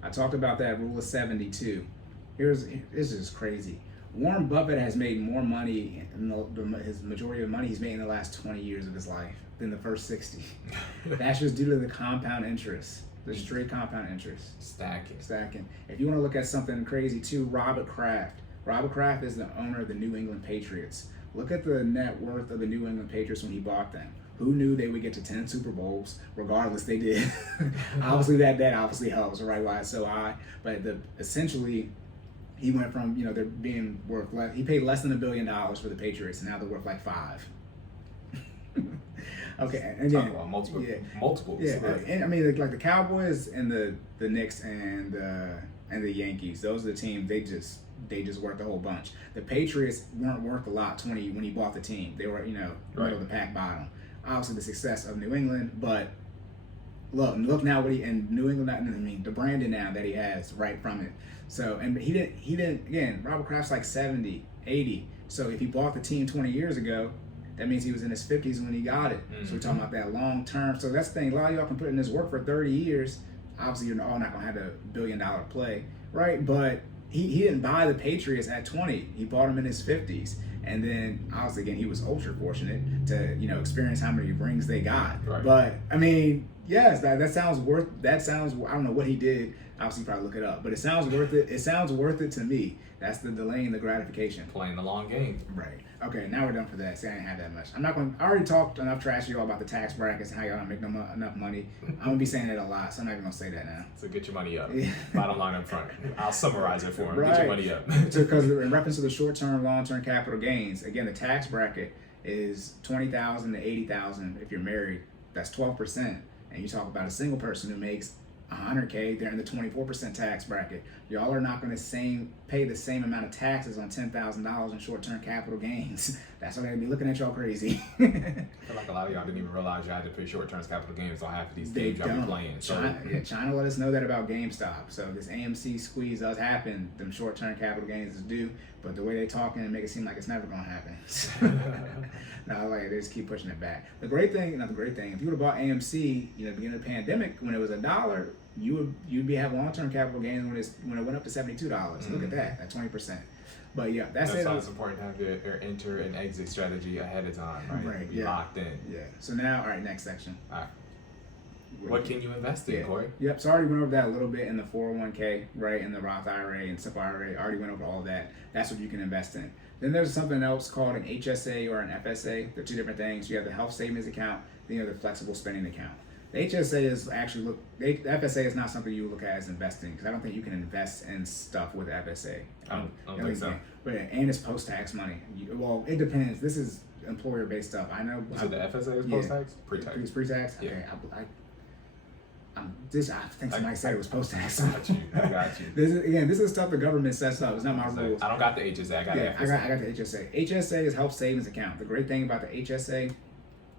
I talked about that rule of 72. This is crazy. Warren Buffett has made more money, his majority of money he's made in the last 20 years of his life than the first 60. That's just due to the compound interest, the straight compound interest. Stacking. If you want to look at something crazy too, Robert Kraft. Robert Kraft is the owner of the New England Patriots. Look at the net worth of the New England Patriots when he bought them. Who knew they would get to 10 Super Bowls? Regardless, they did. Obviously, that obviously helps, right? Why it's so high. But essentially, he went from, they're being worth less. He paid less than $1 billion for the Patriots, and now they're worth like $5 billion. Okay, and talk about multiples. Yeah, right. And I mean, like the Cowboys and the Knicks and the Yankees. Those are the teams. They just worth a whole bunch. The Patriots weren't worth a lot when he bought the team. They were, middle of the pack bottom. Obviously, the success of New England, but look now what New England. The branding now that he has right from it. So, and he didn't, again, Robert Kraft's like 70, 80. So if he bought the team 20 years ago, that means he was in his 50s when he got it. So we're talking about that long term. So that's the thing, a lot of y'all can put in this work for 30 years. Obviously, you're all not going to have a $1 billion play, right? But he didn't buy the Patriots at 20. He bought them in his 50s. And then, obviously, again, he was ultra fortunate to, experience how many rings they got. Right. But, I mean, yes, that sounds, I don't know what he did. Obviously, probably look it up. But it sounds worth it. It sounds worth it to me. That's the delaying the gratification. Playing the long game. Right. Okay, now we're done for that. See, I didn't have that much. I already talked enough trash to y'all about the tax brackets and how y'all don't make enough money. I'm going to be saying that a lot, so I'm not even going to say that now. So get your money up. Bottom line up front. I'll summarize it for him. Right. Get your money up. Because in reference to the short-term, long-term capital gains, again, the tax bracket is $20,000 to $80,000 if you're married. That's 12%. And you talk about a single person who makes $100K, they're in the 24% tax bracket. Y'all are not going to pay the same amount of taxes on $10,000 in short-term capital gains. That's why they're going to be looking at y'all crazy. I feel like a lot of y'all didn't even realize you had to pay short-term capital gains on half of these games y'all be playing. China let us know that about GameStop. So this AMC squeeze does happen. Them short-term capital gains is due, but the way they talking and make it seem like it's never going to happen. No, they just keep pushing it back. If you would have bought AMC, beginning of the pandemic, when it was $1, you'd be have long-term capital gains when it went up to $72. Look at that 20%. But yeah, that's it. Why it's important to have your enter and exit strategy ahead of time, right? Right, Be yeah. locked in. Yeah. So now, all right, next section. All right. What can you invest in, Corey? Yep. So I already went over that a little bit in the 401k, right? In the Roth IRA and simple IRA. I already went over all that. That's what you can invest in. Then there's something else called an HSA or an FSA. They're two different things. You have the health savings account, then you have the flexible spending account. The HSA is actually the FSA is not something you look at as investing because I don't think you can invest in stuff with FSA. I don't think so. But and it's post-tax money. Well, it depends. This is employer-based stuff. I know. So the FSA is post-tax? Pre-tax. It's pre-tax? Yeah. Okay. I think somebody said it was post-tax. I got you. This is stuff the government sets up. It's not my rules. I don't got the HSA. I got the FSA. I got the HSA. HSA is health savings account. The great thing about the HSA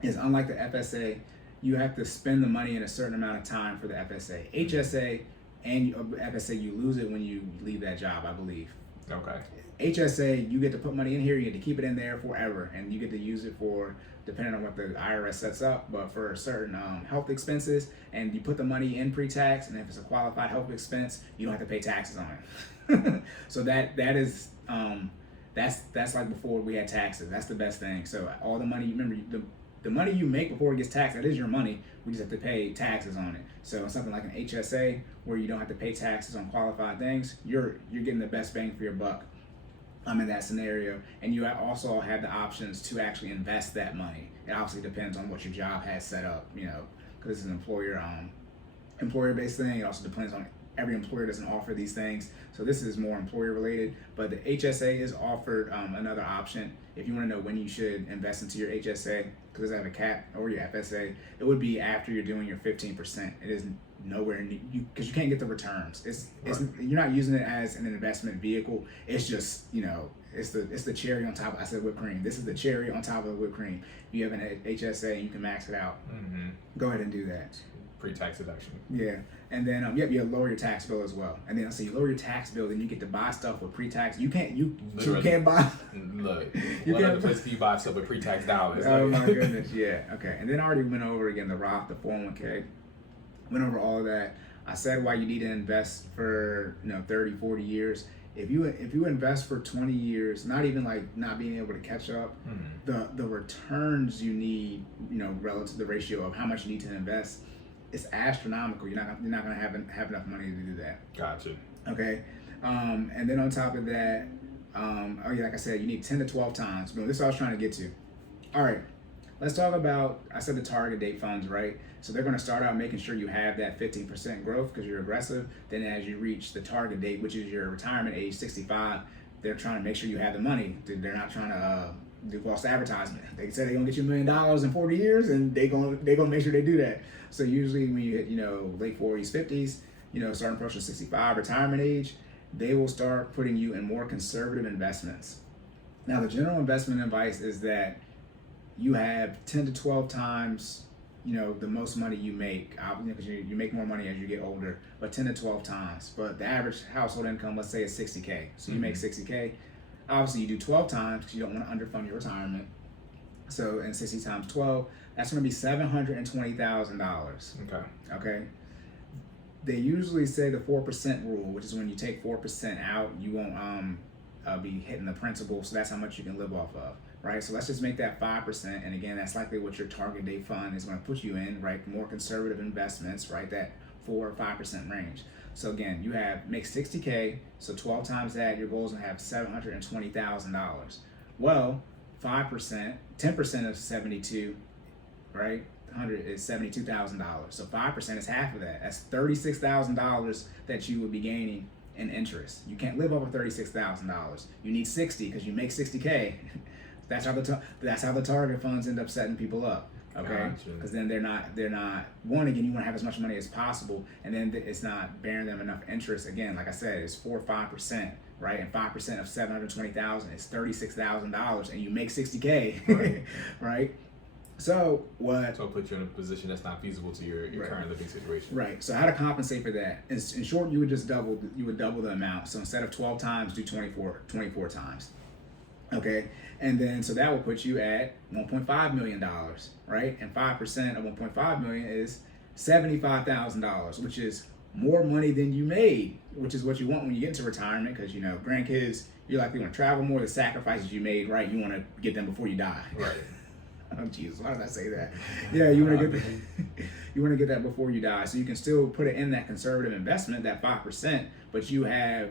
is unlike the FSA, you have to spend the money in a certain amount of time for the FSA. HSA and FSA, you lose it when you leave that job, I believe. Okay. HSA, you get to put money in here, you get to keep it in there forever, and you get to use it for, depending on what the IRS sets up, but for certain health expenses, and you put the money in pre-tax, and if it's a qualified health expense, you don't have to pay taxes on it. So that's like before we had taxes. That's the best thing. So all the money, remember, the money you make before it gets taxed, that is your money. We just have to pay taxes on it. So something like an HSA, where you don't have to pay taxes on qualified things, you're getting the best bang for your buck. In that scenario, and you also have the options to actually invest that money. It obviously depends on what your job has set up, because it's an employer-based thing. It also depends on every employer doesn't offer these things, so this is more employer-related. But the HSA is offered another option if you want to know when you should invest into your HSA, because it has a cap, or your FSA. It would be after you're doing your 15%. It is nowhere near you because you can't get the returns. It's you're not using it as an investment vehicle. It's just it's the cherry on top. I said whipped cream. This is the cherry on top of the whipped cream. You have an HSA and you can max it out. Mm-hmm. Go ahead and do that. Pre-tax deduction. Yeah, and then you lower your tax bill as well. And then so you lower your tax bill, then you get to buy stuff with pre-tax. You can't buy. Look, what other place can you buy stuff with pre-tax dollars? Oh my goodness, yeah. Okay, and then I already went over again the Roth, the 401k. Went over all of that. I said why you need to invest for 30, 40 years. If you invest for 20 years, not even like not being able to catch up, the returns you need, relative to the ratio of how much you need to invest, it's astronomical. You're not gonna have enough money to do that. Gotcha. Okay, and then on top of that, like I said, you need 10 to 12 times. But this is what I was trying to get to. All right. Let's talk about, I said the target date funds, right? So they're going to start out making sure you have that 15% growth because you're aggressive. Then as you reach the target date, which is your retirement age, 65, they're trying to make sure you have the money. They're not trying to do false advertisement. They say they're going to get you $1 million in 40 years, and they're going to make sure they do that. So usually when you hit, late 40s, 50s, starting approaching 65 retirement age, they will start putting you in more conservative investments. Now, the general investment advice is that you have 10 to 12 times, the most money you make, because you make more money as you get older, but 10 to 12 times. But the average household income, let's say, is $60K. So you make $60K. Obviously, you do 12 times because you don't want to underfund your retirement. So, and 60 times 12, that's going to be $720,000. Okay. They usually say the 4% rule, which is when you take 4% out, you won't be hitting the principal. So that's how much you can live off of. Right, so let's just make that 5%, and again, that's likely what your target date fund is going to put you in, right? More conservative investments, right? That 4 or 5% range. So again, you make $60K, so 12 times that, your goal is to have $720,000. Well, 5%, 10% of 72, right? 100 is $72,000. So 5% is half of that. That's $36,000 that you would be gaining in interest. You can't live over $36,000. You need 60 because you make 60K. That's how the target funds end up setting people up, okay? Because then they're not one, again, you want to have as much money as possible, and then it's not bearing them enough interest. Again, like I said, it's 4 or 5%, right? And 5% of $720,000 is $36,000, and you make 60K, right? So what? So it puts you in a position that's not feasible to your current living situation. Right. So how to compensate for that? In short, you would just double the amount. So instead of 12 times, do 24 times. Okay, and then so that will put you at $1.5 million, right? And 5% of $1.5 million is $75,000, which is more money than you made, which is what you want when you get into retirement, because you know grandkids, you likely want to travel more. The sacrifices you made, right? You want to get them before you die. Right. Oh Jesus, why did I say that? Yeah, you want to get you want to get that before you die, so you can still put it in that conservative investment, that 5%, but you have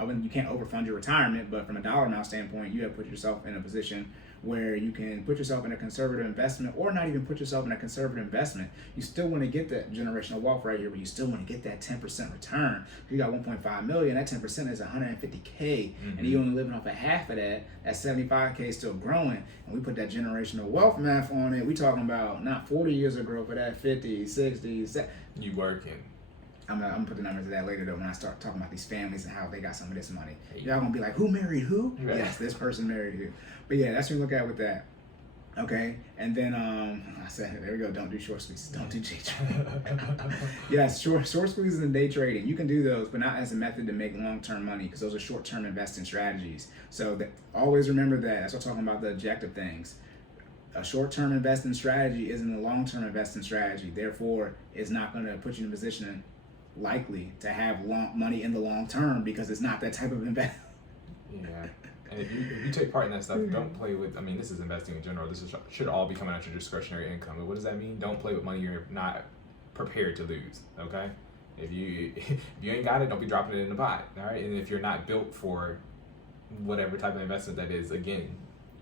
I mean, you can't overfund your retirement, but from a dollar amount standpoint, you have put yourself in a position where you can put yourself in a conservative investment, or not even put yourself in a conservative investment. You still want to get that generational wealth right here, but you still want to get that 10% return. If you got 1.5 million, that 10% is 150K, and you only living off of half of that. That 75K is still growing, and we put that generational wealth math on it. We talking about not 40 years of growth, but that 50, 60, 70. You working. I'm gonna put the numbers of that later though when I start talking about these families and how they got some of this money. Y'all gonna be like, who married who? Right. Yes, this person married who. But yeah, that's what you look at with that. Okay, and then I said, there we go. Don't do short squeezes. Don't do day trading. Yes, short squeezes and day trading. You can do those, but not as a method to make long-term money, because those are short-term investing strategies. So always remember that. That's what I'm talking about, the objective things. A short-term investing strategy isn't a long-term investing strategy. Therefore, it's not going to put you in a position likely to have money in the long term, because it's not that type of investment. Yeah. And if you take part in that stuff, don't play with, I mean, this is investing in general. This should all be coming out your discretionary income. But what does that mean? Don't play with money you're not prepared to lose, okay? If you ain't got it, don't be dropping it in the pot, all right? And if you're not built for whatever type of investment that is, again,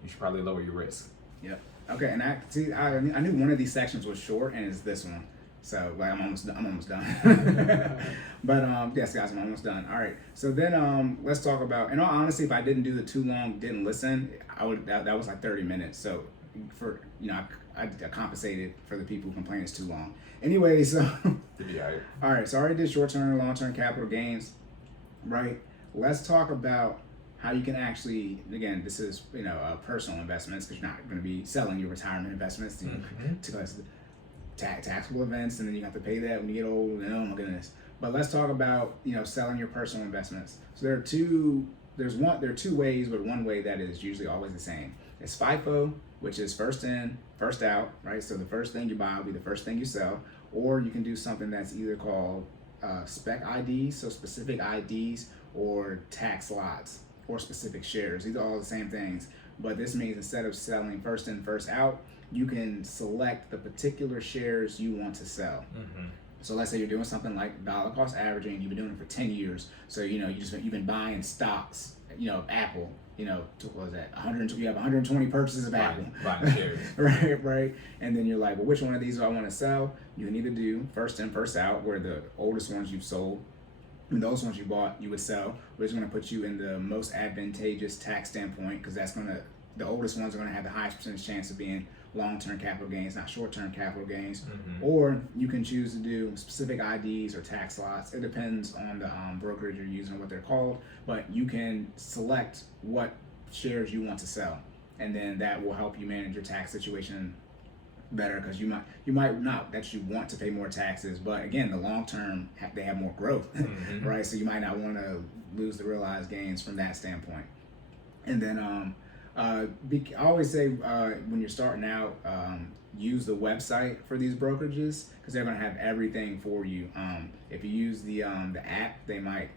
you should probably lower your risk. Yep. Okay, and I knew one of these sections was short, and it's this one. So like I'm almost done. But yes, guys, I'm almost done. All right. So then let's talk about. In all honesty, if I didn't do the too long, didn't listen, I would. That was like 30 minutes. So for I compensated for the people who complain it's too long. Anyway, so all right. So I already did short-term and long-term capital gains. Right. Let's talk about how you can actually. Again, this is personal investments, because you're not going to be selling your retirement investments to taxable events, and then you have to pay that when you get old, and oh my goodness. But let's talk about selling your personal investments. So there are two ways, but one way that is usually always the same. It's FIFO, which is first in, first out, right? So the first thing you buy will be the first thing you sell, or you can do something that's either called spec IDs, so specific IDs, or tax lots, or specific shares. These are all the same things, but this means instead of selling first in, first out, you can select the particular shares you want to sell. So let's say you're doing something like dollar cost averaging. You've been doing it for 10 years. So you've been buying stocks. Apple. What was that? You have 120 purchases of Apple. Buying shares. right. And then you're like, well, which one of these do I want to sell? You can either do first in, first out, where the oldest ones you've sold, and those ones you bought, you would sell, which is going to put you in the most advantageous tax standpoint, because the oldest ones are going to have the highest percentage chance of being long-term capital gains, not short-term capital gains. Or you can choose to do specific IDs or tax lots. It depends on the brokerage you're using or what they're called, but you can select what shares you want to sell, and then that will help you manage your tax situation better, because you might not that you want to pay more taxes, but again, the long term they have more growth, right? So you might not want to lose the realized gains from that standpoint. And then I always say when you're starting out, use the website for these brokerages, because they're going to have everything for you. If you use the app, they might,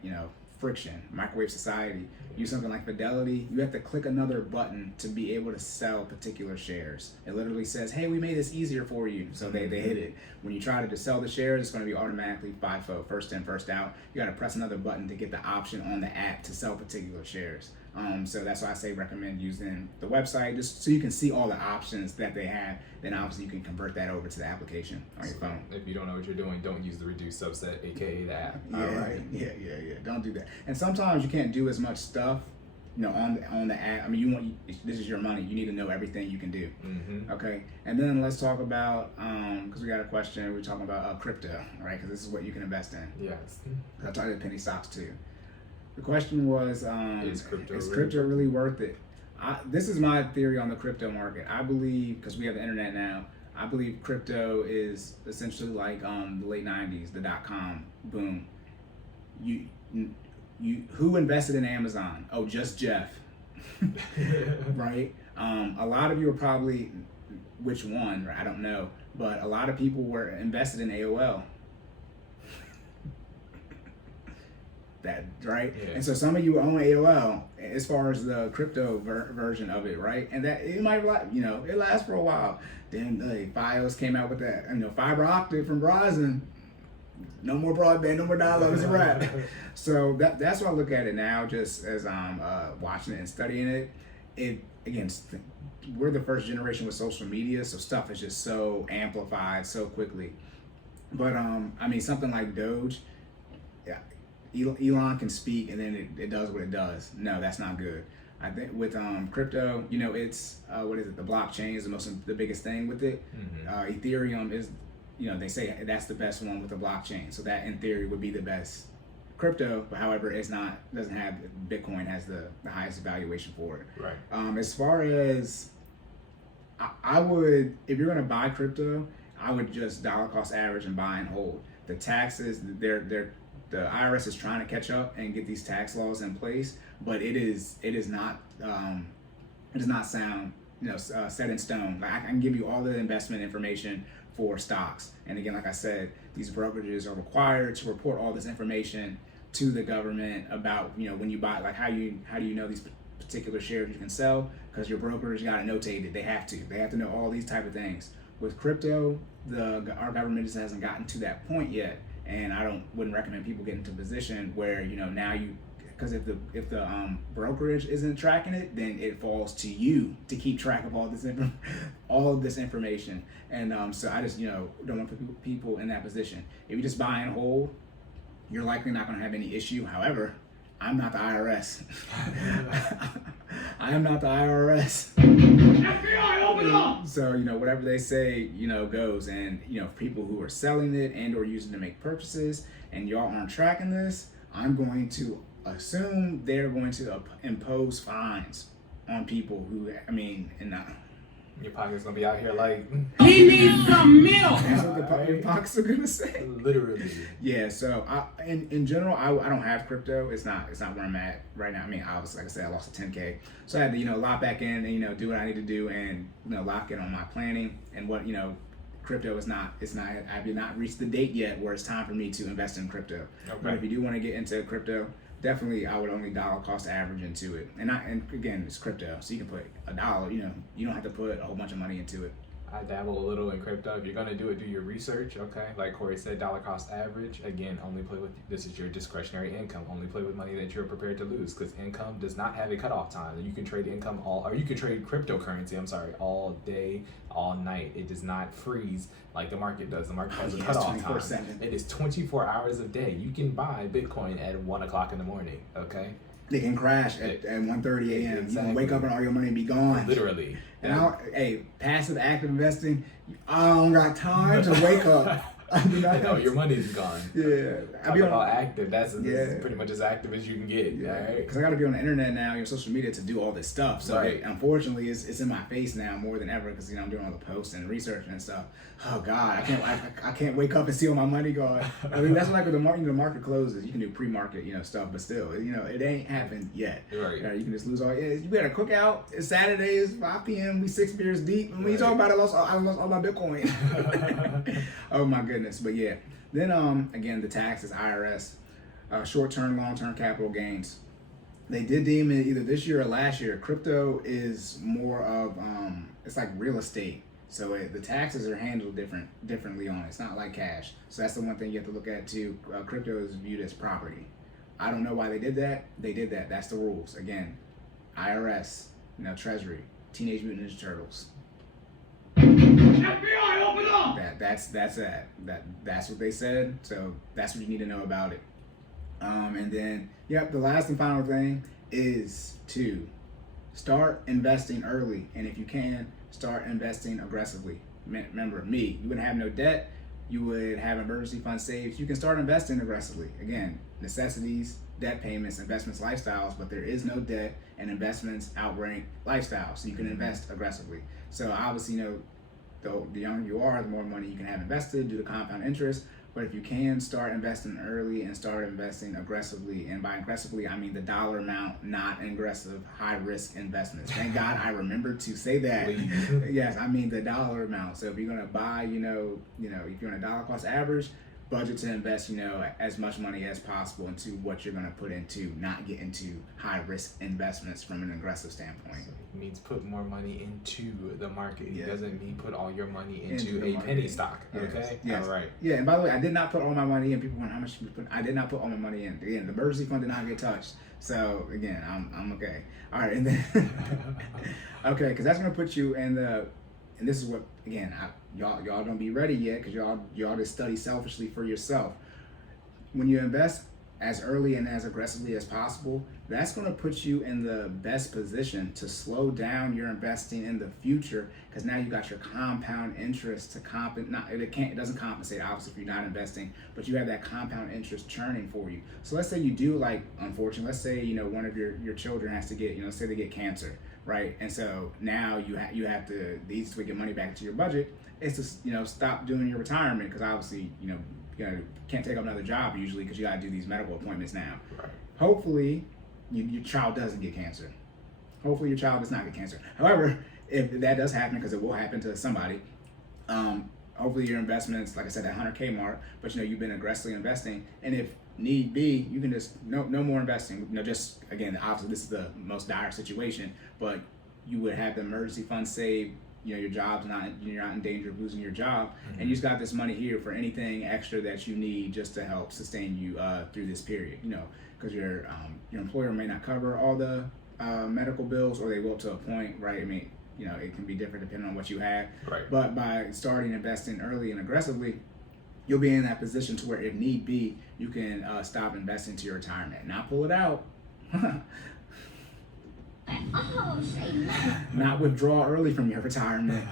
Friction, Microwave Society, use something like Fidelity, you have to click another button to be able to sell particular shares. It literally says, hey, we made this easier for you. So they hit it. When you try to sell the shares, it's going to be automatically FIFO, first in, first out. You got to press another button to get the option on the app to sell particular shares. So that's why I say recommend using the website, just so you can see all the options that they have. Then obviously you can convert that over to the application on your phone. If you don't know what you're doing, don't use the reduced subset, aka the app. Yeah, all right. Yeah. Don't do that. And sometimes you can't do as much stuff, on the app. I mean, this is your money. You need to know everything you can do. Okay. And then let's talk about because we got a question. We're talking about crypto, right? Because this is what you can invest in. Yes. I talked about penny stocks too. The question was, is crypto really worth it? This is my theory on the crypto market. I believe, because we have the internet now, I believe crypto is essentially like the late 90s, the .com boom. Who invested in Amazon? Oh, just Jeff. Right? A lot of you are probably, which one? I don't know. But a lot of people were invested in AOL. that, right? Yeah. And so some of you own AOL as far as the crypto version of it, right? And that it might, it lasts for a while. Then Fios came out with that, fiber optic from Verizon. No more broadband, no more dial-up, it's a wrap. So that's why I look at it now, just as I'm watching it and studying it. Again, we're the first generation with social media, so stuff is just so amplified so quickly. But something like Doge, yeah, Elon can speak and then it does what it does. No, that's not good. I think with crypto, it's the blockchain is the biggest thing with it. Mm-hmm. Ethereum is, they say that's the best one with the blockchain. So that in theory would be the best crypto, but however, doesn't have Bitcoin has the highest valuation for it. Right. As far as I would, if you're gonna buy crypto, I would just dollar cost average and buy and hold. The taxes, the IRS is trying to catch up and get these tax laws in place, but it is not sound, set in stone. Like I can give you all the investment information for stocks, and again, like I said, these brokerages are required to report all this information to the government about when you buy, like how do you know these particular shares you can sell, because your brokerage got to notate it. They have to know all these type of things. With crypto, our government just hasn't gotten to that point yet, and I wouldn't recommend people get into a position where now because if the brokerage isn't tracking it, then it falls to you to keep track of all of this information. And so I just don't want people in that position. If you just buy and hold, you're likely not going to have any issue. However, I'm not the IRS. I am not the IRS. FBI, open up! So, whatever they say, goes. And, people who are selling it and or using it to make purchases, and y'all aren't tracking this, I'm going to assume they're going to impose fines on people who, your pocket's gonna be out here like, He needs some milk! that's what your pockets are gonna say. literally. Yeah, so in general, I don't have crypto. It's not where I'm at right now. Obviously, like I said, I lost a 10K, so I had to lock back in and do what I need to do and lock in on my planning and what crypto is not. I have not reached the date yet where it's time for me to invest in crypto. Okay. But if you do want to get into crypto, definitely I would only dollar cost average into it. And again, it's crypto, so you can put $1. You don't have to put a whole bunch of money into it. I dabble a little in crypto. If you're gonna do it, do your research, okay? Like Corey said, dollar cost average. Again, only play with, this is your discretionary income. Only play with money that you're prepared to lose, because income does not have a cutoff time. You can trade you can trade cryptocurrency, all day, all night. It does not freeze like the market does. The market has a cutoff time. It is 24 hours a day. You can buy Bitcoin at 1 o'clock in the morning, okay? They can crash at 1:30 a.m. Exactly. You can wake up and all your money be gone. Literally. And passive active investing, I don't got time to wake up. Your money's gone. Yeah. Talk about active. That's pretty much as active as you can get. Yeah. Right? Because I got to be on the internet now, social media, to do all this stuff. So unfortunately, it's in my face now more than ever, because I'm doing all the posts and research and stuff. Oh God, I can't wake up and see all my money going. That's like with the market. The market closes. You can do pre-market, stuff, but still, it ain't happened yet. Right. You can just lose all. You better cook out. It's Saturdays, 5 p.m. We 6 beers deep. And when you talk about it, I lost all my Bitcoin. Oh my goodness. But yeah. Then again, the taxes, IRS, short-term, long-term capital gains. They did deem it either this year or last year. Crypto is more of it's like real estate. So the taxes are handled differently on it. It's not like cash. So that's the one thing you have to look at too. Crypto is viewed as property. I don't know why they did that. They did that. That's the rules. Again, IRS, Treasury, Teenage Mutant Ninja Turtles. FBI, open up! That's what they said. So that's what you need to know about it. And then, the last and final thing is to start investing early, and if you can, start investing aggressively. Remember, you wouldn't have no debt. You would have emergency fund saved. You can start investing aggressively. Again, necessities, debt payments, investments, lifestyles, but there is no debt, and investments outrank lifestyles. So you can invest aggressively. So obviously, the younger you are, the more money you can have invested due to compound interest. But if you can, start investing early and start investing aggressively. And by aggressively, I mean the dollar amount, not aggressive, high-risk investments. Thank God I remembered to say that. Yes, I mean the dollar amount. So if you're going to buy, if you're on a dollar cost average, budget to invest, as much money as possible into what you're going to put into, not get into high risk investments from an aggressive standpoint. So it means put more money into the market. It Yeah. doesn't mean put all your money into Into the a market. penny stock. Yes. Okay? Yes. All right. Yeah, and by the way, I did not put all my money in. People went, how much you put? I did not put all my money in. Again, the emergency fund did not get touched. So again, I'm okay. All right, and then okay, because that's gonna put you in the, and this is what again, y'all don't be ready yet, because y'all just study selfishly for yourself. When you invest as early and as aggressively as possible, that's going to put you in the best position to slow down your investing in the future, because now you got your compound interest to it doesn't compensate obviously if you're not investing, but you have that compound interest churning for you. So let's say you do, like, unfortunately, let's say one of your children has to get, say they get cancer, right? And so now you have to, the easiest way to get money back into your budget is to stop doing your retirement, because obviously you can't take up another job usually, because you got to do these medical appointments now. Right. Hopefully your child doesn't get cancer. Hopefully your child does not get cancer. However, if that does happen, because it will happen to somebody, hopefully your investments, like I said, that 100K mark, but you've been aggressively investing, and if need be, you can just no more investing. Just again, obviously this is the most dire situation, but you would have the emergency fund saved. Your job's you're not in danger of losing your job, and you just got this money here for anything extra that you need just to help sustain you through this period. Because your employer may not cover all the medical bills, or they will to a point, right? I mean, it can be different depending on what you have. Right. But by starting investing early and aggressively, you'll be in that position to where, if need be, you can stop investing to your retirement, not pull it out. Not withdraw early from your retirement,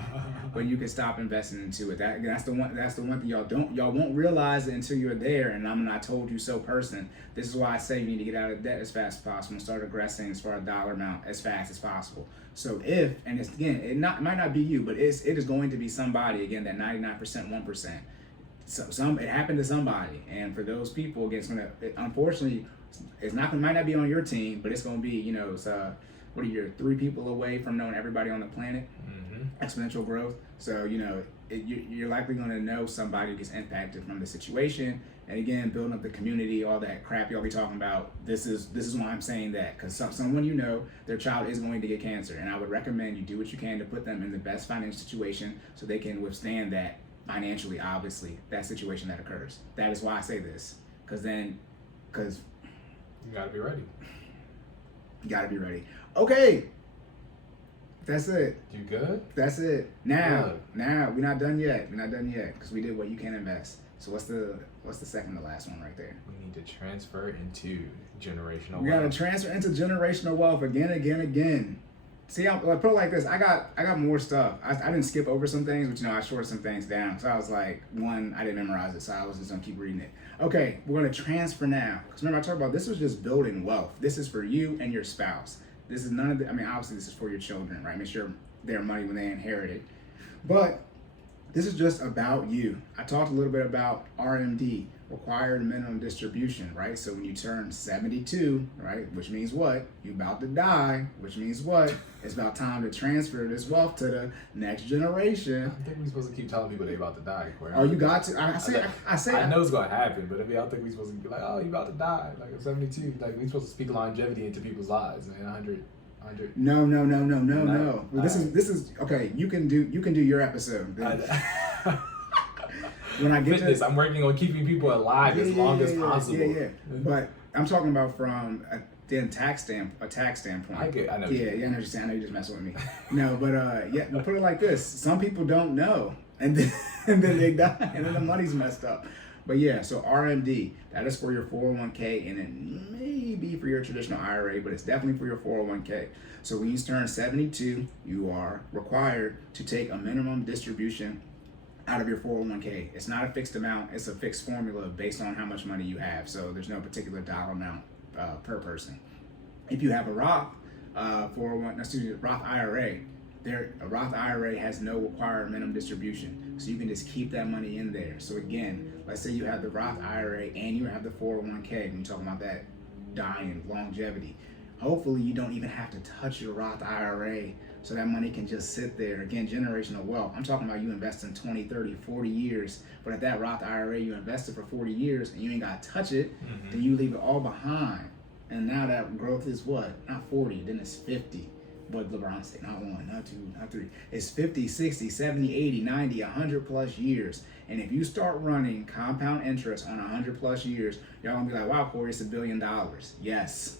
but you can stop investing into it. That's the one thing y'all won't realize it until you're there. And I'm not told you so person. This is why I say you need to get out of debt as fast as possible and start aggressing as far as dollar amount as fast as possible. So it might not be you, but it is going to be somebody, again, that 99%, 1%. So it happened to somebody, and for those people, again, unfortunately, might not be on your team, but it's gonna be, what are you, 3 people away from knowing everybody on the planet? Mm-hmm. Exponential growth. So you're likely going to know somebody who gets impacted from the situation. And again, building up the community, all that crap y'all be talking about. This is why I'm saying that, because someone their child is going to get cancer, and I would recommend you do what you can to put them in the best financial situation so they can withstand that financially. Obviously, that situation that occurs. That is why I say this, because you gotta be ready. You gotta be ready. Okay. That's it. You good? That's it. Now, we're not done yet. Because we did what you can invest. So what's the second to last one right there? We need to transfer into generational wealth. We gotta transfer into generational wealth again. See, I'll put it like this. I got more stuff. I didn't skip over some things, but I shorted some things down. So I was like, I didn't memorize it, so I was just gonna keep reading it. Okay, we're gonna transfer now. Because remember, I talked about this was just building wealth. This is for you and your spouse. This is none of the, obviously this is for your children, right? Make sure their money when they inherit it. But this is just about you. I talked a little bit about RMD, required minimum distribution, right? So when you turn 72, right, which means what? You're about to die, which means what? It's about time to transfer this wealth to the next generation. I think we're supposed to keep telling people they're about to die, Corey. Oh, you got to. I know it's going to happen, but I don't think we're supposed to be like, oh, you're about to die. Like, I'm 72. Like, we're supposed to speak longevity into people's lives, man. 100. No. Well, this is okay. You can do your episode. When I get fitness, I'm working on keeping people alive as long as possible. Yeah. But I'm talking about from a tax standpoint. I know. I know what you're saying. I know you're just messing with me. No, but put it like this: some people don't know, and then they die, and then the money's messed up. But yeah, so RMD, that is for your 401k, and it may be for your traditional IRA, but it's definitely for your 401k. So when you turn 72, you are required to take a minimum distribution out of your 401k. It's not a fixed amount, it's a fixed formula based on how much money you have. So there's no particular dollar amount per person. If you have a Roth Roth IRA, a Roth IRA has no required minimum distribution. So you can just keep that money in there. So again, let's say you have the Roth IRA and you have the 401k, when you're talking about that dying longevity. Hopefully you don't even have to touch your Roth IRA so that money can just sit there. Again, generational wealth. I'm talking about you invest in 20, 30, 40 years, but at that Roth IRA, you invested for 40 years and you ain't got to touch it, then you leave it all behind. And now that growth is what? Not 40, then it's 50. But LeBron said, not 1, not 2, not 3. It's 50, 60, 70, 80, 90, 100 plus years. And if you start running compound interest on 100 plus years, y'all gonna be like, wow, Corey, it's $1 billion. Yes.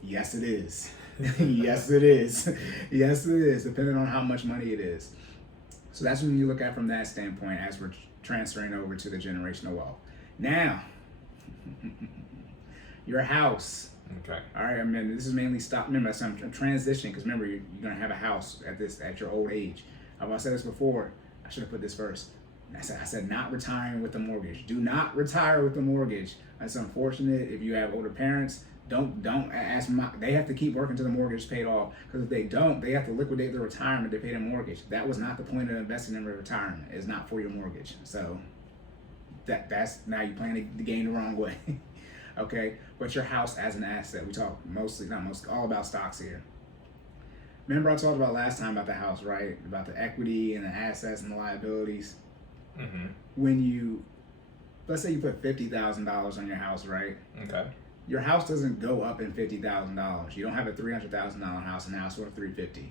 Yes, it is. Yes, it is. Yes, it is, depending on how much money it is. So that's when you look at from that standpoint as we're transferring over to the generational wealth. Now, your house. Okay. All right. I mean, this is mainly stock. Remember, I'm transitioning because remember, you're gonna have a house at your old age. I've said this before. I should have put this first. I said not retiring with the mortgage. Do not retire with the mortgage. That's unfortunate. If you have older parents, don't ask them. They have to keep working till the mortgage is paid off. Because if they don't, they have to liquidate their retirement to pay their mortgage. That was not the point of investing in retirement. It's not for your mortgage. So that's now you're playing the game the wrong way. Okay, but your house as an asset. We talk all about stocks here. Remember I talked about last time about the house, right? About the equity and the assets and the liabilities. Mm-hmm. When let's say you put $50,000 on your house, right? Okay. Your house doesn't go up in $50,000. You don't have a $300,000 house and now it's worth $350,000.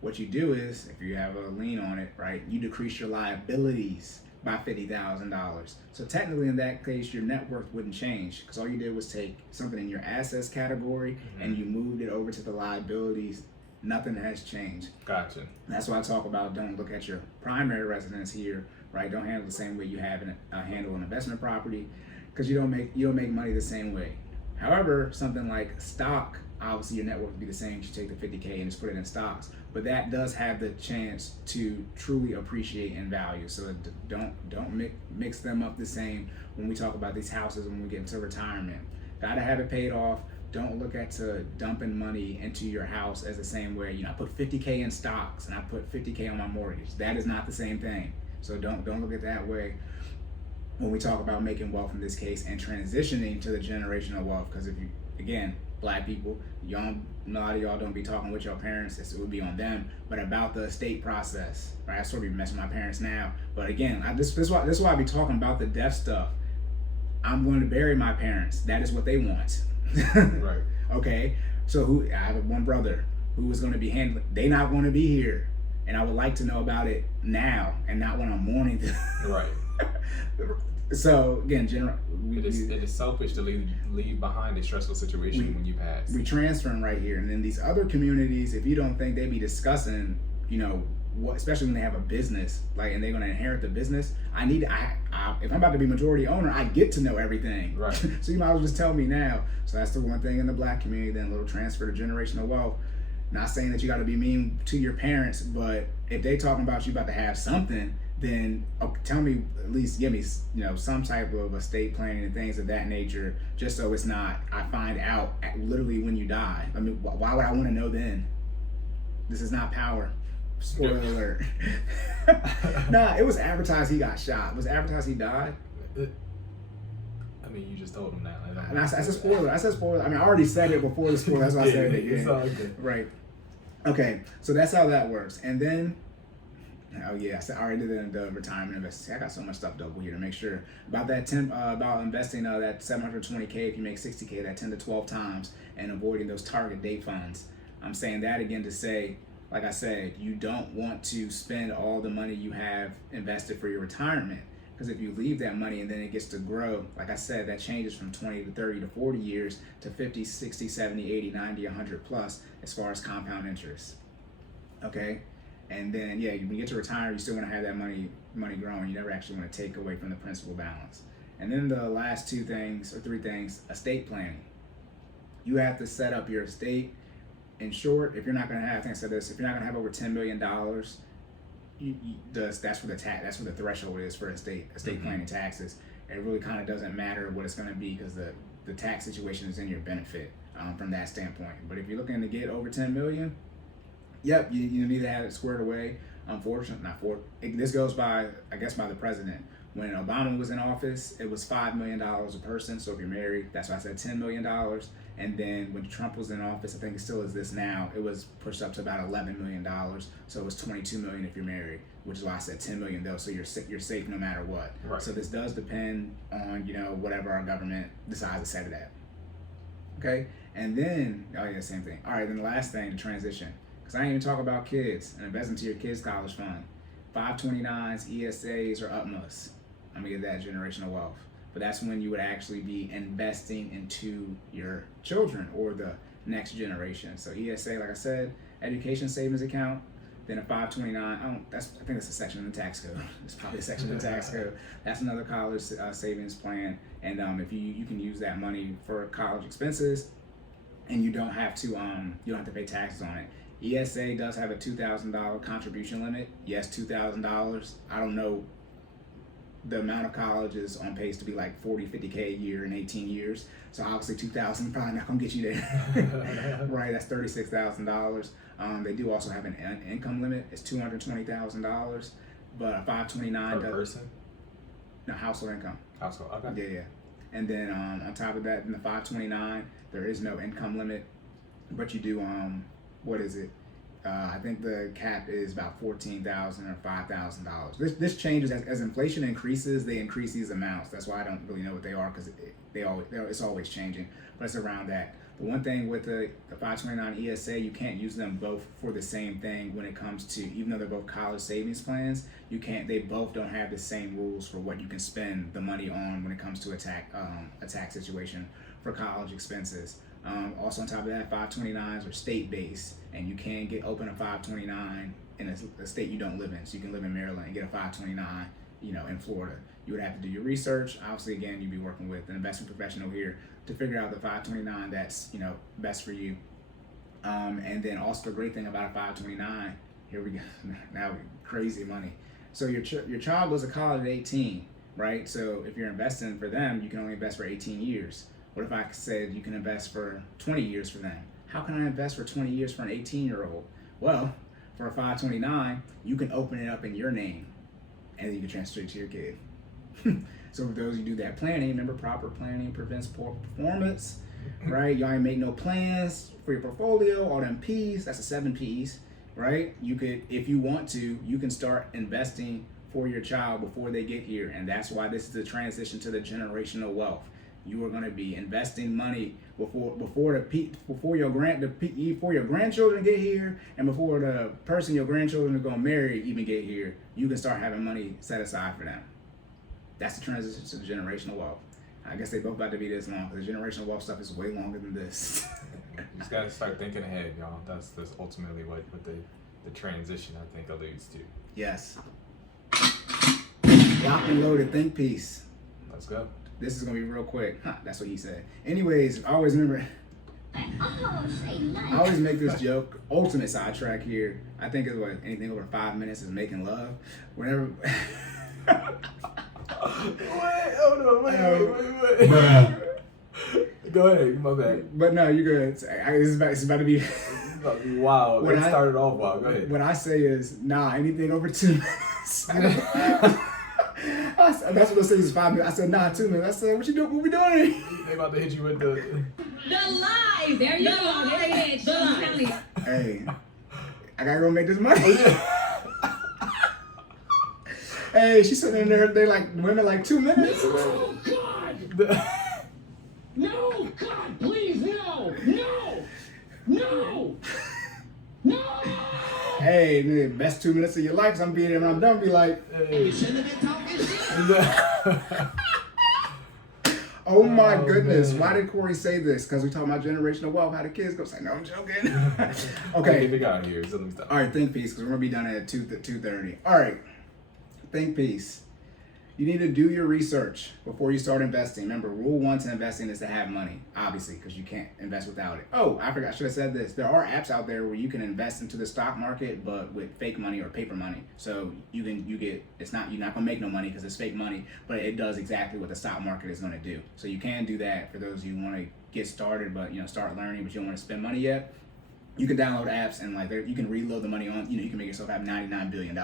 What you do is, if you have a lien on it, right, you decrease your liabilities by $50,000. So technically in that case, your net worth wouldn't change because all you did was take something in your assets category and you moved it over to the liabilities. Nothing has changed. Gotcha. That's why I talk about don't look at your primary residence here, right? Don't handle the same way you have handle an investment property because you don't make money the same way. However, something like stock, obviously your net worth would be the same. You take the $50K and just put it in stocks, but that does have the chance to truly appreciate in value. So don't mix them up the same when we talk about these houses when we get into retirement. Gotta have it paid off. Don't look at dumping money into your house as the same way. I put $50K in stocks and I put $50K on my mortgage. That is not the same thing. So don't look at it that way when we talk about making wealth in this case and transitioning to the generational wealth. Because if you, again, Black people, a lot of y'all don't be talking with your parents. It would be on them, but about the estate process, right? I sort of be messing with my parents now, but again, this is why I be talking about the death stuff. I'm going to bury my parents. That is what they want. Right. Okay. So I have one brother who is going to be handling. They not going to be here, and I would like to know about it now and not when I'm mourning. Right. So again, it is selfish to leave behind a stressful situation when you pass. We transferring right here, and then these other communities, if you don't think they be discussing, what, especially when they have a business, and they're gonna inherit the business. If I'm about to be majority owner, I get to know everything. Right. So you might as well just tell me now. So that's the one thing in the Black community. Then a little transfer to generational wealth. Not saying that you got to be mean to your parents, but if they talking about you about to have something, then tell me, at least give me, some type of estate planning and things of that nature, just so it's not, I find out literally when you die. I mean, why would I want to know then? This is not Power. Spoiler alert. Nah, it was advertised he got shot. It was advertised he died. I mean, you just told him that. And I said spoiler. I mean, I already said it before the spoiler. That's why I said it again. It's all good. Right. Okay, so that's how that works. And then, I already did the retirement investing. I got so much stuff double here to make sure about that about investing that $720K if you make $60K, that 10 to 12 times, and avoiding those target date funds. I'm saying that again to say, like I said, you don't want to spend all the money you have invested for your retirement, because if you leave that money and then it gets to grow, like I said, that changes from 20 to 30 to 40 years to 50, 60, 70, 80, 90, 100 plus as far as compound interest. Okay? And then, when you get to retire, you still want to have that money growing. You never actually want to take away from the principal balance. And then the last three things, estate planning. You have to set up your estate. In short, if you're not going to have, I think I said this, if you're not going to have over $10 million, that's what the threshold is for estate planning taxes. It really kind of doesn't matter what it's going to be because the tax situation is in your benefit from that standpoint. But if you're looking to get over 10 million, yep, you need to have it squared away. Unfortunately, this goes by the president. When Obama was in office, it was $5 million a person. So if you're married, that's why I said $10 million. And then when Trump was in office, I think it still is this now, it was pushed up to about $11 million. So it was $22 million if you're married, which is why I said $10 million though. So you're safe no matter what. Right. So this does depend on, whatever our government decides to set it at. Okay. And then, same thing. All right. Then the last thing, the transition. Because I didn't even talk about kids and investing to your kids' college fund. 529s, ESAs, or UTMAs. I'm going to get that generational wealth. But that's when you would actually be investing into your children or the next generation. So ESA, like I said, education savings account. Then a 529, I think it's a section in the tax code. It's probably a section in the tax code. That's another college savings plan. And if you can use that money for college expenses, and you don't have to pay taxes on it. ESA does have a $2,000 contribution limit. Yes, $2,000. I don't know. The amount of college is on pace to be like 40, 50K a year in 18 years. So obviously 2,000 probably not gonna get you there. Right, that's $36,000. They do also have an income limit. It's $220,000. But a 529 per person? No, household income. Household, okay. Yeah. And then on top of that, in the 529, there is no income limit. But you do, what is it? I think the cap is about $14,000 or $5,000. This changes as inflation increases. They increase these amounts. That's why I don't really know what they are, because it's always changing. But it's around that. The one thing with the 529 ESA, you can't use them both for the same thing when it comes to, even though they're both college savings plans, they both don't have the same rules for what you can spend the money on when it comes to a tax situation for college expenses. Also on top of that, 529s are state-based, and you can open a 529 in a state you don't live in. So you can live in Maryland and get a 529, in Florida. You would have to do your research. Obviously, again, you'd be working with an investment professional here to figure out the 529 that's, best for you. And then also the great thing about a 529, here we go, now crazy money. So your child goes to college at 18, right? So if you're investing for them, you can only invest for 18 years. What if I said you can invest for 20 years for them? How can I invest for 20 years for an 18-year-old? Well, for a 529, you can open it up in your name, and then you can transfer it to your kid. So for those who do that planning, remember, proper planning prevents poor performance, right? Y'all ain't make no plans for your portfolio, all them P's, that's the 7 P's, right? You could, if you want to, you can start investing for your child before they get here, and that's why this is the transition to the generational wealth. You are going to be investing money before your grandchildren get here, and before the person your grandchildren are going to marry even get here. You can start having money set aside for them. That's the transition to the generational wealth. I guess they both about to be this long, because the generational wealth stuff is way longer than this. You just got to start thinking ahead, y'all. That's ultimately what the transition, I think, alludes to. Yes. Lock and loaded think piece. Let's go. This is going to be real quick. That's what he said. Anyways, I always remember, I always make this joke. Ultimate sidetrack here. I think it's what, anything over 5 minutes is making love. Whenever. Wait. Go ahead, my bad. But no, you're good. It's about to be. Wow, it started off wild. Go ahead. What I say is, anything over 2 minutes. That's what I say is 5 minutes. I said, 2 minutes. I said, what you doing? What we doing? They about to hit you with the live. There you go. There it is. Hey, I gotta go make this money. Hey, she's sitting in there. They women 2 minutes. Oh, God! No, God, please, no! Hey, the best 2 minutes of your life. So I'm being there when I'm done. Be like, hey. You shouldn't have been talking shit. oh my goodness. Man. Why did Cory say this? Because we talking about generational wealth. How the kids go say, no, I'm joking. Okay. Get the guy here. So let me stop. All right, think piece, because we're going to be done at 2:30. All right, think piece. You need to do your research before you start investing. Remember, rule 1 to investing is to have money, obviously, because you can't invest without it. Oh, I forgot, I should have said this. There are apps out there where you can invest into the stock market, but with fake money or paper money. So you're not gonna make no money because it's fake money, but it does exactly what the stock market is gonna do. So you can do that for those who want to get started, but start learning, but you don't want to spend money yet. You can download apps and you can reload the money on. You can make yourself have $99 billion.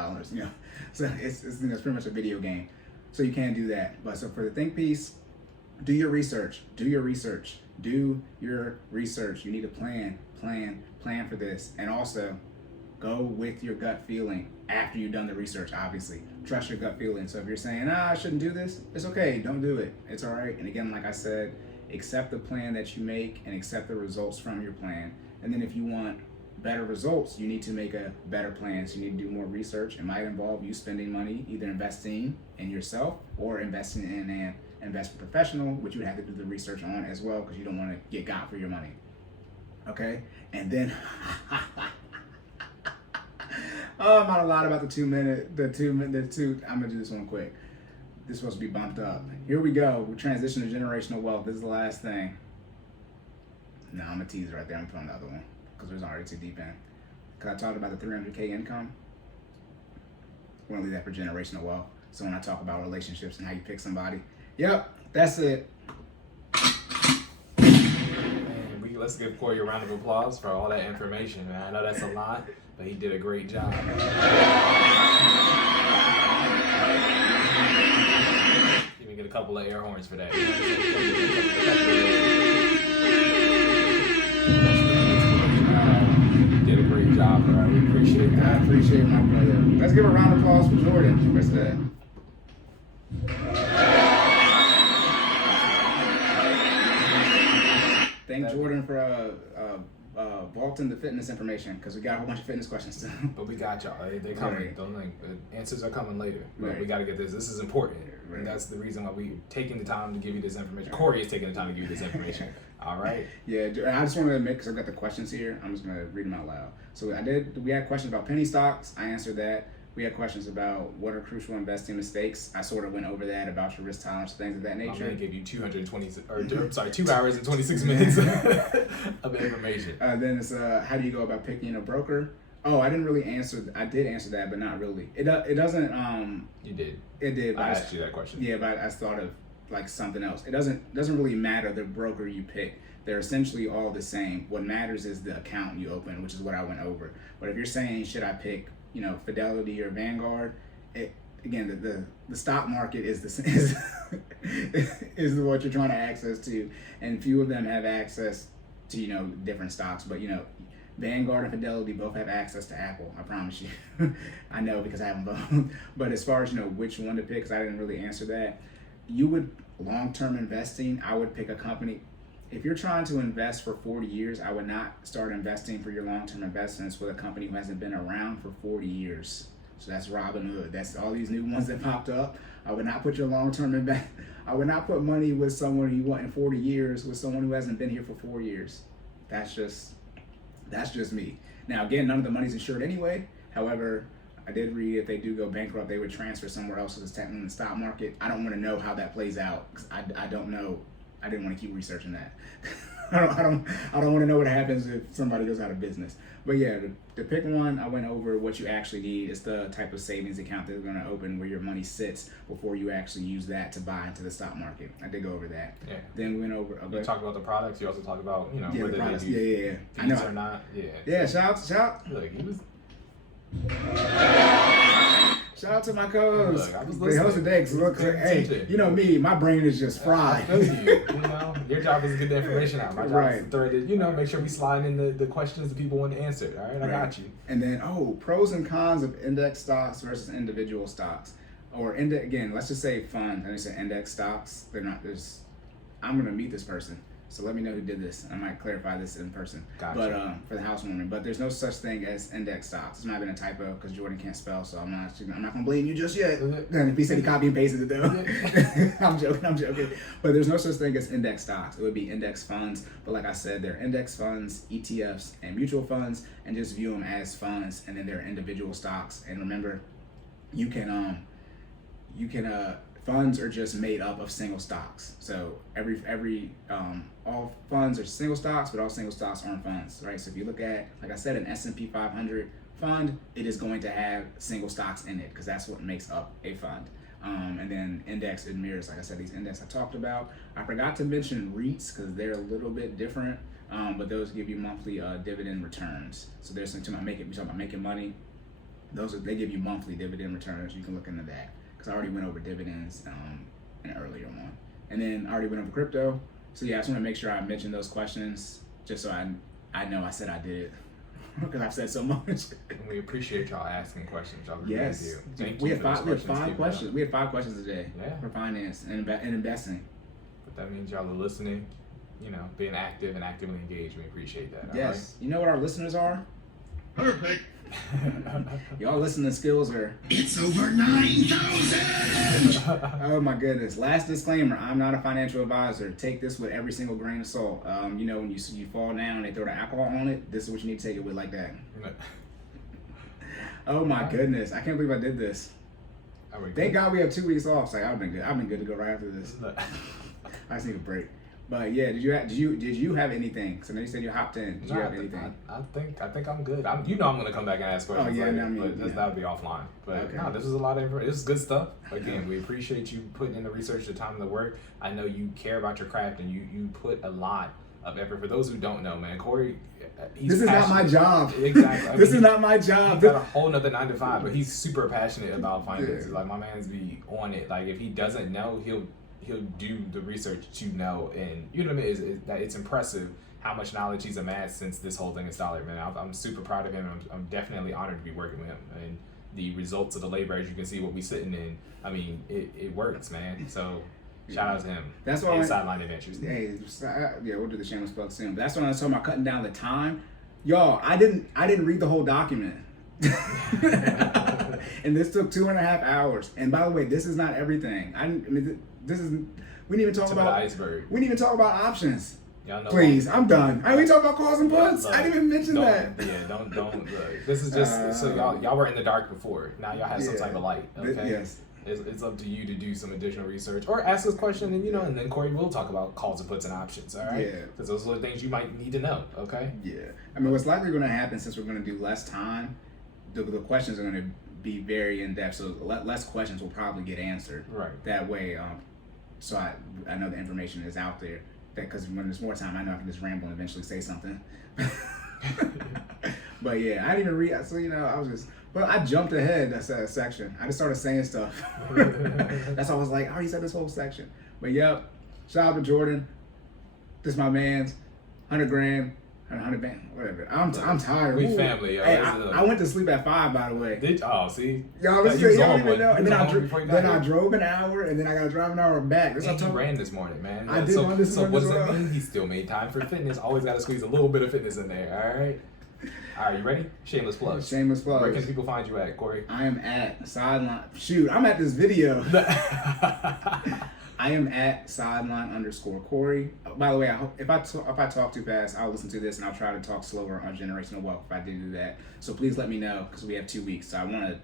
So it's pretty much a video game. So you can do that. But so for the think piece, do your research. Do your research. Do your research. You need to plan for this. And also, go with your gut feeling after you've done the research, obviously. Trust your gut feeling. So if you're saying, I shouldn't do this, it's okay. Don't do it. It's all right. And again, like I said, accept the plan that you make and accept the results from your plan. And then if you want better results, you need to make a better plan. So you need to do more research. It might involve you spending money, either investing in yourself or investing in an investment professional, which you would have to do the research on as well, because you don't want to get got for your money. Okay? And then oh, I'm not a lot about the 2 minute, I'm gonna do this one quick. This is supposed to be bumped up. Here we go. We transition to generational wealth. This is the last thing. No, I'm gonna tease right there. I'm putting the other one because there's already too deep in. Because I talked about the 300K income. We're gonna leave that for generational wealth. So when I talk about relationships and how you pick somebody, yep, that's it. Man, let's give Cory a round of applause for all that information. Man, I know that's a lot, but he did a great job. Even get a couple of air horns for that. Did a great job, bro. We appreciate that. I appreciate my brother. Let's give a round of applause for Jordan. Where's that? Thank Jordan for vaulting the fitness information, because we got a whole bunch of fitness questions too. But we got y'all. They're coming. Right. Don't think answers are coming later. But Right. we got to get this. This is important. Right. And that's the reason why we're taking the time to give you this information. Cory is taking the time to give you this information. All right. Yeah, and I just wanted to admit, because I've got the questions here, I'm just going to read them out loud. So we had questions about penny stocks. I answered that. We had questions about what are crucial investing mistakes. I sort of went over that, about your risk tolerance, things of that I'm nature. going to give you 2 hours and 26 minutes of information. Then it's how do you go about picking a broker? Oh, I didn't really answer. I did answer that, but not really. It doesn't. You did. It did. But I asked you that question. Yeah, but I thought of like something else. It doesn't really matter the broker you pick. They're essentially all the same. What matters is the account you open, which is what I went over. But if you're saying, should I pick, Fidelity or Vanguard? Again, the stock market is is what you're trying to access to, and few of them have access to different stocks. But Vanguard and Fidelity both have access to Apple. I promise you. I know because I have them both. But as far as which one to pick, because I didn't really answer that. Long-term investing, I would pick a company. If you're trying to invest for 40 years, I would not start investing for your long-term investments with a company who hasn't been around for 40 years. So that's Robinhood. That's all these new ones that popped up. I would not put your long-term I would not put money with someone you want in 40 years with someone who hasn't been here for 4 years. That's just me. Now, again, none of the money's insured anyway. However, I did read if they do go bankrupt, they would transfer somewhere else, because it's technically in the stock market. I don't want to know how that plays out, because I don't know. I didn't want to keep researching that. I don't want to know what happens if somebody goes out of business. But yeah, to pick one, I went over what you actually need. It's the type of savings account they're going to open where your money sits before you actually use that to buy into the stock market. I did go over that. Yeah. Then we went over. You talked about the products. You also talked about whether the products. they do Yeah. I know. or not. Yeah. Yeah. Shout Look, he was. Shout out to my co-hosts. Look, I was They host listening. today. So look, hey, me, my brain is just fried. I feel you. Your job is to get the information out. My job Right. is to throw it. Make sure we slide in the questions that people want to answer. All right, I got you. And then, pros and cons of index stocks versus individual stocks, or again, let's just say funds. I didn't say index stocks. They're not. I'm gonna meet this person, so let me know who did this. I might clarify this in person. Gotcha. But for the housewarming, but there's no such thing as index stocks. This might have been a typo because Jordan can't spell, so I'm not gonna blame you just yet. And if he said he copy and pasted it though, I'm joking. But there's no such thing as index stocks. It would be index funds. But like I said, they're index funds, ETFs, and mutual funds, and just view them as funds. And then they're individual stocks. And remember, you can funds are just made up of single stocks. So all funds are single stocks, but all single stocks aren't funds, right? So if you look at, like I said, an S&P 500 fund, it is going to have single stocks in it, because that's what makes up a fund. And then index, it mirrors, like I said, these index I talked about. I forgot to mention REITs, because they're a little bit different, but those give you monthly dividend returns. So there's something we talk about making money. They give you monthly dividend returns. You can look into that. because I already went over dividends in an earlier one. And then I already went over crypto. So yeah, I just want to make sure I mention those questions just so I know I said I did. Because I've said so much. And we appreciate y'all asking questions. Y'all really Yes. do. Thank We you had for those five Keep it questions. up. We had 5 questions today Yeah. for finance and investing. But that means y'all are listening, being active and actively engaged. We appreciate that. Yes. You know what our listeners are? Perfect. All right? Y'all listening skills are, It's over 9,000. oh my goodness. Last disclaimer, I'm not a financial advisor. Take this with every single grain of salt. When you fall down and they throw the alcohol on it, this is what you need to take it with like that. Oh my goodness. I can't believe I did this. Are we Thank good? God we have 2 weeks off. So I've been good. I've been good to go right after this. I just need a break. But yeah, did you have anything? So now you said you hopped in. Did you have anything? I think I'm good. I'm gonna come back and ask questions. Oh, yeah, later, no, I mean, but that'll be offline. But Okay. no, this is a lot of information. This is good stuff. Again, we appreciate you putting in the research, the time, and the work. I know you care about your craft, and you put a lot of effort. For those who don't know, man, Corey, he's This is not my passionate. job. Exactly. I This mean, is not my job. He's got a whole nother 9 to 5, but he's super passionate about finances. Yeah. Like my man's be on it. Like if he doesn't know, he'll do the research to know, and you know what I mean. It's impressive how much knowledge he's amassed since this whole thing started, man. I'm super proud of him. I'm definitely honored to be working with him, and the results of the labor, as you can see, what we sitting in. I mean, it works, man. So shout out to him. That's why and Sideline Adventures. Hey, yeah, we'll do the shameless plug soon. But that's when I was talking about cutting down the time. Y'all, I didn't read the whole document. And this took 2.5 hours. And by the way, this is not everything. This is. We didn't even talk Tip of about the iceberg. We didn't even talk about options. Y'all know. Please, I'm done. I didn't even talk about calls and puts. Look, I didn't even mention don't- that. Yeah, don't. Look, this is just so y'all were in the dark before. Now y'all have some Yeah. type of light. Okay. Yes. It's up to you to do some additional research or ask us questions, and then Corey will talk about calls and puts and options. All right. Yeah. Because those are the things you might need to know. Okay. Yeah. I mean, what's likely going to happen since we're going to do less time, the questions are going to be very in depth. So less questions will probably get answered. Right. That way, so I know the information is out there. Because when there's more time, I know I can just ramble and eventually say something. But yeah, I didn't even read. So I was just. But I jumped ahead that section. I just started saying stuff. That's why I was like, I already said this whole section. But yep, shout out to Jordan. This is my man's 100 grand, 100 band, whatever. I'm tired. We Ooh. family, yo. Hey, This is I went to sleep at 5, by the way. See. Y'all Like, listen, you was y'all on don't even one. know. You And then was on before you got I here. drove an hour, and then I got to drive an hour back. That's And what he I'm ran this morning, man. I did so, run this so morning what as does that well. mean? He still made time for fitness. Always got to squeeze a little bit of fitness in there. All right. All right, you ready? Shameless plugs. Shameless plugs. Where can people find you at, Corey? I am at sideline. Shoot, I'm at this video. I am at sideline_Cory. By the way, if I talk too fast, I'll listen to this and I'll try to talk slower on generational wealth if I do that. So please let me know because we have 2 weeks. So I want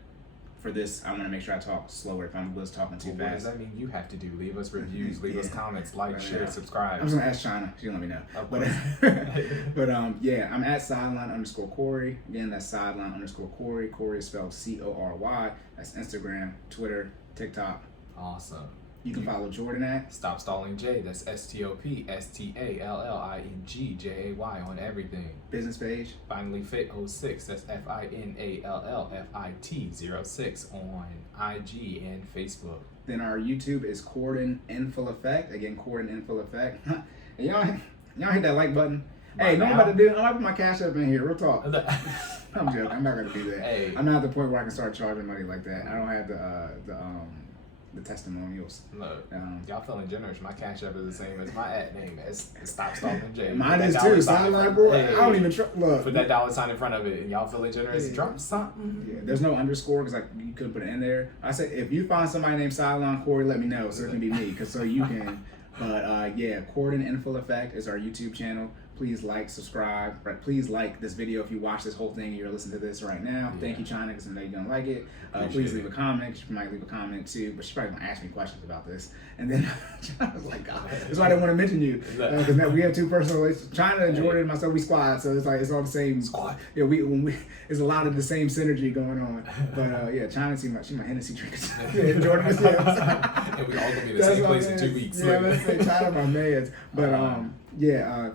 to make sure I talk slower if I'm just talking too Well, what does fast. that mean? You have to do. Leave us reviews. Leave us Yeah. comments. Like, Right share, now. subscribe. I'm just gonna ask China. She'll let me know. Of But course. yeah, I'm at sideline_Cory. Again, that's sideline_Cory. Cory is spelled CORY. That's Instagram, Twitter, TikTok. Awesome. You can follow Jordan at. Stop Stalling J. That's STOPSTALLING JAY on everything. Business page. FinallyFit 06. That's FINALLFIT 06 on IG and Facebook. Then our YouTube is Cordan in full effect. Again, Cordan in full effect. And y'all hit that like button. Hey, know what I'm about to do? I'm gonna put my cash up in here. Real talk. I'm joking. I'm not gonna do that. Hey. I'm not at the point where I can start charging money like that. I don't have the testimonials. Look, Um, y'all feeling generous. My cash app is the same as my ad name. It's Stop Stalling J. Mine Put is that too. dollar sign in Sideline front- boy. Hey, I don't even look. Put that $sign in front of it, and y'all feeling generous. Yeah. Drop something. Yeah, there's no underscore because you couldn't put it in there. I said if you find somebody named Sideline Cory, let me know so it can be me, so you can. But yeah, Cordan in full effect is our YouTube channel. Please like, subscribe. Right, please like this video if you watch this whole thing and you're listening to this right now. Yeah. Thank you, China, because I know you're gonna like it. Please Appreciate leave it. a comment. She might leave a comment too, but she's probably gonna ask me questions about this. And then I was like, God, that's why I didn't want to mention you because now we have 2 personal relations. China and Jordan and myself, we squad, so it's like it's all the same Squad. Yeah, it's a lot of the same synergy going on. But yeah, China she's my Hennessy drinker. Yeah, Jordan was And we all gonna be in the same place in 2 weeks. Yeah, let's say China my man's. But yeah,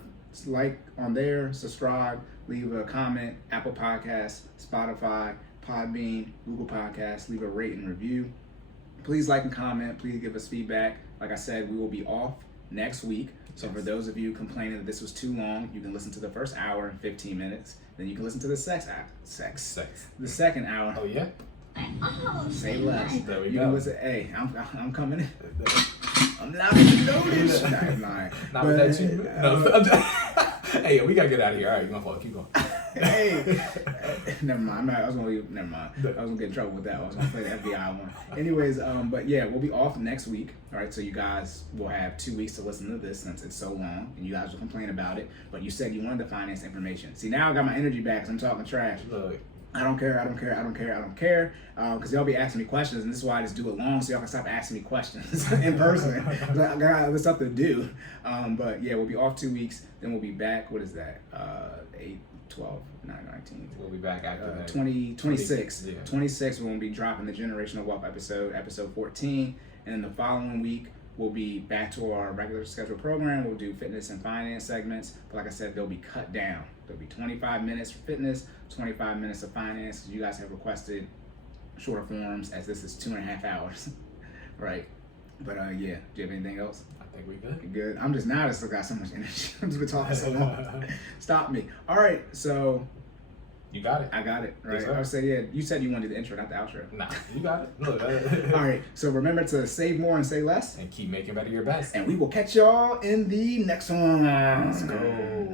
like on there, subscribe, leave a comment, Apple Podcasts, Spotify, Podbean, Google Podcasts, leave a rate and review. please like and comment. Please give us feedback. Like I said, we will be off next week. So for those of you complaining that this was too long, you can listen to the first hour and 15 minutes. Then you can listen to the the second hour. Oh yeah. Say less. There we You go. can listen. Hey, I'm coming in. I'm not gonna notice. Nah, I'm lying. Not with that too. No, I'm just, hey, we gotta get out of here. All right, you gonna fall. Keep going. Hey, never mind. I was gonna leave. Never mind. I was gonna get in trouble with that. I was gonna play the FBI one. Anyways, but yeah, we'll be off next week. All right, so you guys will have 2 weeks to listen to this since it's so long, and you guys will complain about it. But you said you wanted the finance information. See, now I got my energy back because I'm talking trash. Look. I don't care. Because y'all be asking me questions, and this is why I just do it long, so y'all can stop asking me questions in person. I got other stuff to do. But yeah, we'll be off 2 weeks. Then we'll be back. What is that? 8, 12, 9, 19. We'll be back after that. 26. Yeah. 26, we're going to be dropping the Generational Wealth episode 14. And then the following week, we'll be back to our regular scheduled program. We'll do fitness and finance segments. But like I said, they'll be cut down. There'll be 25 minutes for fitness, 25 minutes of finance. You guys have requested shorter forms, as this is 2.5 hours. Right. But yeah, do you have anything else? I think we good. Good. I'm just now. I just got so much energy. I'm just been talking so long. Stop me. All right. So You got it. I got it. Right. Yes, sir. I would say yeah. You said you wanted the intro, not the outro. Nah, you got it. Look. All right. So remember to save more and say less. And keep making better your best. And we will catch y'all in the next one. Let's go.